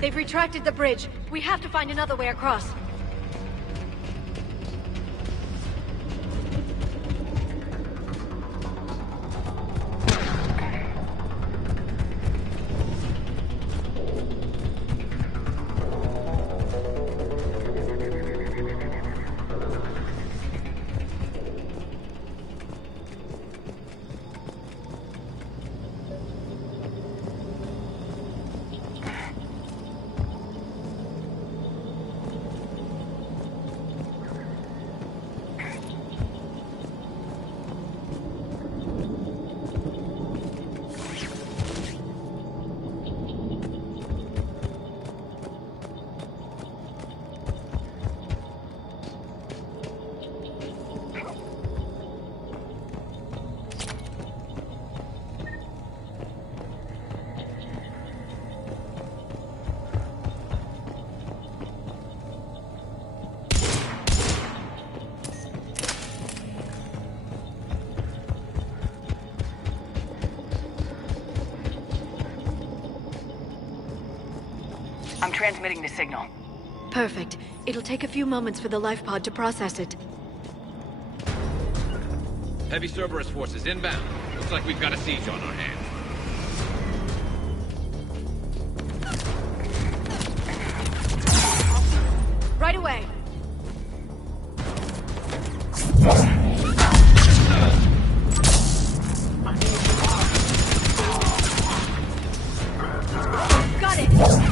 They've retracted the bridge. We have to find another way across. I'm transmitting the signal. Perfect. It'll take a few moments for the life pod to process it. Heavy Cerberus forces inbound. Looks like we've got a siege on our hands. Right away. Got it.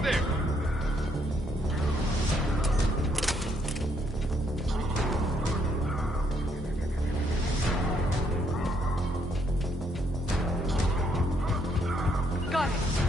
over there! Got it!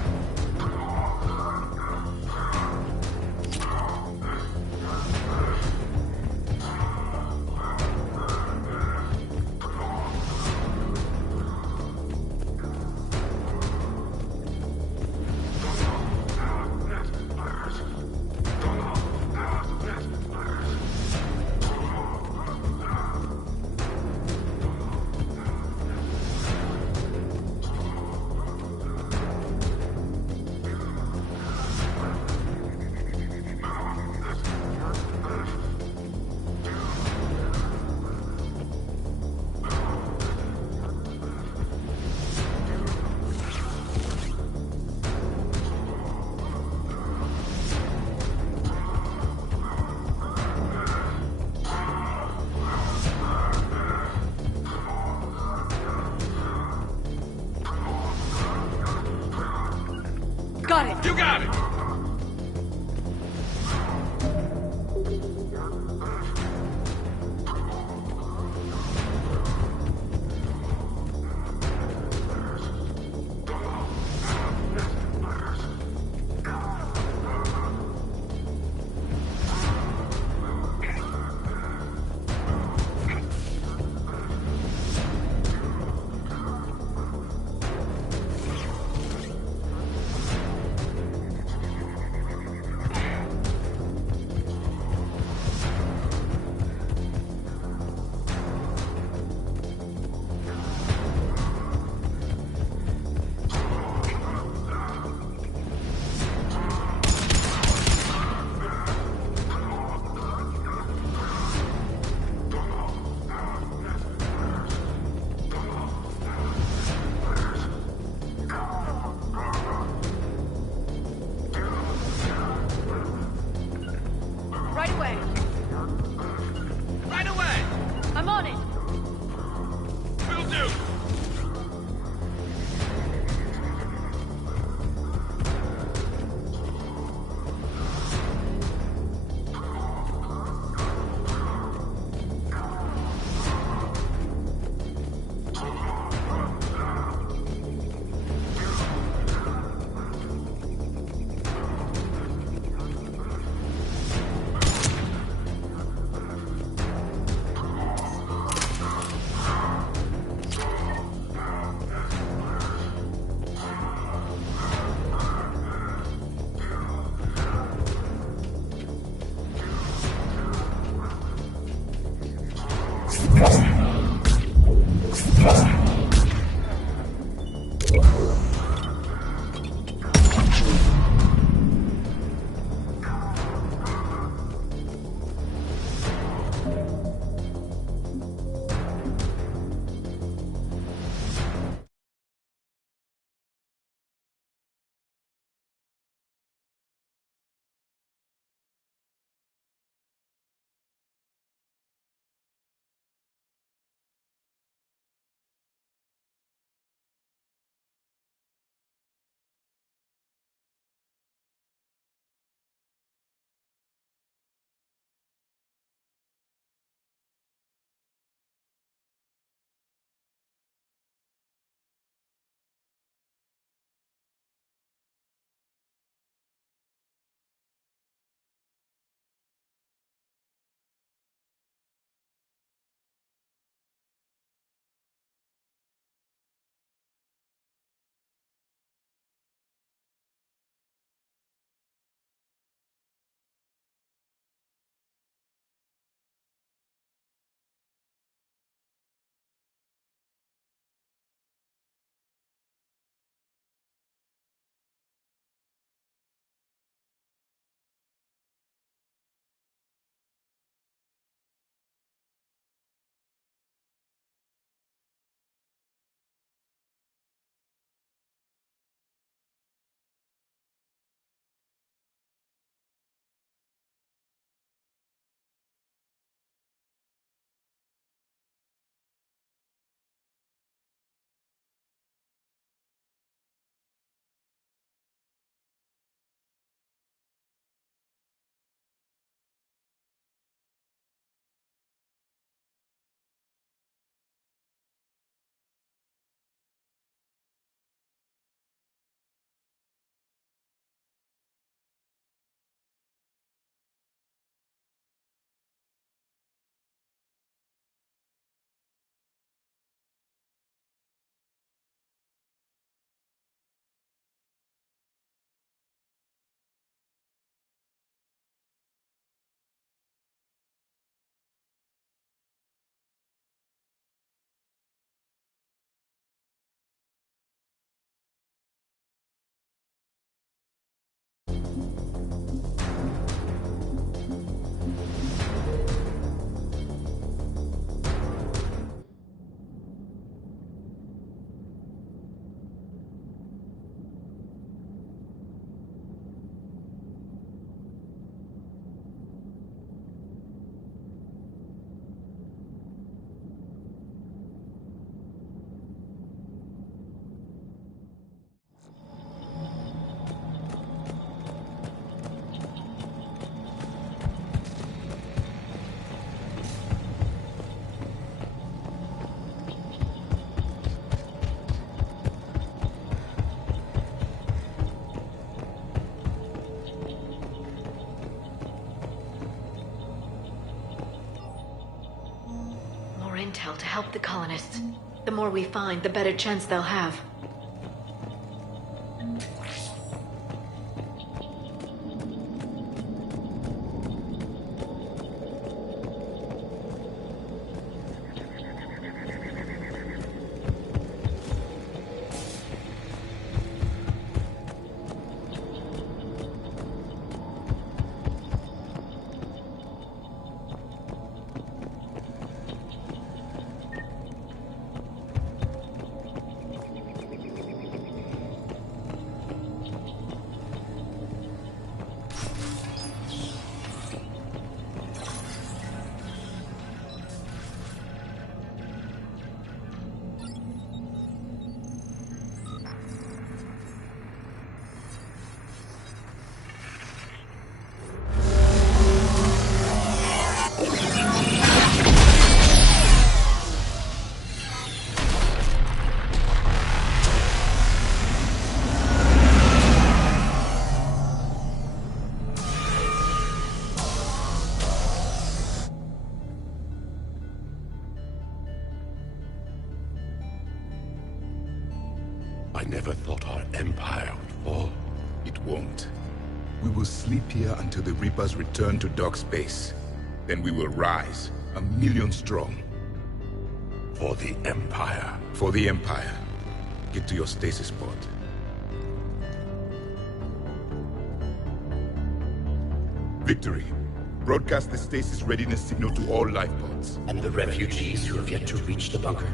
Got it! You got it! help the colonists. The more we find, the better chance they'll have. I never thought our empire would fall. It won't. We will sleep here until the Reapers return to dock space. Then we will rise, 1,000,000 strong. For the Empire. For the Empire. Get to your stasis pod. Victory. Broadcast the stasis readiness signal to all life pods. And the refugees who have yet to reach the bunker.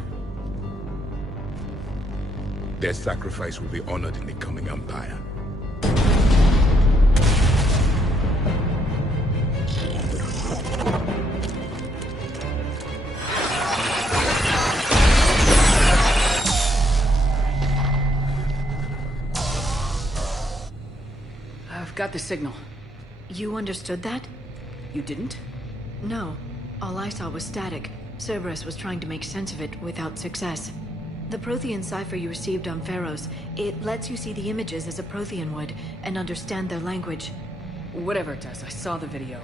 Their sacrifice will be honored in the coming Empire. I've got the signal. You understood that? You didn't? No. All I saw was static. Cerberus was trying to make sense of it without success. The Prothean cipher you received on Pharaohs, it lets you see the images as a Prothean would, and understand their language. Whatever it does, I saw the video,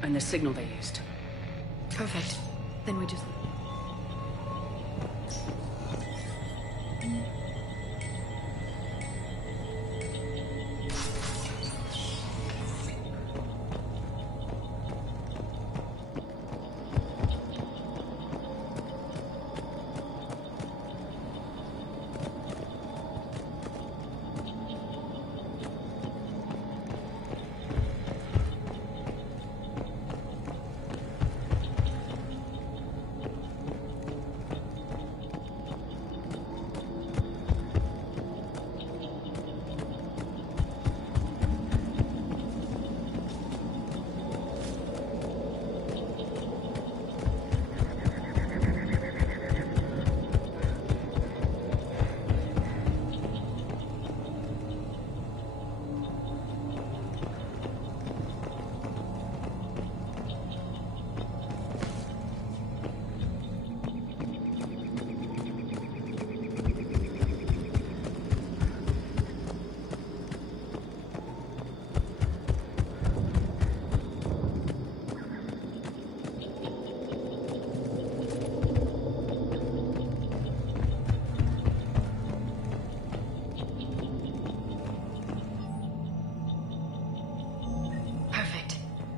and the signal they used. Perfect. Then we just...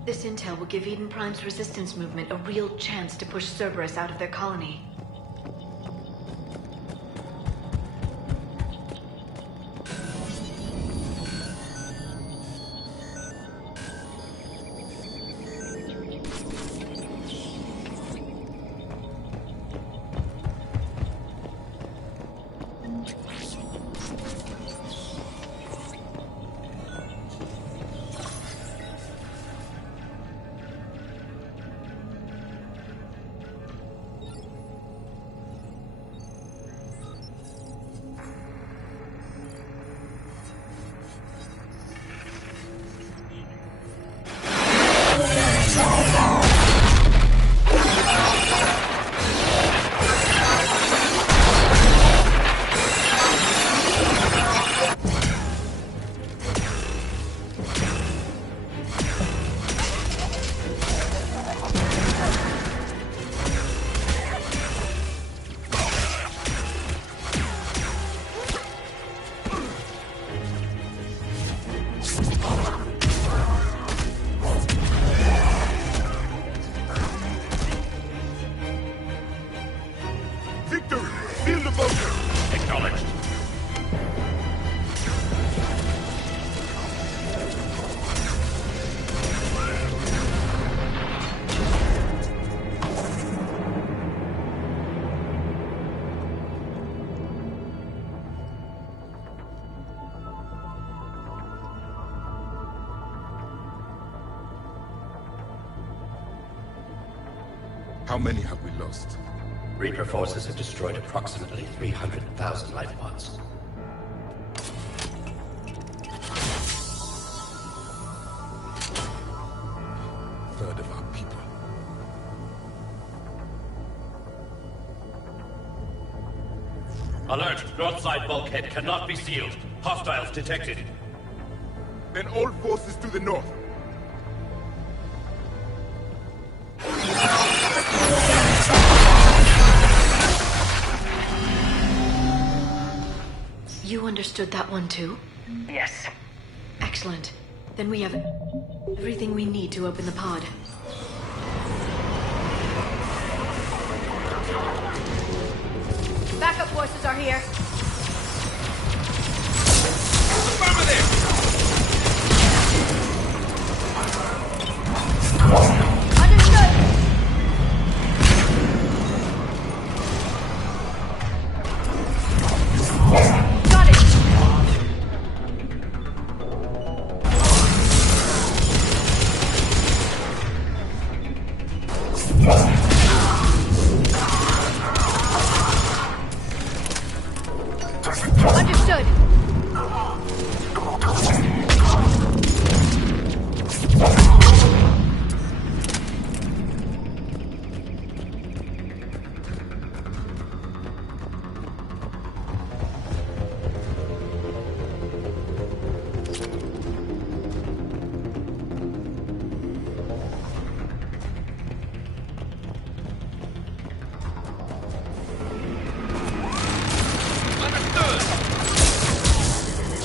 This intel will give Eden Prime's resistance movement a real chance to push Cerberus out of their colony. How many have we lost? Reaper forces have destroyed approximately 300,000 life pods. Third of our people. Alert! North side bulkhead cannot be sealed. Hostiles detected. Then all forces to the north. You understood that one too? Yes. Excellent. Then we have everything we need to open the pod. Backup forces are here. Over there! Understood! Got it! Understood!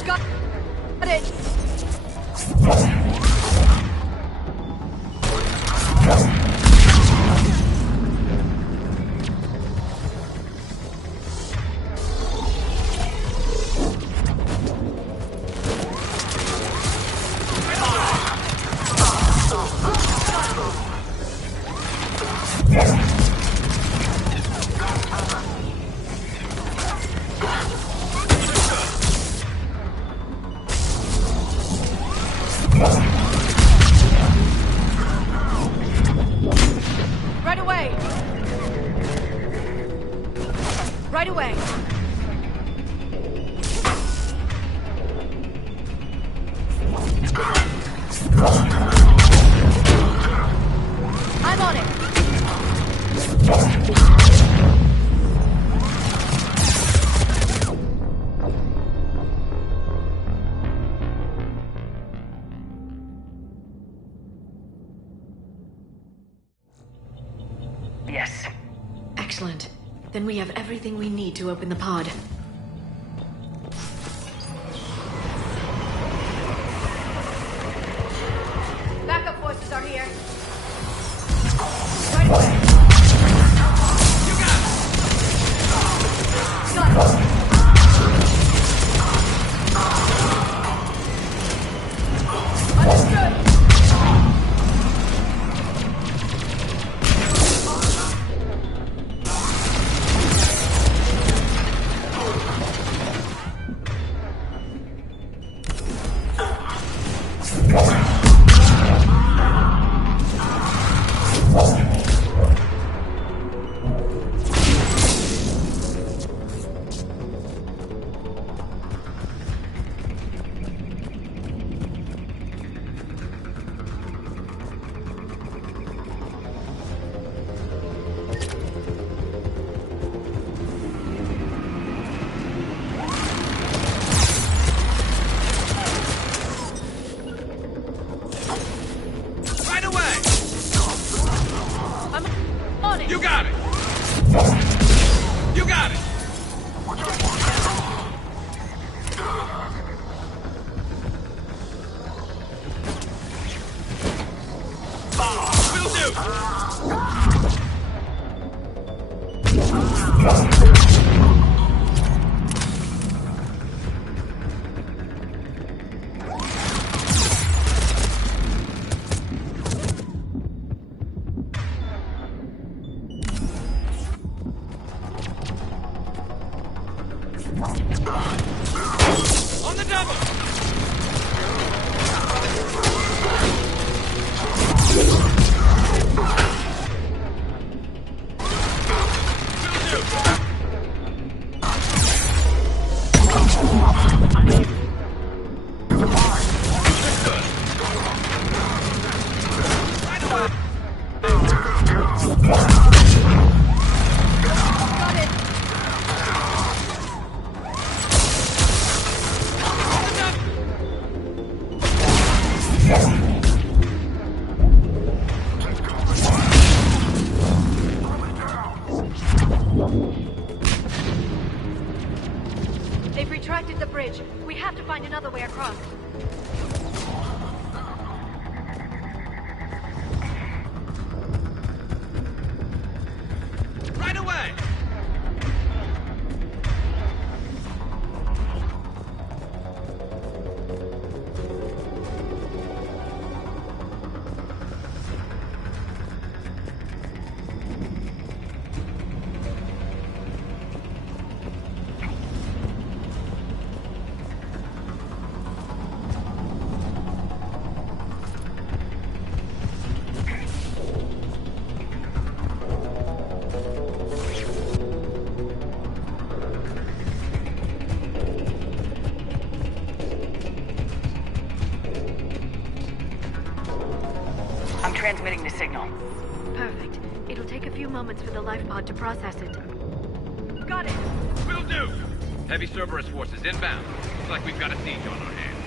Got it! Right away! Right away! I'm on it! Yes. Excellent. Then we have everything we need to open the pod. Backup forces are here. Right away! You got it! Got it! Understood! Right away! I'm on it! You got it! You got it! Will do! On the double! They've retracted the bridge. We have to find another way across. Right away! I'm transmitting the signal. Perfect. It'll take a few moments for the life pod to process it. Got it! Will do! Heavy Cerberus forces inbound. Looks like we've got a siege on our hands.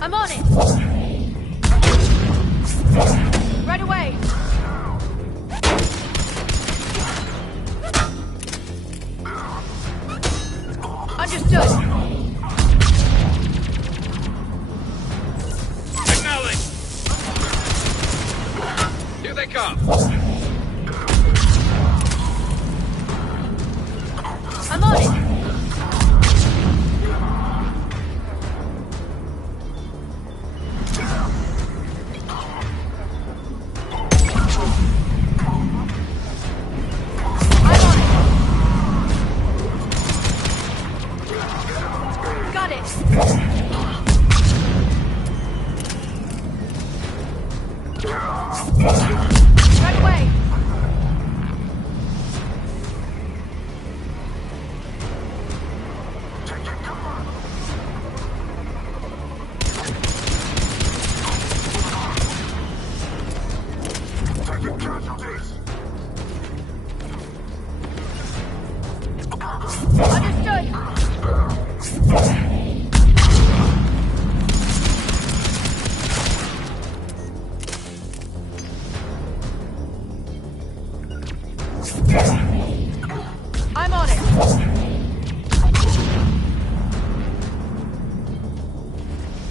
I'm on it! Right away! Understood! Acknowledge! Here they come! I'm on it! Got it! Right away! Understood! I'm on it!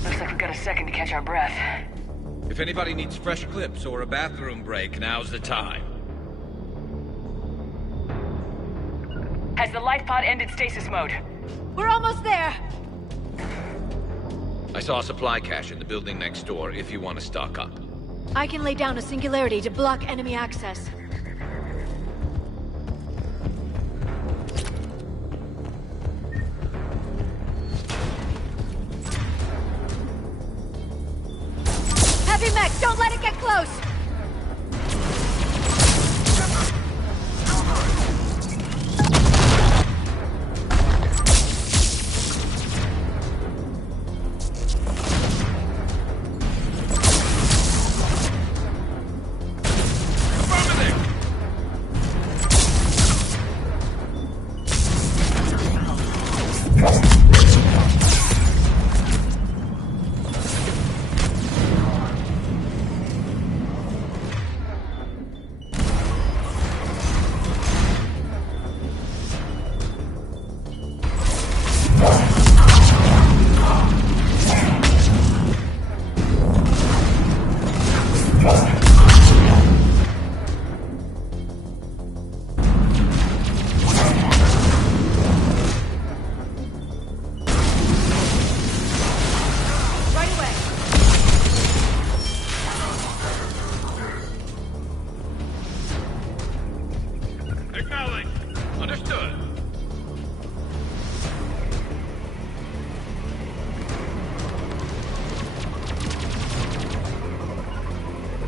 Looks like we've got a second to catch our breath. If anybody needs fresh clips or a bathroom break, now's the time. Has the life pod ended stasis mode? We're almost there! I saw a supply cache in the building next door if you want to stock up. I can lay down a singularity to block enemy access. Heavy mech, don't let it get close!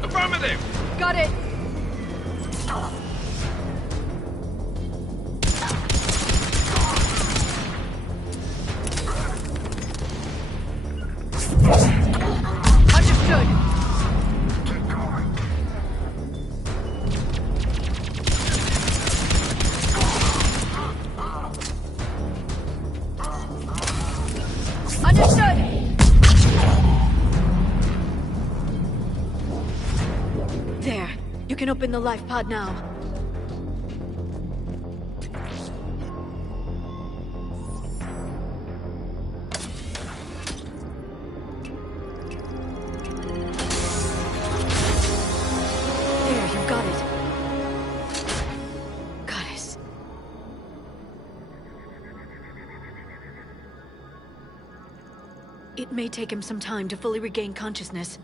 Affirmative! Got it! You can open the life pod now. There, you got it. Goddess. It may take him some time to fully regain consciousness.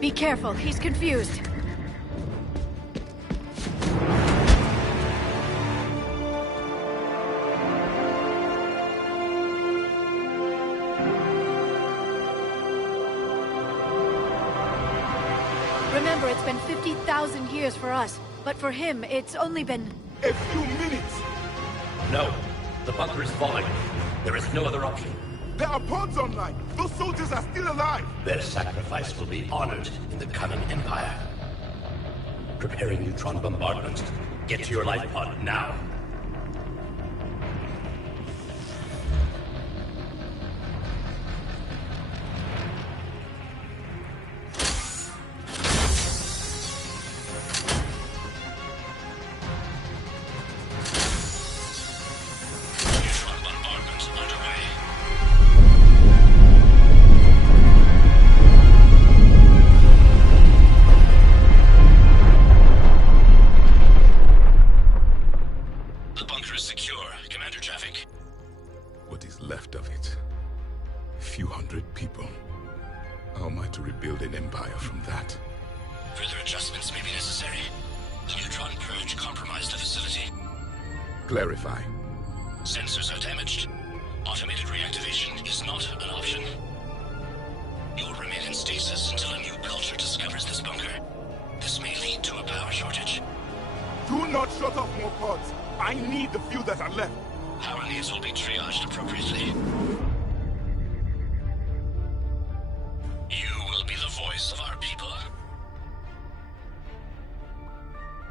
Be careful, he's confused. Remember, it's been 50,000 years for us, but for him, it's only been... A few minutes! No. The bunker is falling. There is no other option. There are pods online! Those soldiers are still alive! Their sacrifice will be honored in the coming Empire. Preparing neutron bombardment. Get to your life pod now. Clarify. Sensors are damaged. Automated reactivation is not an option. You will remain in stasis until a new culture discovers this bunker. This may lead to a power shortage. Do not shut off more pods. I need the few that are left. Power needs will be triaged appropriately. You will be the voice of our people.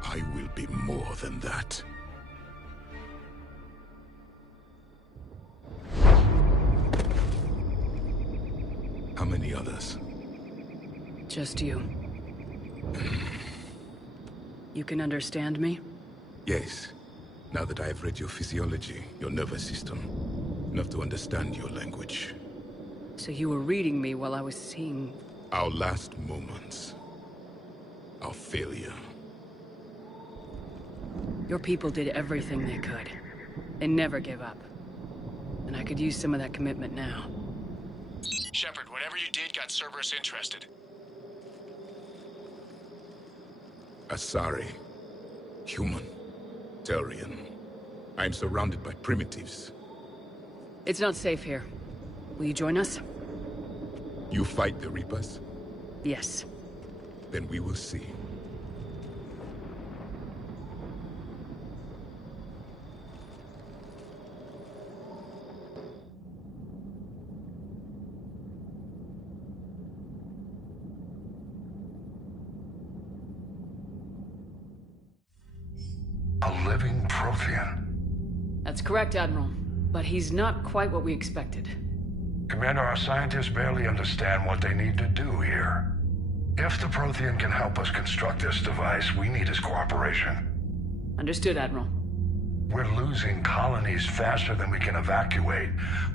I will be more than that. How many others? Just you. You can understand me? Yes. Now that I have read your physiology, your nervous system, enough to understand your language. So you were reading me while I was seeing... Our last moments. Our failure. Your people did everything they could. They never gave up. And I could use some of that commitment now. Shepard, whatever you did got Cerberus interested. Asari. Human. Turian. I'm surrounded by primitives. It's not safe here. Will you join us? You fight the Reapers? Yes. Then we will see. A living Prothean. That's correct, Admiral. But he's not quite what we expected. Commander, our scientists barely understand what they need to do here. If the Prothean can help us construct this device, we need his cooperation. Understood, Admiral. We're losing colonies faster than we can evacuate.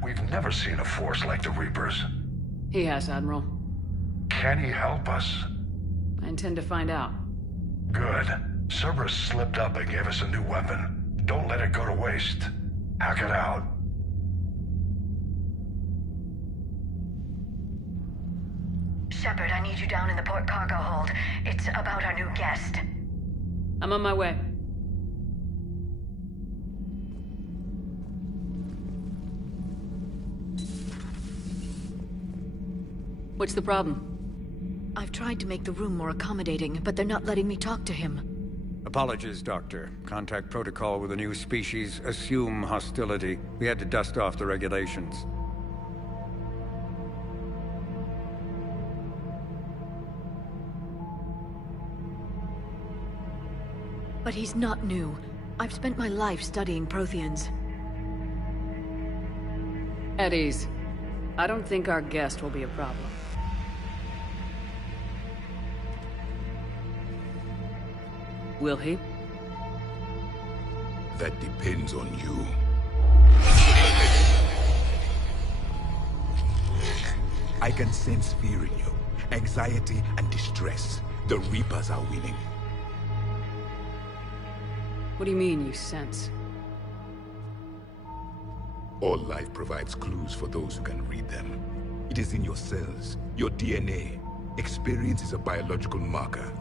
We've never seen a force like the Reapers. He has, Admiral. Can he help us? I intend to find out. Good. Cerberus slipped up and gave us a new weapon. Don't let it go to waste. Hack it out. Shepard, I need you down in the port cargo hold. It's about our new guest. I'm on my way. What's the problem? I've tried to make the room more accommodating, but they're not letting me talk to him. Apologies, Doctor. Contact protocol with a new species. Assume hostility. We had to dust off the regulations. But he's not new. I've spent my life studying Protheans. At ease. I don't think our guest will be a problem. Will he? That depends on you. I can sense fear in you, anxiety and distress. The Reapers are winning. What do you mean, you sense? All life provides clues for those who can read them. It is in your cells, your DNA. Experience is a biological marker.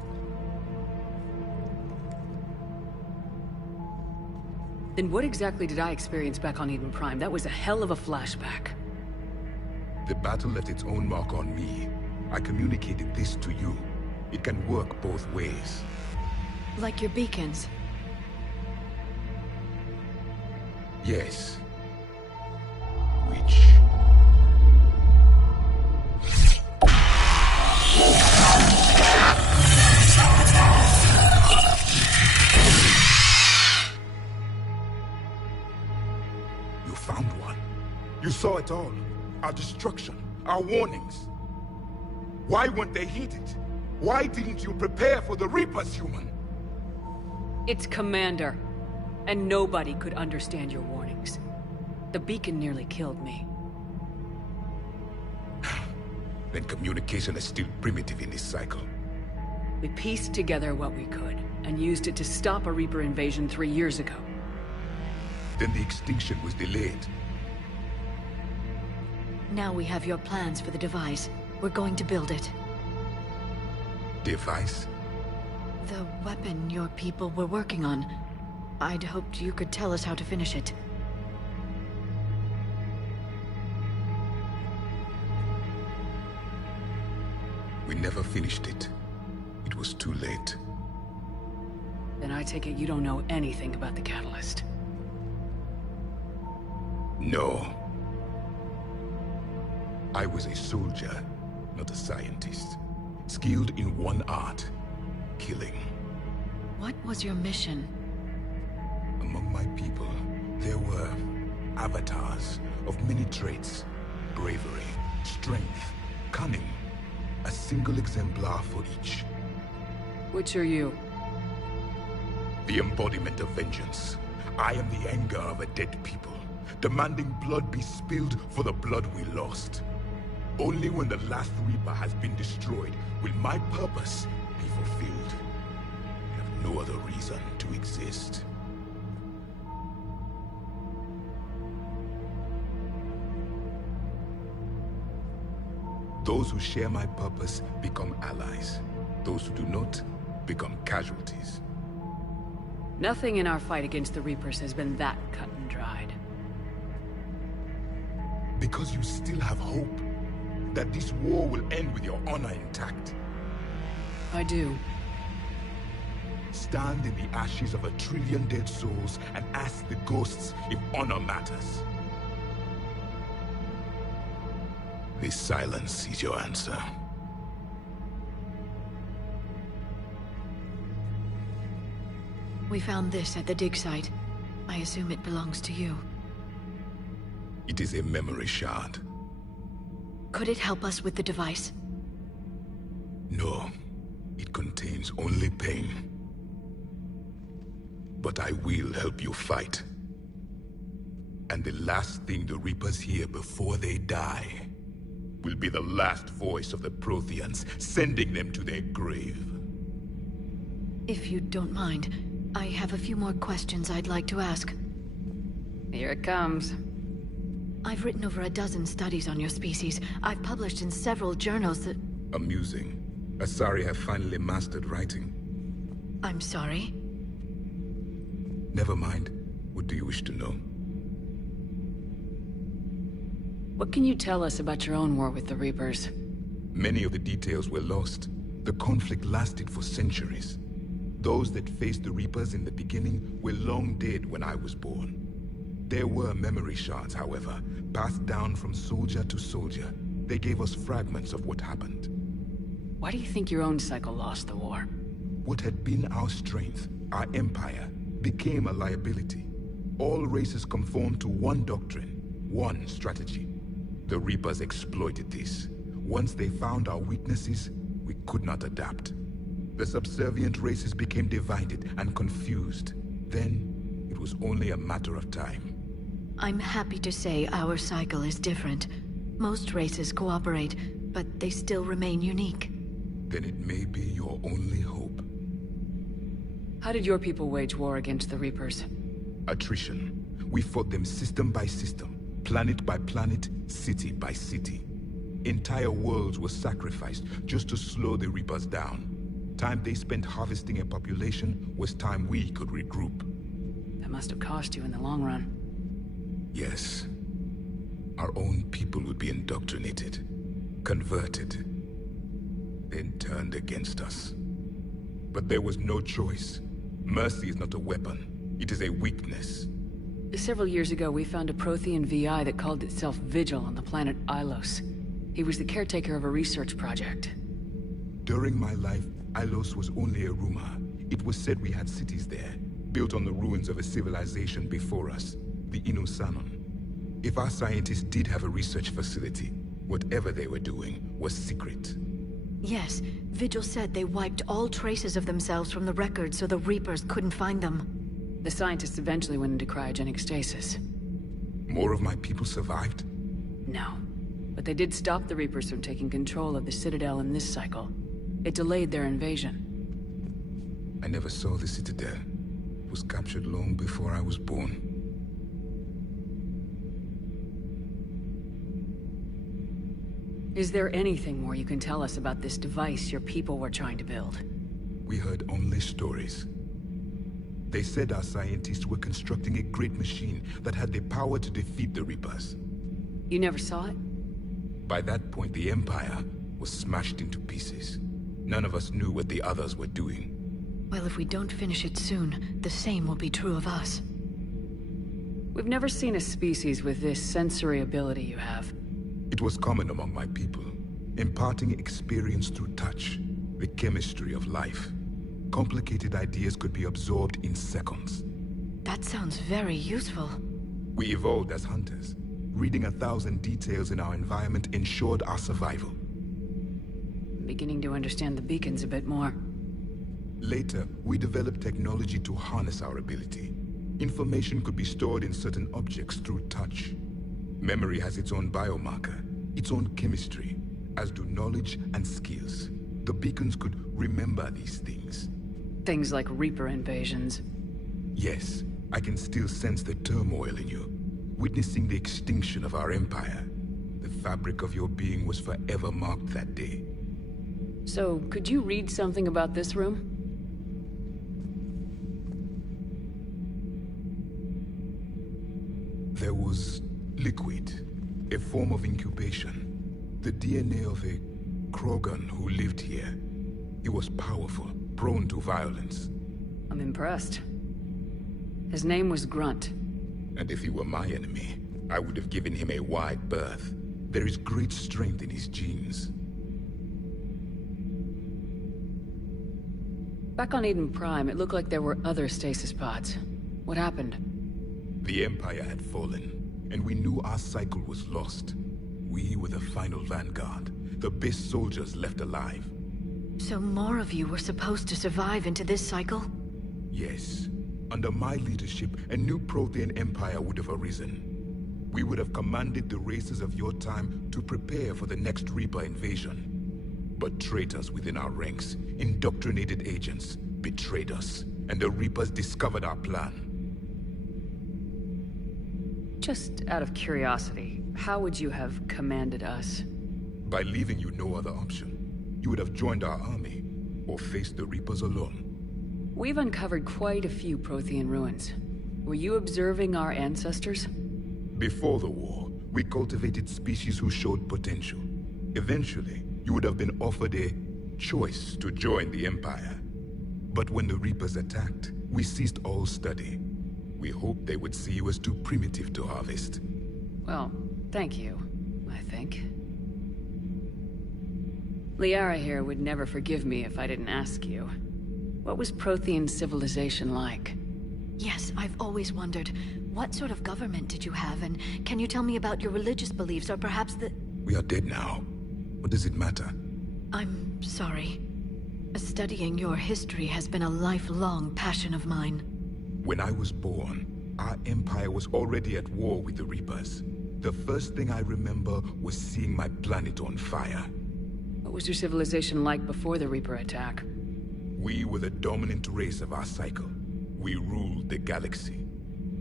Then what exactly did I experience back on Eden Prime? That was a hell of a flashback. The battle left its own mark on me. I communicated this to you. It can work both ways. Like your beacons. Yes. Which... You found one. You saw it all. Our destruction, our warnings. Why weren't they heeded? Why didn't you prepare for the Reapers, human? It's Commander. And nobody could understand your warnings. The beacon nearly killed me. Then communication is still primitive in this cycle. We pieced together what we could, and used it to stop a Reaper invasion 3 years ago. Then the extinction was delayed. Now we have your plans for the device. We're going to build it. Device? The weapon your people were working on. I'd hoped you could tell us how to finish it. We never finished it. It was too late. Then I take it you don't know anything about the catalyst. No. I was a soldier, not a scientist. Skilled in one art, killing. What was your mission? Among my people, there were avatars of many traits. Bravery, strength, cunning. A single exemplar for each. Which are you? The embodiment of vengeance. I am the anger of a dead people, demanding blood be spilled for the blood we lost. Only when the last Reaper has been destroyed will my purpose be fulfilled. I have no other reason to exist. Those who share my purpose become allies. Those who do not become casualties. Nothing in our fight against the Reapers has been that cut and dried. Because you still have hope that this war will end with your honor intact. I do. Stand in the ashes of 1 trillion dead souls and ask the ghosts if honor matters. This silence is your answer. We found this at the dig site. I assume it belongs to you. It is a memory shard. Could it help us with the device? No. It contains only pain. But I will help you fight. And the last thing the Reapers hear before they die will be the last voice of the Protheans, sending them to their grave. If you don't mind, I have a few more questions I'd like to ask. Here it comes. I've written over a dozen studies on your species. I've published in several journals that... Amusing. Asari have finally mastered writing. I'm sorry? Never mind. What do you wish to know? What can you tell us about your own war with the Reapers? Many of the details were lost. The conflict lasted for centuries. Those that faced the Reapers in the beginning were long dead when I was born. There were memory shards, however, passed down from soldier to soldier. They gave us fragments of what happened. Why do you think your own cycle lost the war? What had been our strength, our empire, became a liability. All races conformed to one doctrine, one strategy. The Reapers exploited this. Once they found our weaknesses, we could not adapt. The subservient races became divided and confused. Then, it was only a matter of time. I'm happy to say our cycle is different. Most races cooperate, but they still remain unique. Then it may be your only hope. How did your people wage war against the Reapers? Attrition. We fought them system by system, planet by planet, city by city. Entire worlds were sacrificed just to slow the Reapers down. Time they spent harvesting a population was time we could regroup. That must have cost you in the long run. Yes. Our own people would be indoctrinated, converted, then turned against us. But there was no choice. Mercy is not a weapon. It is a weakness. Several years ago, we found a Prothean VI that called itself Vigil on the planet Ilos. He was the caretaker of a research project. During my life, Ilos was only a rumor. It was said we had cities there, built on the ruins of a civilization before us, the Inusanon. If our scientists did have a research facility, whatever they were doing was secret. Yes, Vigil said they wiped all traces of themselves from the records so the Reapers couldn't find them. The scientists eventually went into cryogenic stasis. More of my people survived? No. But they did stop the Reapers from taking control of the Citadel in this cycle. It delayed their invasion. I never saw the Citadel. It was captured long before I was born. Is there anything more you can tell us about this device your people were trying to build? We heard only stories. They said our scientists were constructing a great machine that had the power to defeat the Reapers. You never saw it? By that point, the Empire was smashed into pieces. None of us knew what the others were doing. Well, if we don't finish it soon, the same will be true of us. We've never seen a species with this sensory ability you have. It was common among my people, imparting experience through touch, the chemistry of life. Complicated ideas could be absorbed in seconds. That sounds very useful. We evolved as hunters. Reading 1,000 details in our environment ensured our survival. I'm beginning to understand the beacons a bit more. Later, we developed technology to harness our ability. Information could be stored in certain objects through touch. Memory has its own biomarker, its own chemistry, as do knowledge and skills. The beacons could remember these things. Things like Reaper invasions. Yes, I can still sense the turmoil in you, witnessing the extinction of our empire. The fabric of your being was forever marked that day. So, could you read something about this room? There was liquid, a form of incubation. The DNA of a Krogan who lived here. He was powerful, prone to violence. I'm impressed. His name was Grunt. And if he were my enemy, I would have given him a wide berth. There is great strength in his genes. Back on Eden Prime, it looked like there were other stasis pods. What happened? The Empire had fallen, and we knew our cycle was lost. We were the final vanguard, the best soldiers left alive. So more of you were supposed to survive into this cycle? Yes. Under my leadership, a new Prothean empire would have arisen. We would have commanded the races of your time to prepare for the next Reaper invasion. But traitors within our ranks, indoctrinated agents, betrayed us, and the Reapers discovered our plan. Just out of curiosity, how would you have commanded us? By leaving you no other option. You would have joined our army, or faced the Reapers alone. We've uncovered quite a few Prothean ruins. Were you observing our ancestors? Before the war, we cultivated species who showed potential. Eventually, you would have been offered a choice to join the Empire. But when the Reapers attacked, we ceased all study. We hoped they would see you as too primitive to harvest. Well, thank you, I think. Liara here would never forgive me if I didn't ask you. What was Prothean civilization like? Yes, I've always wondered, what sort of government did you have, and can you tell me about your religious beliefs, or perhaps the... We are dead now. What does it matter? I'm sorry. Studying your history has been a lifelong passion of mine. When I was born, our empire was already at war with the Reapers. The first thing I remember was seeing my planet on fire. What was your civilization like before the Reaper attack? We were the dominant race of our cycle. We ruled the galaxy.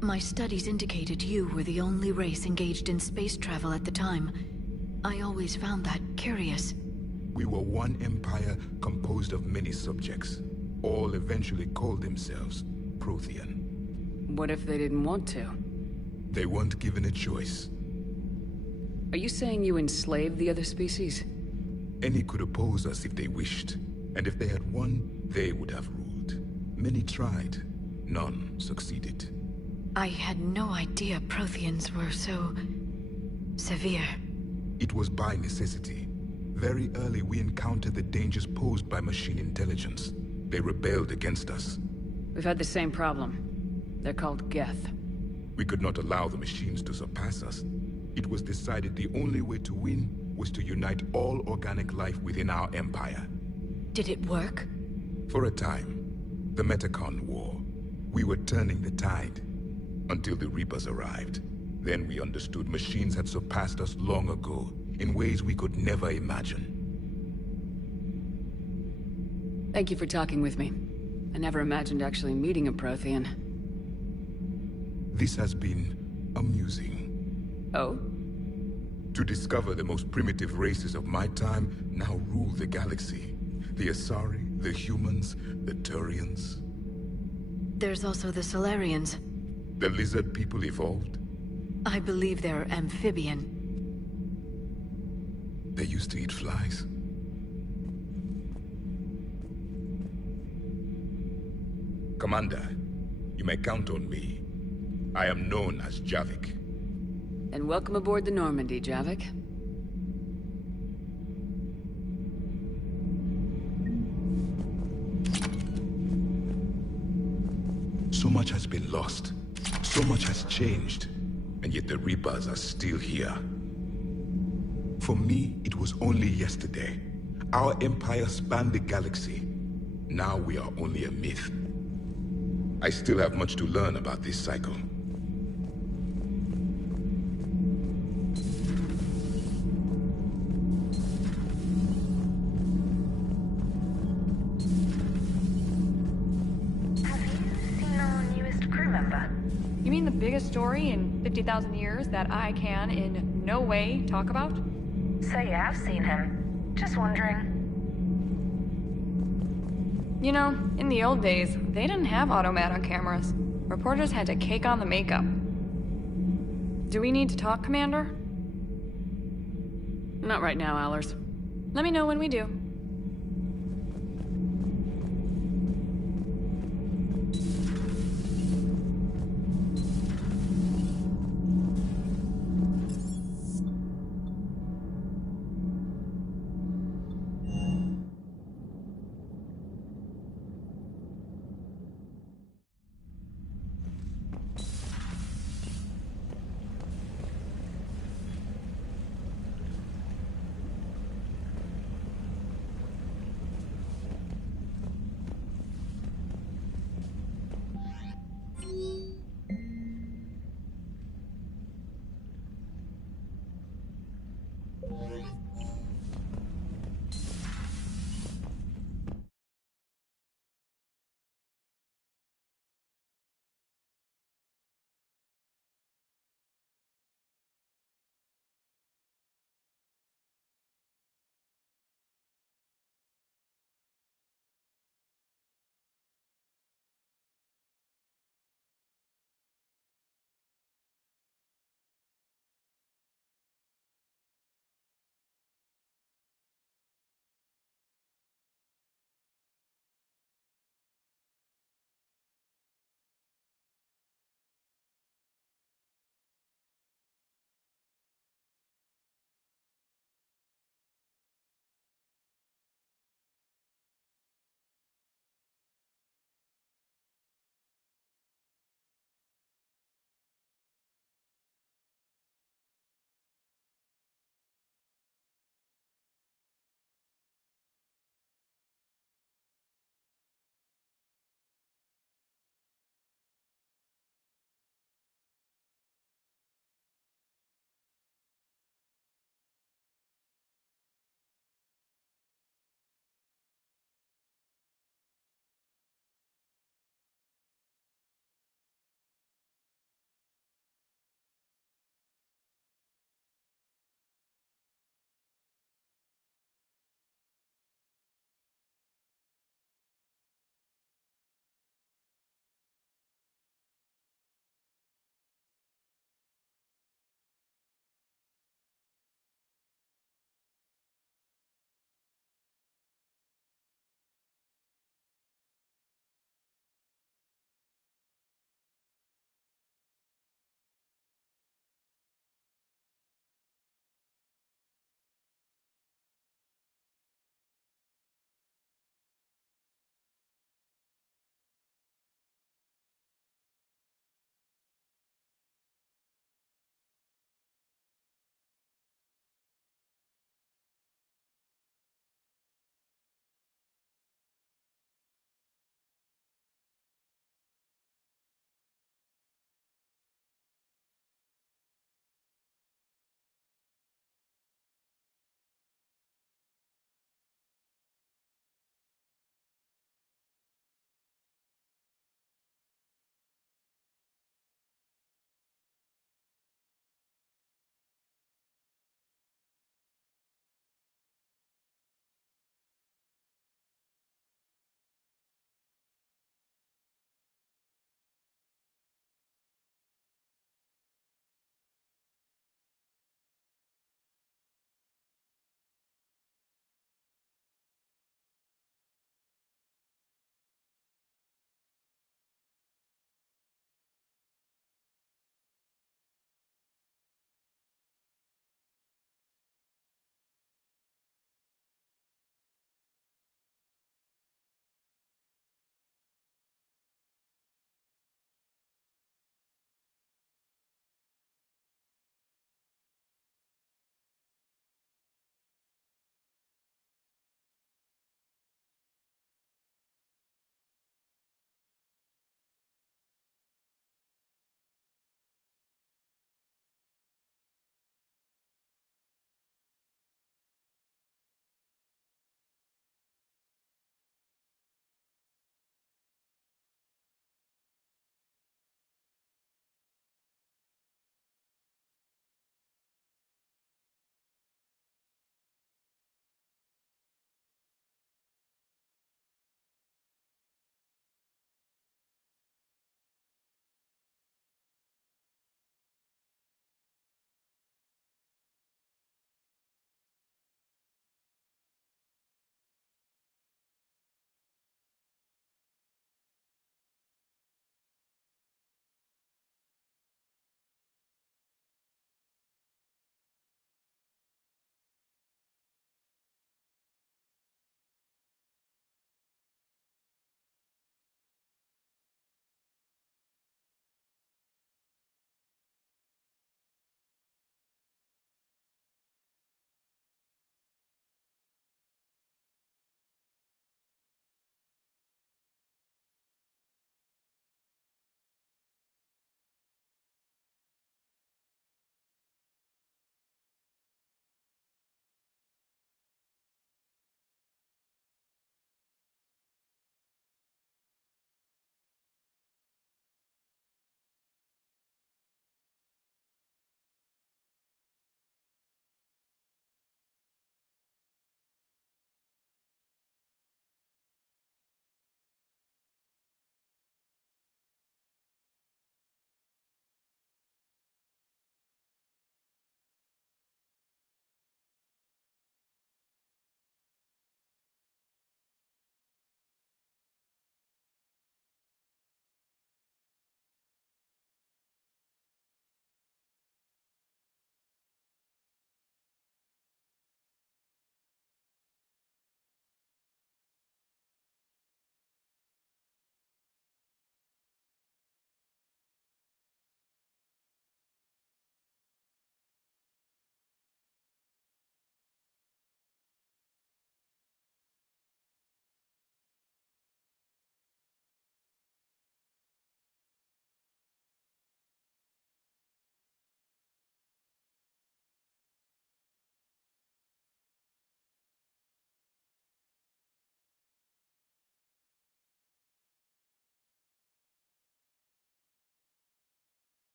My studies indicated you were the only race engaged in space travel at the time. I always found that curious. We were one empire composed of many subjects. All eventually called themselves Prothean. What if they didn't want to? They weren't given a choice. Are you saying you enslaved the other species? Any could oppose us if they wished. And if they had won, they would have ruled. Many tried. None succeeded. I had no idea Protheans were so... severe. It was by necessity. Very early we encountered the dangers posed by machine intelligence. They rebelled against us. We've had the same problem. They're called Geth. We could not allow the machines to surpass us. It was decided the only way to win was to unite all organic life within our empire. Did it work? For a time. The Metacon War. We were turning the tide. Until the Reapers arrived. Then we understood machines had surpassed us long ago, in ways we could never imagine. Thank you for talking with me. I never imagined actually meeting a Prothean. This has been amusing. Oh? To discover the most primitive races of my time now rule the galaxy. The Asari, the humans, the Turians. There's also the Solarians. The lizard people evolved? I believe they're amphibian. They used to eat flies. Commander, you may count on me. I am known as Javik. And welcome aboard the Normandy, Javik. So much has been lost. So much has changed. And yet the Reapers are still here. For me, it was only yesterday. Our empire spanned the galaxy. Now we are only a myth. I still have much to learn about this cycle. You mean the biggest story in 50,000 years that I can in no way talk about? So you have seen him. Just wondering. You know, in the old days, they didn't have automat on cameras. Reporters had to cake on the makeup. Do we need to talk, Commander? Not right now, Allers. Let me know when we do.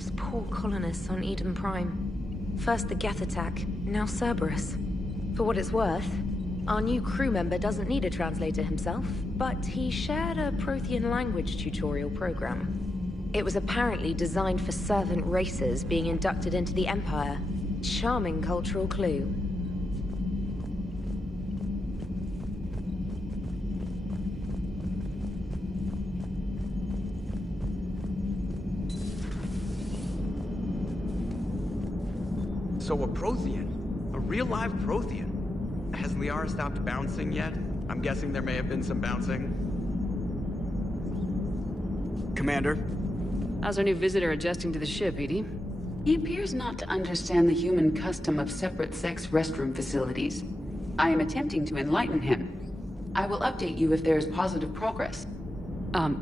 Those poor colonists on Eden Prime. First the Geth attack, now Cerberus. For what it's worth, our new crew member doesn't need a translator himself, but he shared a Prothean language tutorial program. It was apparently designed for servant races being inducted into the Empire. Charming cultural clue. So a Prothean? A real live Prothean? Has Liara stopped bouncing yet? I'm guessing there may have been some bouncing. Commander? How's our new visitor adjusting to the ship, Edie? He appears not to understand the human custom of separate-sex restroom facilities. I am attempting to enlighten him. I will update you if there is positive progress. How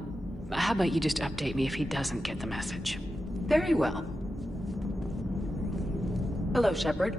about you just update me if he doesn't get the message? Very well. Hello, Shepard.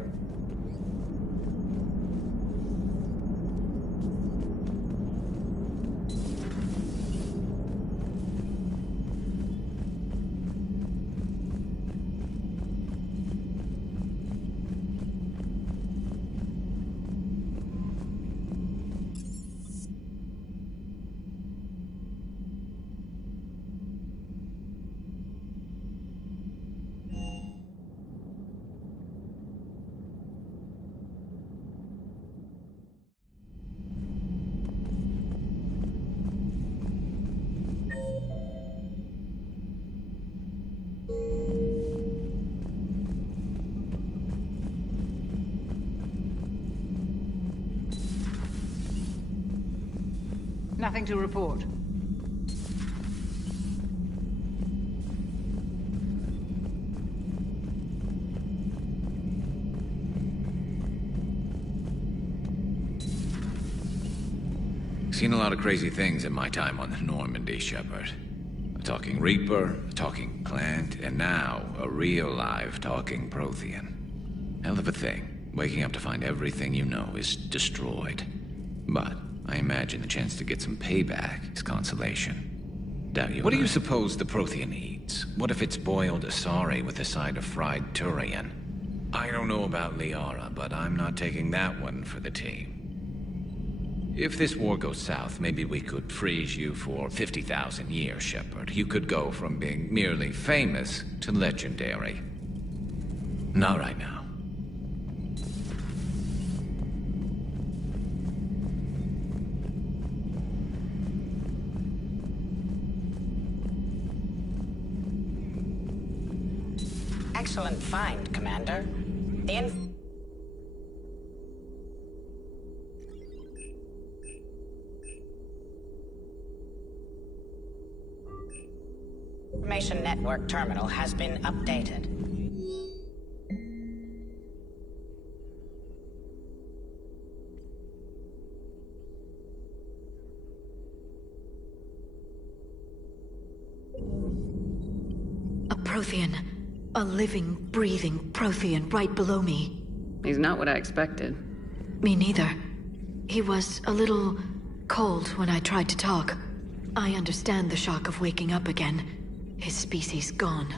Nothing to report. Seen a lot of crazy things in my time on the Normandy, Shepard. A talking Reaper, a talking Plant, and now a real live talking Prothean. Hell of a thing, waking up to find everything you know is destroyed. But I imagine the chance to get some payback is consolation. Doubt you. What do you suppose the Prothean eats? What if it's boiled Asari with a side of fried Turian? I don't know about Liara, but I'm not taking that one for the team. If this war goes south, maybe we could freeze you for 50,000 years, Shepard. You could go from being merely famous to legendary. Not right now. Excellent find, Commander. The information network terminal has been updated. A Prothean. A living, breathing Prothean right below me. He's not what I expected. Me neither. He was a little cold when I tried to talk. I understand the shock of waking up again. His species gone.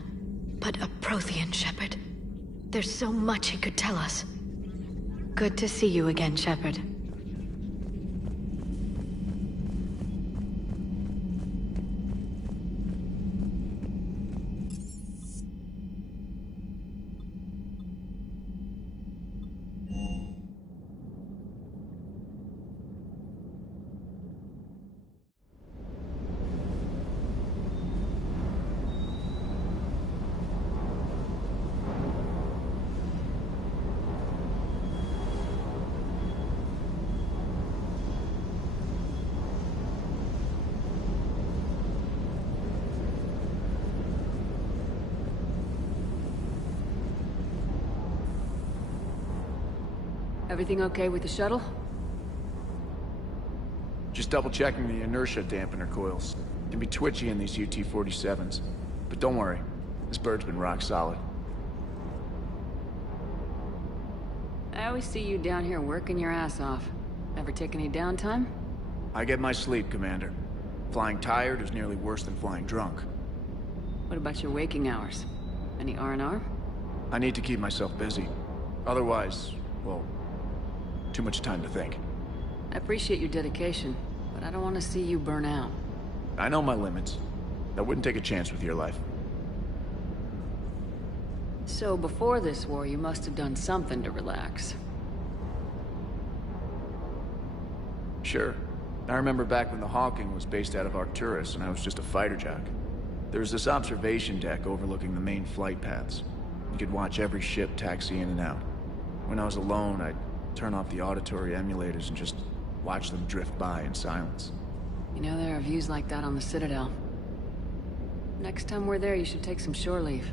But a Prothean, Shepard. There's so much he could tell us. Good to see you again, Shepard. Everything okay with the shuttle? Just double-checking the inertia dampener coils. Can be twitchy in these UT-47s. But don't worry, this bird's been rock solid. I always see you down here working your ass off. Ever take any downtime? I get my sleep, Commander. Flying tired is nearly worse than flying drunk. What about your waking hours? Any R&R? I need to keep myself busy. Otherwise, well, too much time to think. I appreciate your dedication, but I don't want to see you burn out. I know my limits. I wouldn't take a chance with your life. So before this war, you must have done something to relax. Sure. I remember back when the Hawking was based out of Arcturus and I was just a fighter jock. There was this observation deck overlooking the main flight paths. You could watch every ship taxi in and out. When I was alone, I'd turn off the auditory emulators and just watch them drift by in silence. You know, there are views like that on the Citadel. Next time we're there, you should take some shore leave.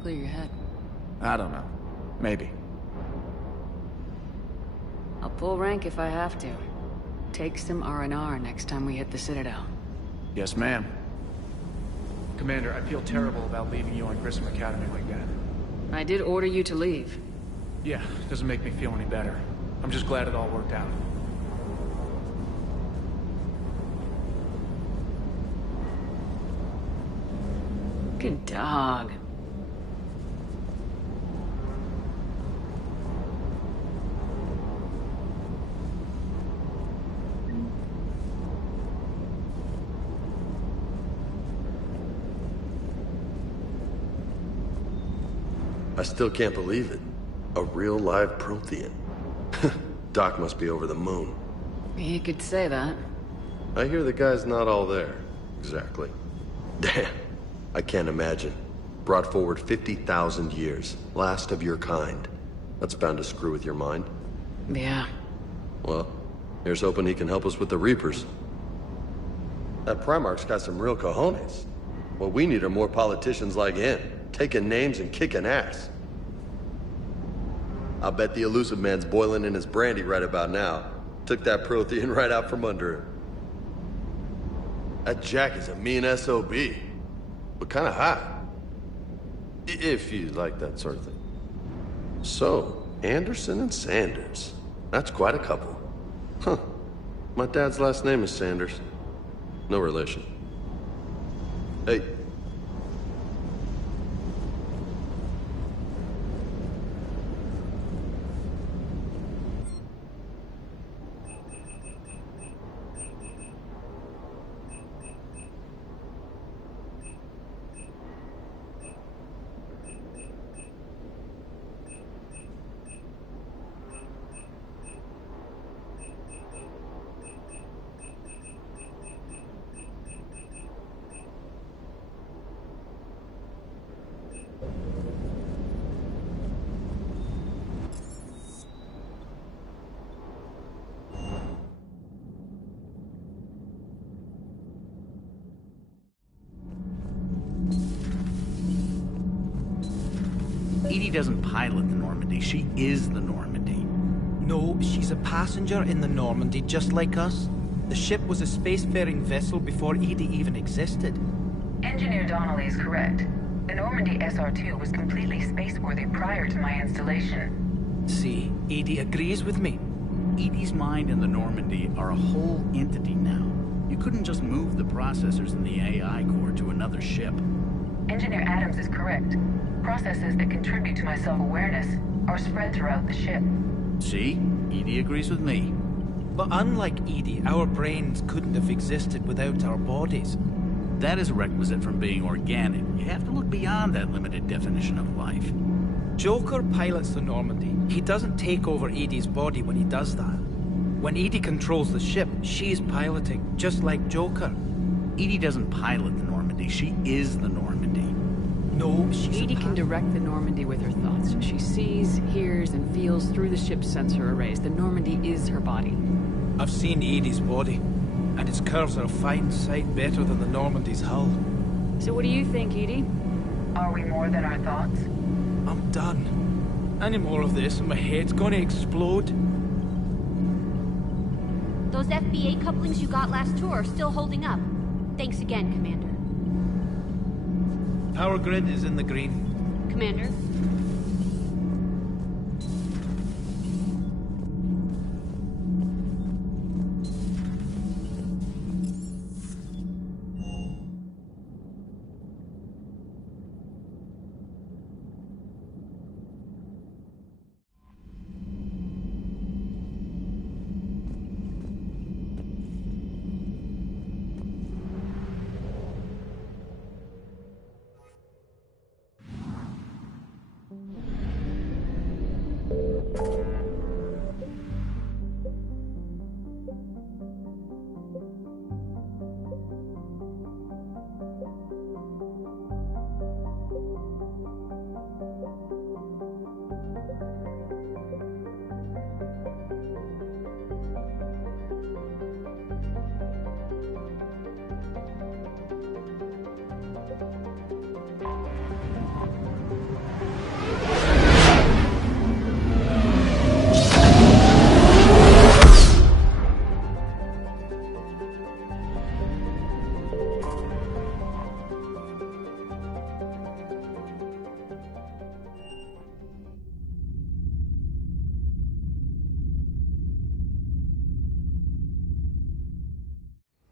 Clear your head. I don't know. Maybe. I'll pull rank if I have to. Take some R&R next time we hit the Citadel. Yes, ma'am. Commander, I feel terrible about leaving you on Grissom Academy like that. I did order you to leave. Yeah, doesn't make me feel any better. I'm just glad it all worked out. Good dog. I still can't believe it. A real live Prothean. Doc must be over the moon. You could say that. I hear the guy's not all there. Exactly. Damn. I can't imagine. Brought forward 50,000 years. Last of your kind. That's bound to screw with your mind. Yeah. Well, here's hoping he can help us with the Reapers. That Primarch's got some real cojones. What we need are more politicians like him. Taking names and kicking ass. I'll bet the Elusive Man's boiling in his brandy right about now. Took that Prothean right out from under him. That Jack is a mean SOB. But kinda hot. If you like that sort of thing. So, Anderson and Sanders. That's quite a couple. Huh. My dad's last name is Sanders. No relation. Hey. Edie doesn't pilot the Normandy, she is the Normandy. No, she's a passenger in the Normandy, just like us. The ship was a spacefaring vessel before Edie even existed. Engineer Donnelly is correct. The Normandy SR-2 was completely spaceworthy prior to my installation. See, Edie agrees with me. Edie's mind and the Normandy are a whole entity now. You couldn't just move the processors in the AI core to another ship. Engineer Adams is correct. Processes that contribute to my self-awareness are spread throughout the ship. See? Edie agrees with me. But unlike Edie, our brains couldn't have existed without our bodies. That is a requisite from being organic. You have to look beyond that limited definition of life. Joker pilots the Normandy. He doesn't take over Edie's body when he does that. When Edie controls the ship, she's piloting, just like Joker. Edie doesn't pilot the Normandy, she is the Normandy. No, Edie can direct the Normandy with her thoughts. She sees, hears, and feels through the ship's sensor arrays. The Normandy is her body. I've seen Edie's body, and its curves are a fine sight better than the Normandy's hull. So what do you think, Edie? Are we more than our thoughts? I'm done. Any more of this and my head's gonna explode. Those FBA couplings you got last tour are still holding up. Thanks again, Commander. Power grid is in the green. Commander?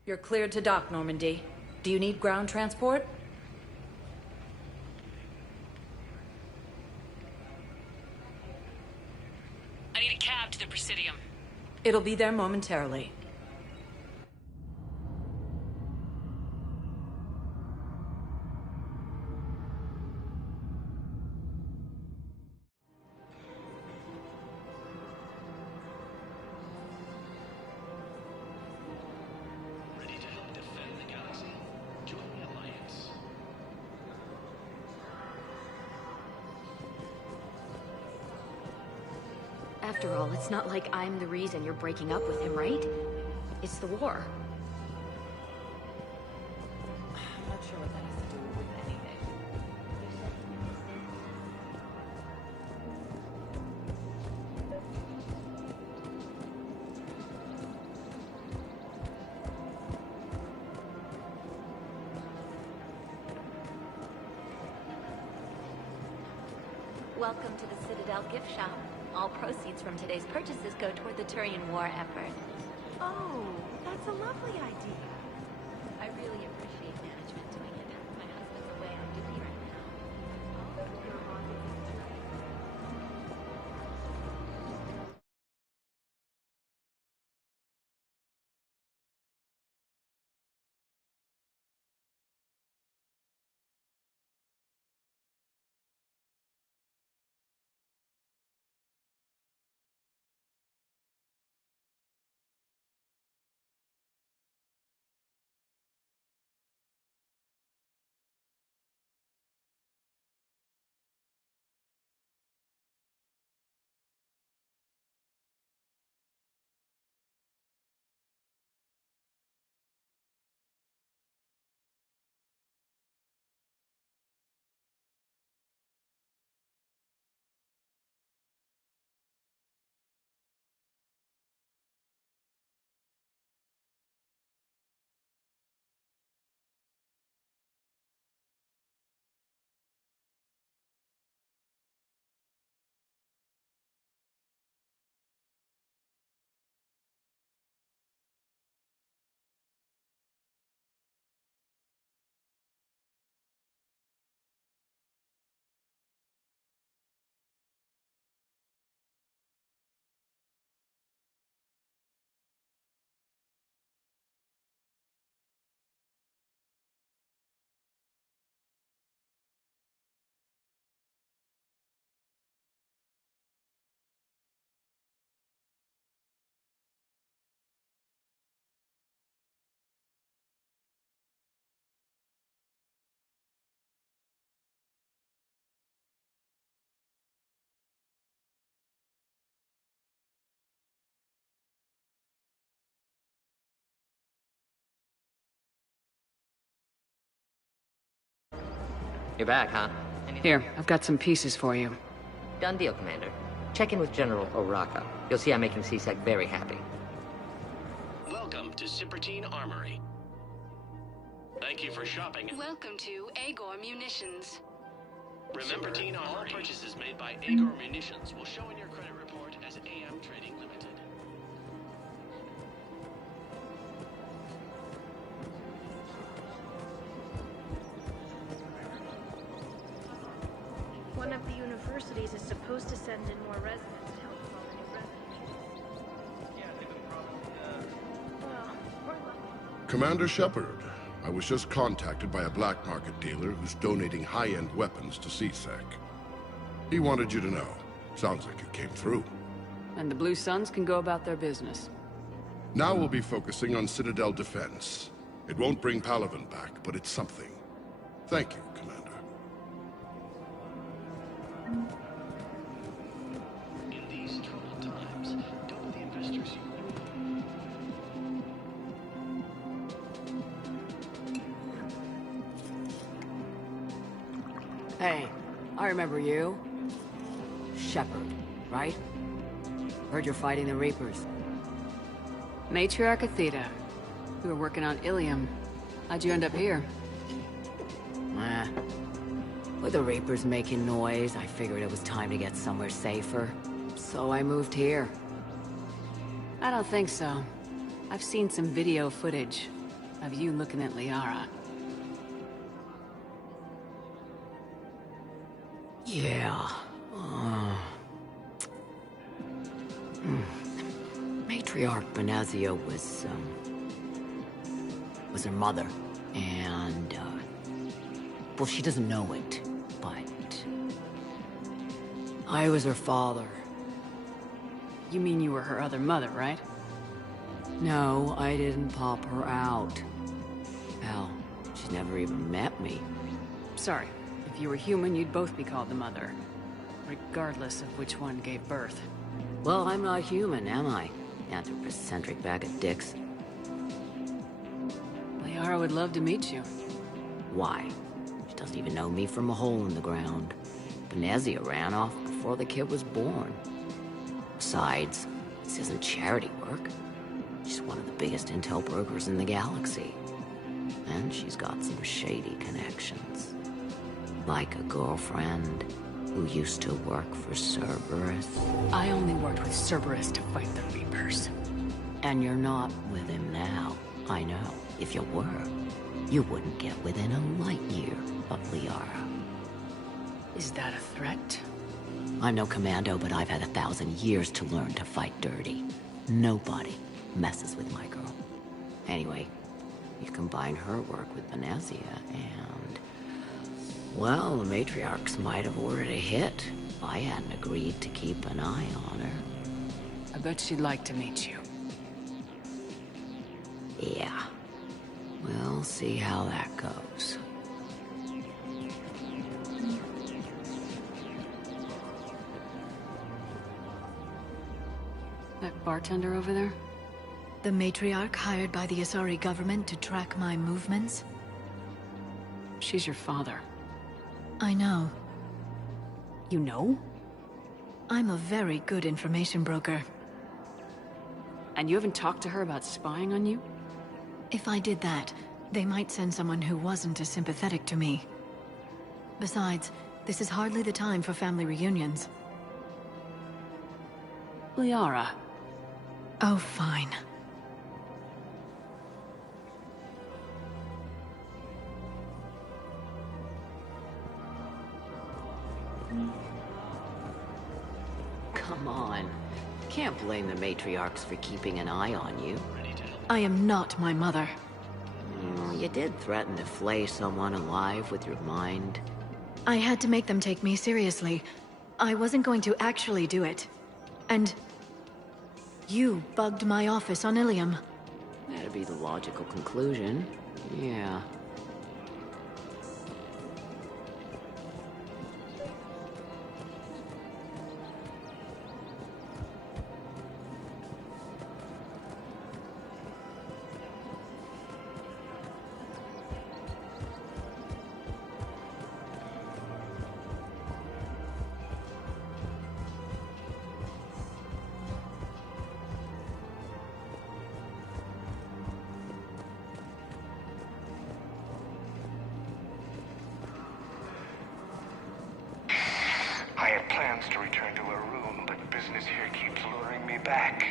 You're cleared to dock, Normandy. Do you need ground transport? I need a cab to the Presidium. It'll be there momentarily. Ready to help defend the galaxy? Join the Alliance. After all, it's not like I'm the reason you're breaking up with him, right? It's the war. I'm not sure what that has to do with anything. Welcome to the Citadel gift shop. All proceeds from today's purchases go toward the Turian war effort. Oh, that's a lovely idea. I really appreciate management doing it. My husband's away on duty right now. You're back, huh? Here, I've got some pieces for you. Done deal, Commander. Check in with General Oraka. You'll see I'm making C-Sec very happy. Welcome to Cypertine Armory. Thank you for shopping. Welcome to Agor Munitions. Remember, all purchases made by Agor Munitions will show in your credit report as AM Trading Limited. One of the universities is supposed to send in more residents to help with all the new residents. Yeah, they've been probably, well, we're lucky. Commander Shepard, I was just contacted by a black market dealer who's donating high-end weapons to C-Sec. He wanted you to know. Sounds like it came through. And the Blue Suns can go about their business. Now we'll be focusing on Citadel defense. It won't bring Palaven back, but it's something. Thank you, Commander. In these troubled times, don't the investors Hey, I remember you. Shepard, right? Heard you're fighting the Reapers. Matriarch Athena. We were working on Ilium. How'd you end up here? With the Reapers making noise, I figured it was time to get somewhere safer. So I moved here. I don't think so. I've seen some video footage. of you looking at Liara. Yeah. Matriarch Benazia was her mother, and, well, she doesn't know it, but I was her father. You mean you were her other mother, right? No, I didn't pop her out. Hell, she's never even met me. Sorry, if you were human, you'd both be called the mother, regardless of which one gave birth. Well, I'm not human, am I? Anthropocentric bag of dicks. Liara would love to meet you. Why? She doesn't even know me from a hole in the ground. Benazia ran off before the kid was born. Besides, this isn't charity work. She's one of the biggest intel brokers in the galaxy. And she's got some shady connections. Like a girlfriend who used to work for Cerberus. I only worked with Cerberus to fight the Reapers. And you're not with him now. I know. If you were, you wouldn't get within a light year of Liara. Is that a threat? I'm no commando, but I've had 1,000 years to learn to fight dirty. Nobody messes with my girl. Anyway, you combine her work with Benazia and... well, the matriarchs might have ordered a hit if I hadn't agreed to keep an eye on her. I bet she'd like to meet you. Yeah. We'll see how that goes. That bartender over there? The matriarch hired by the Asari government to track my movements? She's your father. I know. You know? I'm a very good information broker. And you haven't talked to her about spying on you? If I did that, they might send someone who wasn't as sympathetic to me. Besides, this is hardly the time for family reunions. Liara. Oh, fine. Come on. Can't blame the matriarchs for keeping an eye on you. I am not my mother. You did threaten to flay someone alive with your mind. I had to make them take me seriously. I wasn't going to actually do it. And... you bugged my office on Ilium. That'd be the logical conclusion. Yeah. I had plans to return to her room, but business here keeps luring me back.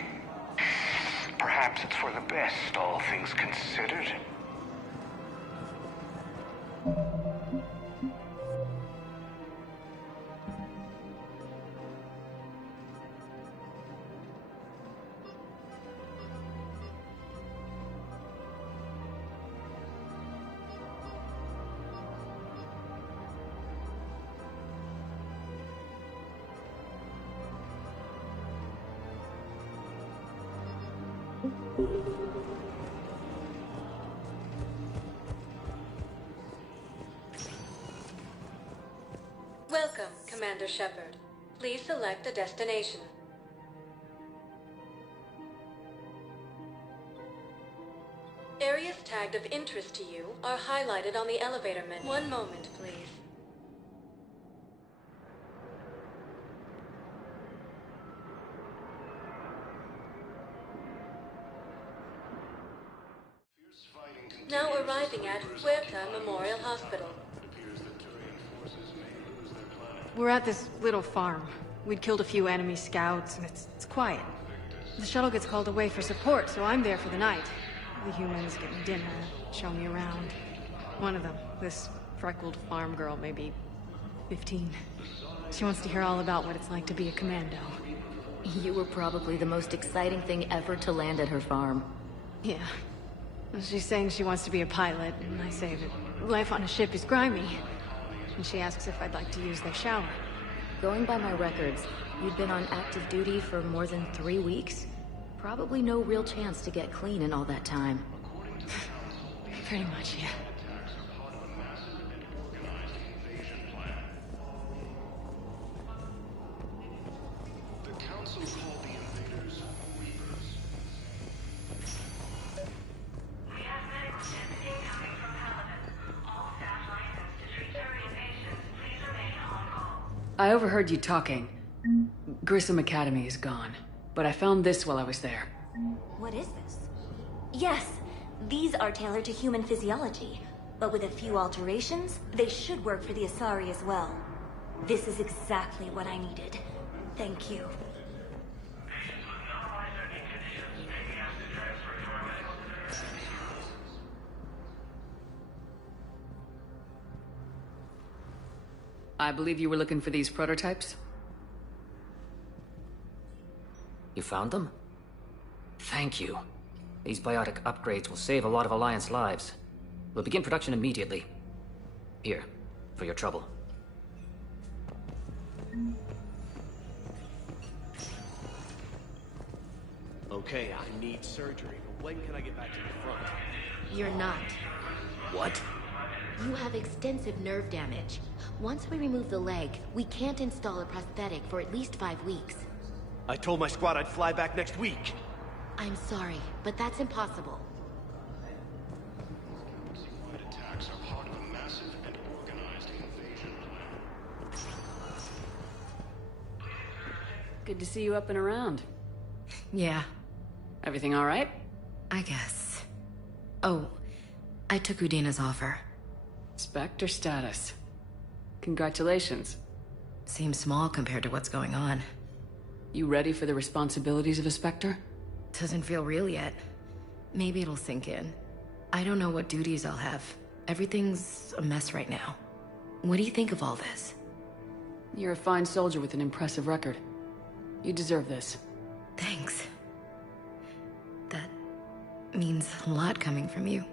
Perhaps it's for the best, all things considered. Welcome, Commander Shepard. Please select a destination. Areas tagged of interest to you are highlighted on the elevator menu. One moment, please. Now arriving at Huerta Memorial Hospital. We're at this little farm. We'd killed a few enemy scouts, and it's quiet. The shuttle gets called away for support, so I'm there for the night. The humans get me dinner, show me around. One of them, this freckled farm girl, maybe 15. She wants to hear all about what it's like to be a commando. You were probably the most exciting thing ever to land at her farm. Yeah. She's saying she wants to be a pilot, and I say that life on a ship is grimy. And she asks if I'd like to use their shower. Going by my records, you'd been on active duty for more than 3 weeks. Probably no real chance to get clean in all that time. Pretty much, yeah. I overheard you talking. Grissom Academy is gone, but I found this while I was there. What is this? Yes, these are tailored to human physiology, but with a few alterations, they should work for the Asari as well. This is exactly what I needed. Thank you. I believe you were looking for these prototypes? You found them? Thank you. These biotic upgrades will save a lot of Alliance lives. We'll begin production immediately. Here, for your trouble. Okay, I need surgery, but when can I get back to the front? You're not. What? You have extensive nerve damage. Once we remove the leg, we can't install a prosthetic for at least 5 weeks. I told my squad I'd fly back next week. I'm sorry, but that's impossible. Attacks are part of a massive and organized invasion plan. Good to see you up and around. Yeah. Everything all right? I guess. Oh, I took Udina's offer. Spectre status. Congratulations. Seems small compared to what's going on. You ready for the responsibilities of a Spectre? Doesn't feel real yet. Maybe it'll sink in. I don't know what duties I'll have. Everything's a mess right now. What do you think of all this? You're a fine soldier with an impressive record. You deserve this. Thanks. That means a lot coming from you.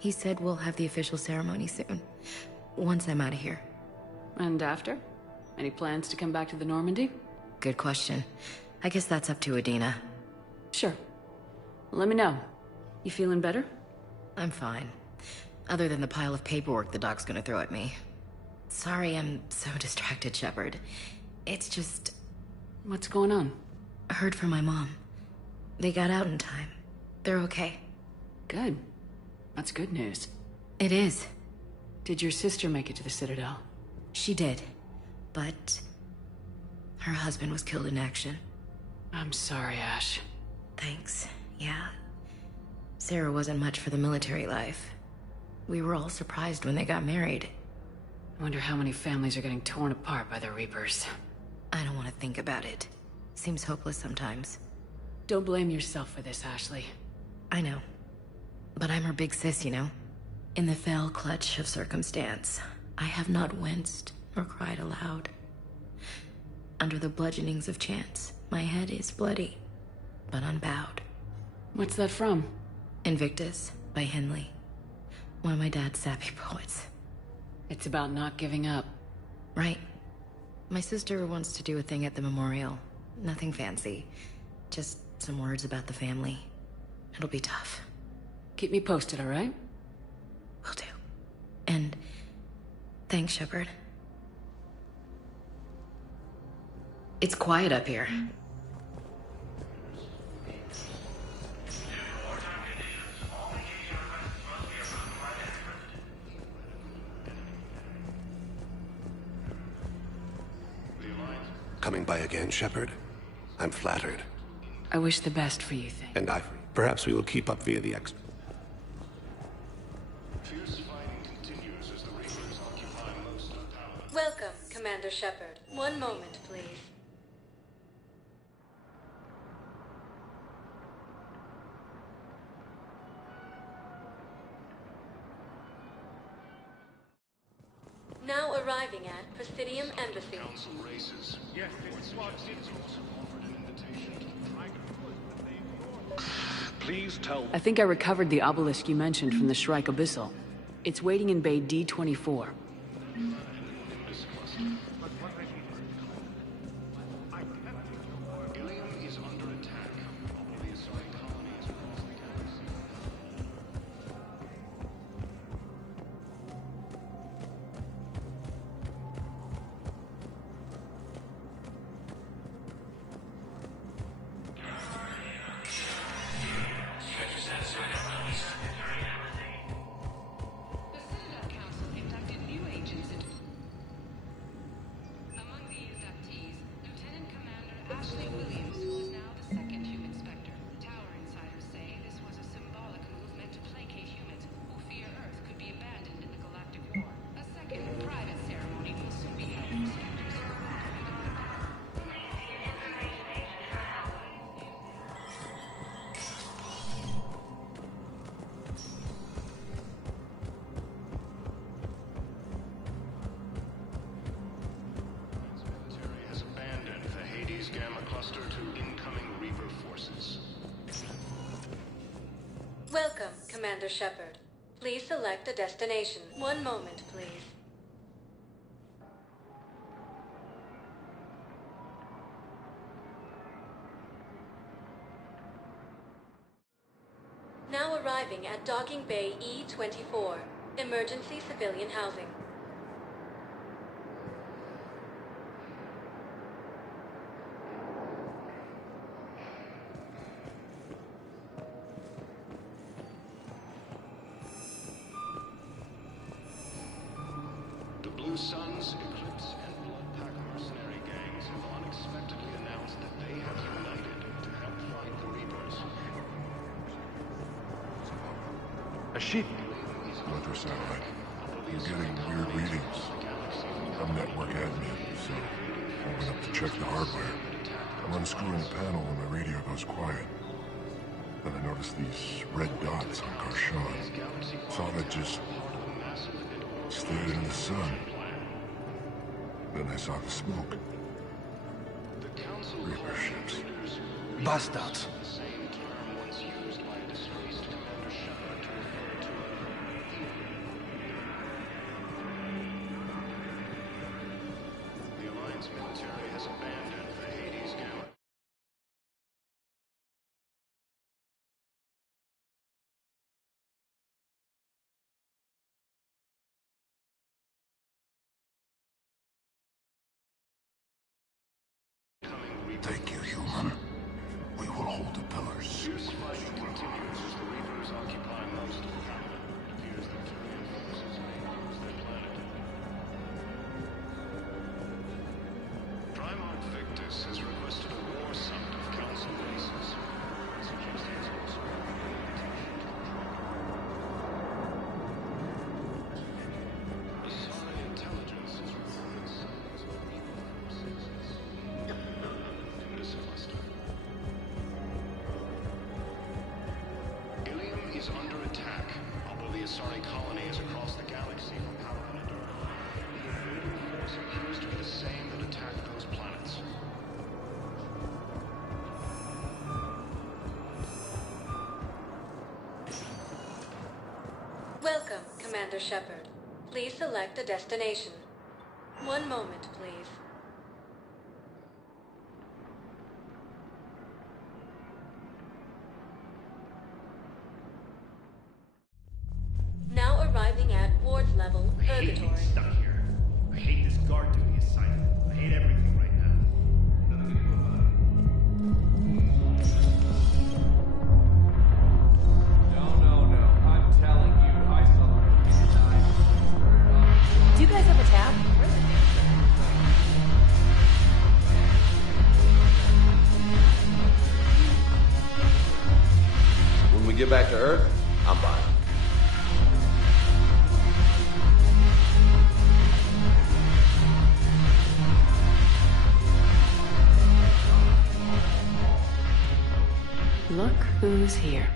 He said we'll have the official ceremony soon. Once I'm out of here. And after? Any plans to come back to the Normandy? Good question. I guess that's up to Udina. Sure. Let me know. You feeling better? I'm fine. Other than the pile of paperwork the doc's gonna throw at me. Sorry I'm so distracted, Shepard. It's just... What's going on? I heard from my mom. They got out in time. They're okay. Good. That's good news. It is. Did your sister make it to the Citadel? She did. But... her husband was killed in action. I'm sorry, Ash. Thanks. Yeah. Sarah wasn't much for the military life. We were all surprised when they got married. I wonder how many families are getting torn apart by the Reapers. I don't want to think about it. Seems hopeless sometimes. Don't blame yourself for this, Ashley. I know. But I'm her big sis, you know? In the fell clutch of circumstance, I have not winced or cried aloud. Under the bludgeonings of chance, my head is bloody, but unbowed. What's that from? Invictus by Henley. One of my dad's sappy poets. It's about not giving up. Right. My sister wants to do a thing at the memorial. Nothing fancy. Just some words about the family. It'll be tough. Keep me posted, all right? Will do. And thanks, Shepard. It's quiet up here. Coming by again, Shepard? I'm flattered. I wish the best for you, And I... Perhaps we will keep up via the X. Welcome, Commander Shepard. One moment, please. arriving at Presidium Embassy. Council races. Yes, this is what Please tell. I think I recovered the obelisk you mentioned from the Shrike Abyssal. It's waiting in Bay D-24. Welcome, Commander Shepard. Please select a destination. One moment, please. Now arriving at Docking Bay E-24, emergency civilian housing. Blue Suns, Eclipse, and Bloodpack mercenary gangs have unexpectedly announced that they have united to help fight the Reapers. A ship! Weather satellite. You're getting weird readings. I'm network admin, so I went up to check the hardware. I'm unscrewing the panel when my radio goes quiet. Then I noticed these red dots on Karshan. Thought I'd just stared in the sun. Then I saw the smoke. Reaper ships. Bastards. The Alliance military has abandoned the Hades Galaxy. Thank you, human. We will hold the pillars. Fierce fighting continues as the Reapers occupy most of the planet. It appears that Turian forces may lose their planet. Primarch Victus has requested a war summit of Council races. Suggesting it's also an invitation to the Asari intelligence has reported signs of Reaper forces. Ilium is under attack, although the Asari colony is across the galaxy from Palantir. The invading force appears to be the same that attacked those planets. Welcome, Commander Shepard. Please select a destination. One moment, please. Now arriving at Ward Level, I hate being Purgatory. stuck here. I hate this guard duty assignment. I hate everything right now. No. I'm telling you, I saw her. Do you guys have a tab? When we get back to Earth, I'm buying. Look who's here.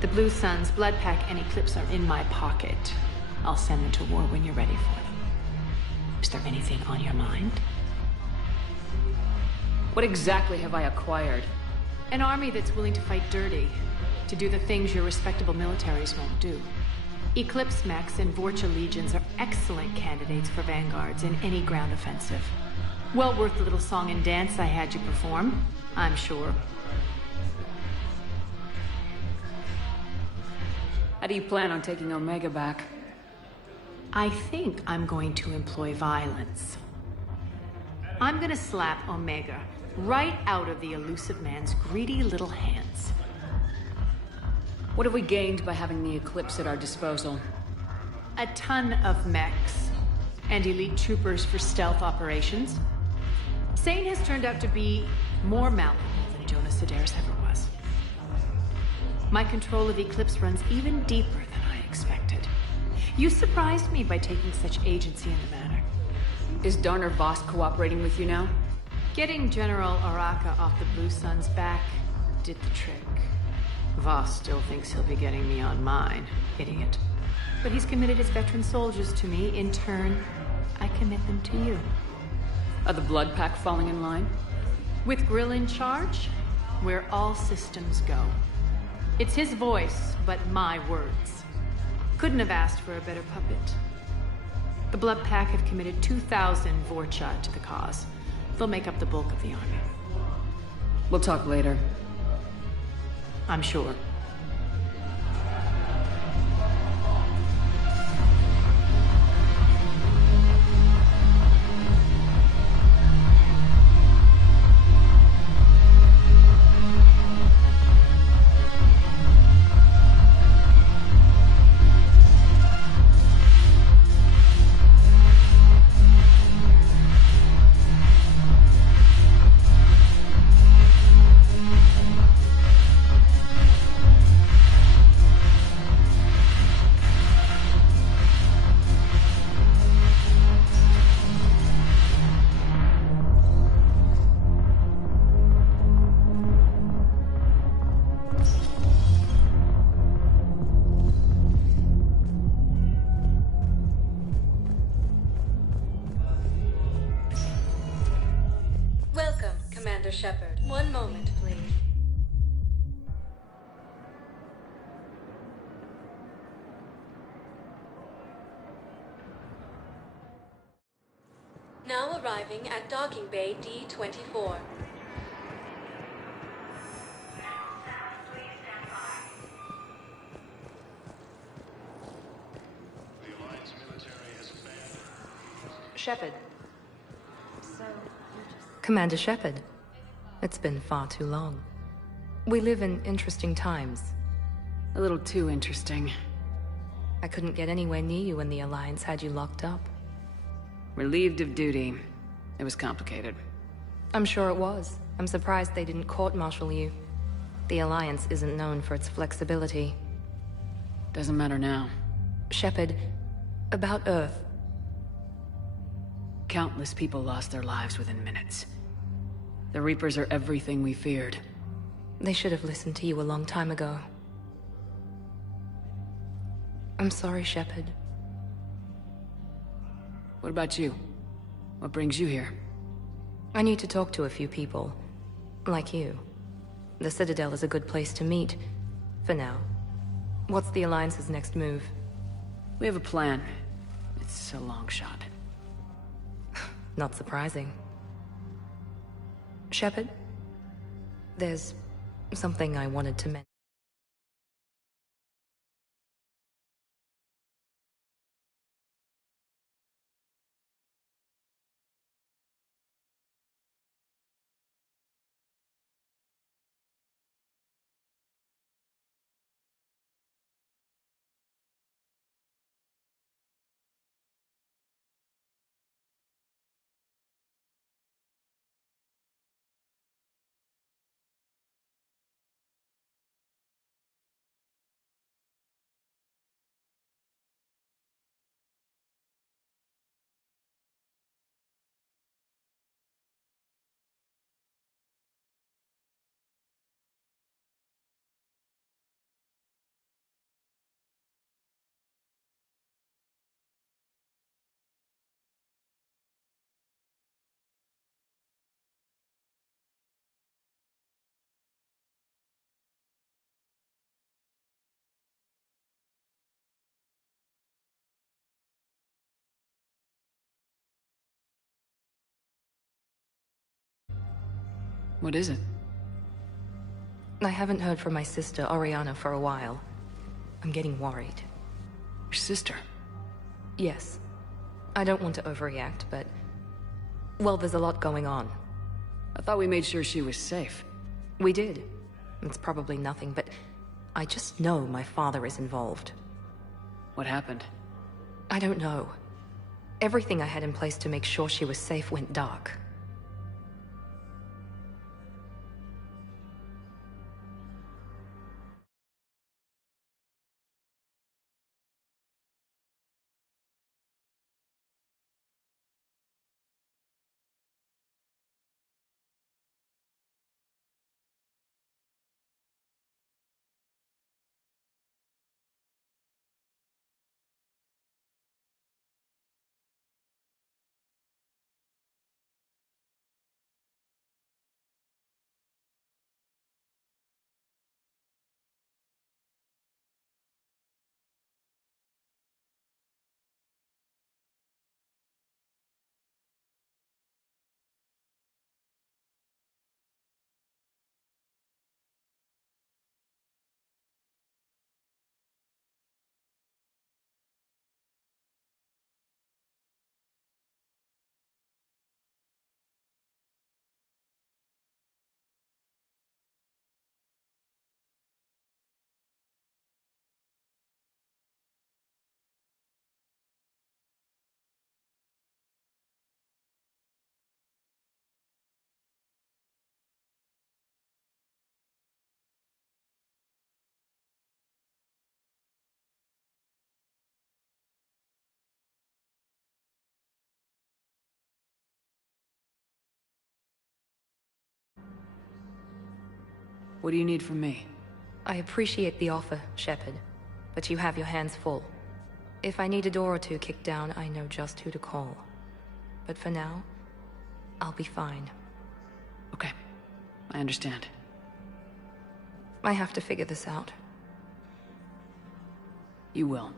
The Blue Suns, Bloodpack, and Eclipse are in my pocket. I'll send them to war when you're ready for them. Is there anything on your mind? What exactly have I acquired? An army that's willing to fight dirty, to do the things your respectable militaries won't do. Eclipse mechs and Vorcha legions are excellent candidates for vanguards in any ground offensive. Well worth the little song and dance I had you perform, I'm sure. How do you plan on taking Omega back? I think I'm going to employ violence. I'm gonna slap Omega right out of the elusive man's greedy little hands. What have we gained by having the Eclipse at our disposal? A ton of mechs and elite troopers for stealth operations. Sane has turned out to be more malleable than Jonas Sedaris ever was. My control of Eclipse runs even deeper than I expected. You surprised me by taking such agency in the matter. Is Darner Voss cooperating with you now? Getting General Araka off the Blue Sun's back did the trick. Voss still thinks he'll be getting me on mine. Idiot. But he's committed his veteran soldiers to me. In turn, I commit them to you. Are the Blood Pack falling in line? With Grill in charge, where all systems go. It's his voice, but my words. Couldn't have asked for a better puppet. The Blood Pack have committed 2,000 Vorcha to the cause. They'll make up the bulk of the army. We'll talk later. I'm sure. Welcome, Commander Shepard. One moment, please. Now arriving at Docking Bay D-24. Shepard. Commander Shepard. It's been far too long. We live in interesting times. A little too interesting. I couldn't get anywhere near you when the Alliance had you locked up. Relieved of duty. It was complicated. I'm sure it was. I'm surprised they didn't court-martial you. The Alliance isn't known for its flexibility. Doesn't matter now. Shepard, about Earth. Countless people lost their lives within minutes. The Reapers are everything we feared. They should have listened to you a long time ago. I'm sorry, Shepard. What about you? What brings you here? I need to talk to a few people. Like you. The Citadel is a good place to meet. For now. What's the Alliance's next move? We have a plan. It's a long shot. Not surprising. Shepard? There's something I wanted to mention. What is it? I haven't heard from my sister, Oriana, for a while. I'm getting worried. Your sister? Yes. I don't want to overreact, but... well, there's a lot going on. I thought we made sure she was safe. We did. It's probably nothing, but... I just know my father is involved. What happened? I don't know. Everything I had in place to make sure she was safe went dark. What do you need from me? I appreciate the offer, Shepard, but you have your hands full. If I need a door or two kicked down, I know just who to call. But for now, I'll be fine. Okay. I understand. I have to figure this out. You will.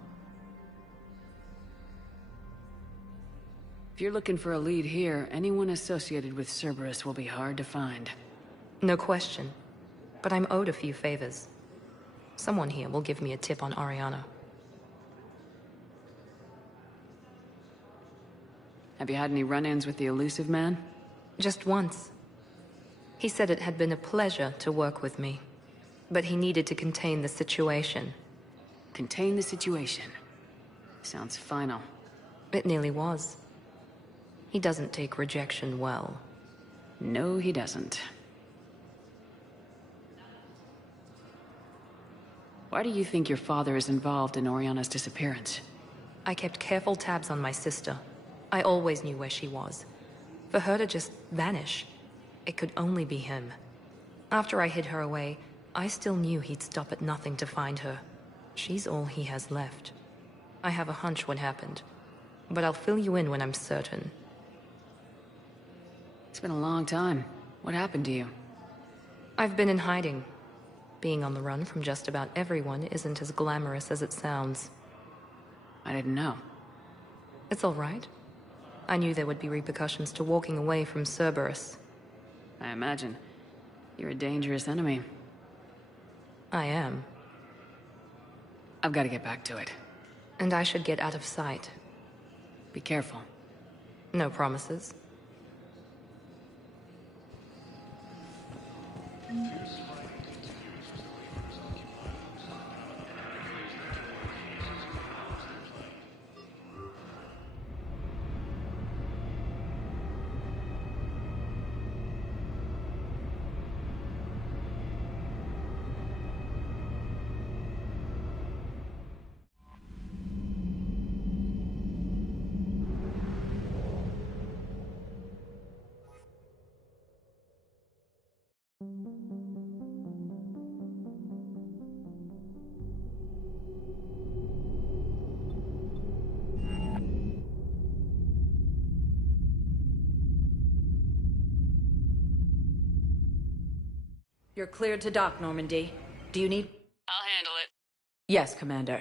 If you're looking for a lead here, anyone associated with Cerberus will be hard to find. No question. But I'm owed a few favors. Someone here will give me a tip on Oriana. Have you had any run-ins with the elusive man? Just once. He said it had been a pleasure to work with me, but he needed to contain the situation. Contain the situation? Sounds final. It nearly was. He doesn't take rejection well. No, he doesn't. Why do you think your father is involved in Oriana's disappearance? I kept careful tabs on my sister. I always knew where she was. For her to just vanish, it could only be him. After I hid her away, I still knew he'd stop at nothing to find her. She's all he has left. I have a hunch what happened, but I'll fill you in when I'm certain. It's been a long time. What happened to you? I've been in hiding. Being on the run from just about everyone isn't as glamorous as it sounds. I didn't know. It's all right. I knew there would be repercussions to walking away from Cerberus. I imagine. You're a dangerous enemy. I am. I've got to get back to it. And I should get out of sight. Be careful. No promises. You're cleared to dock, Normandy. Do you need... I'll handle it. Yes, Commander.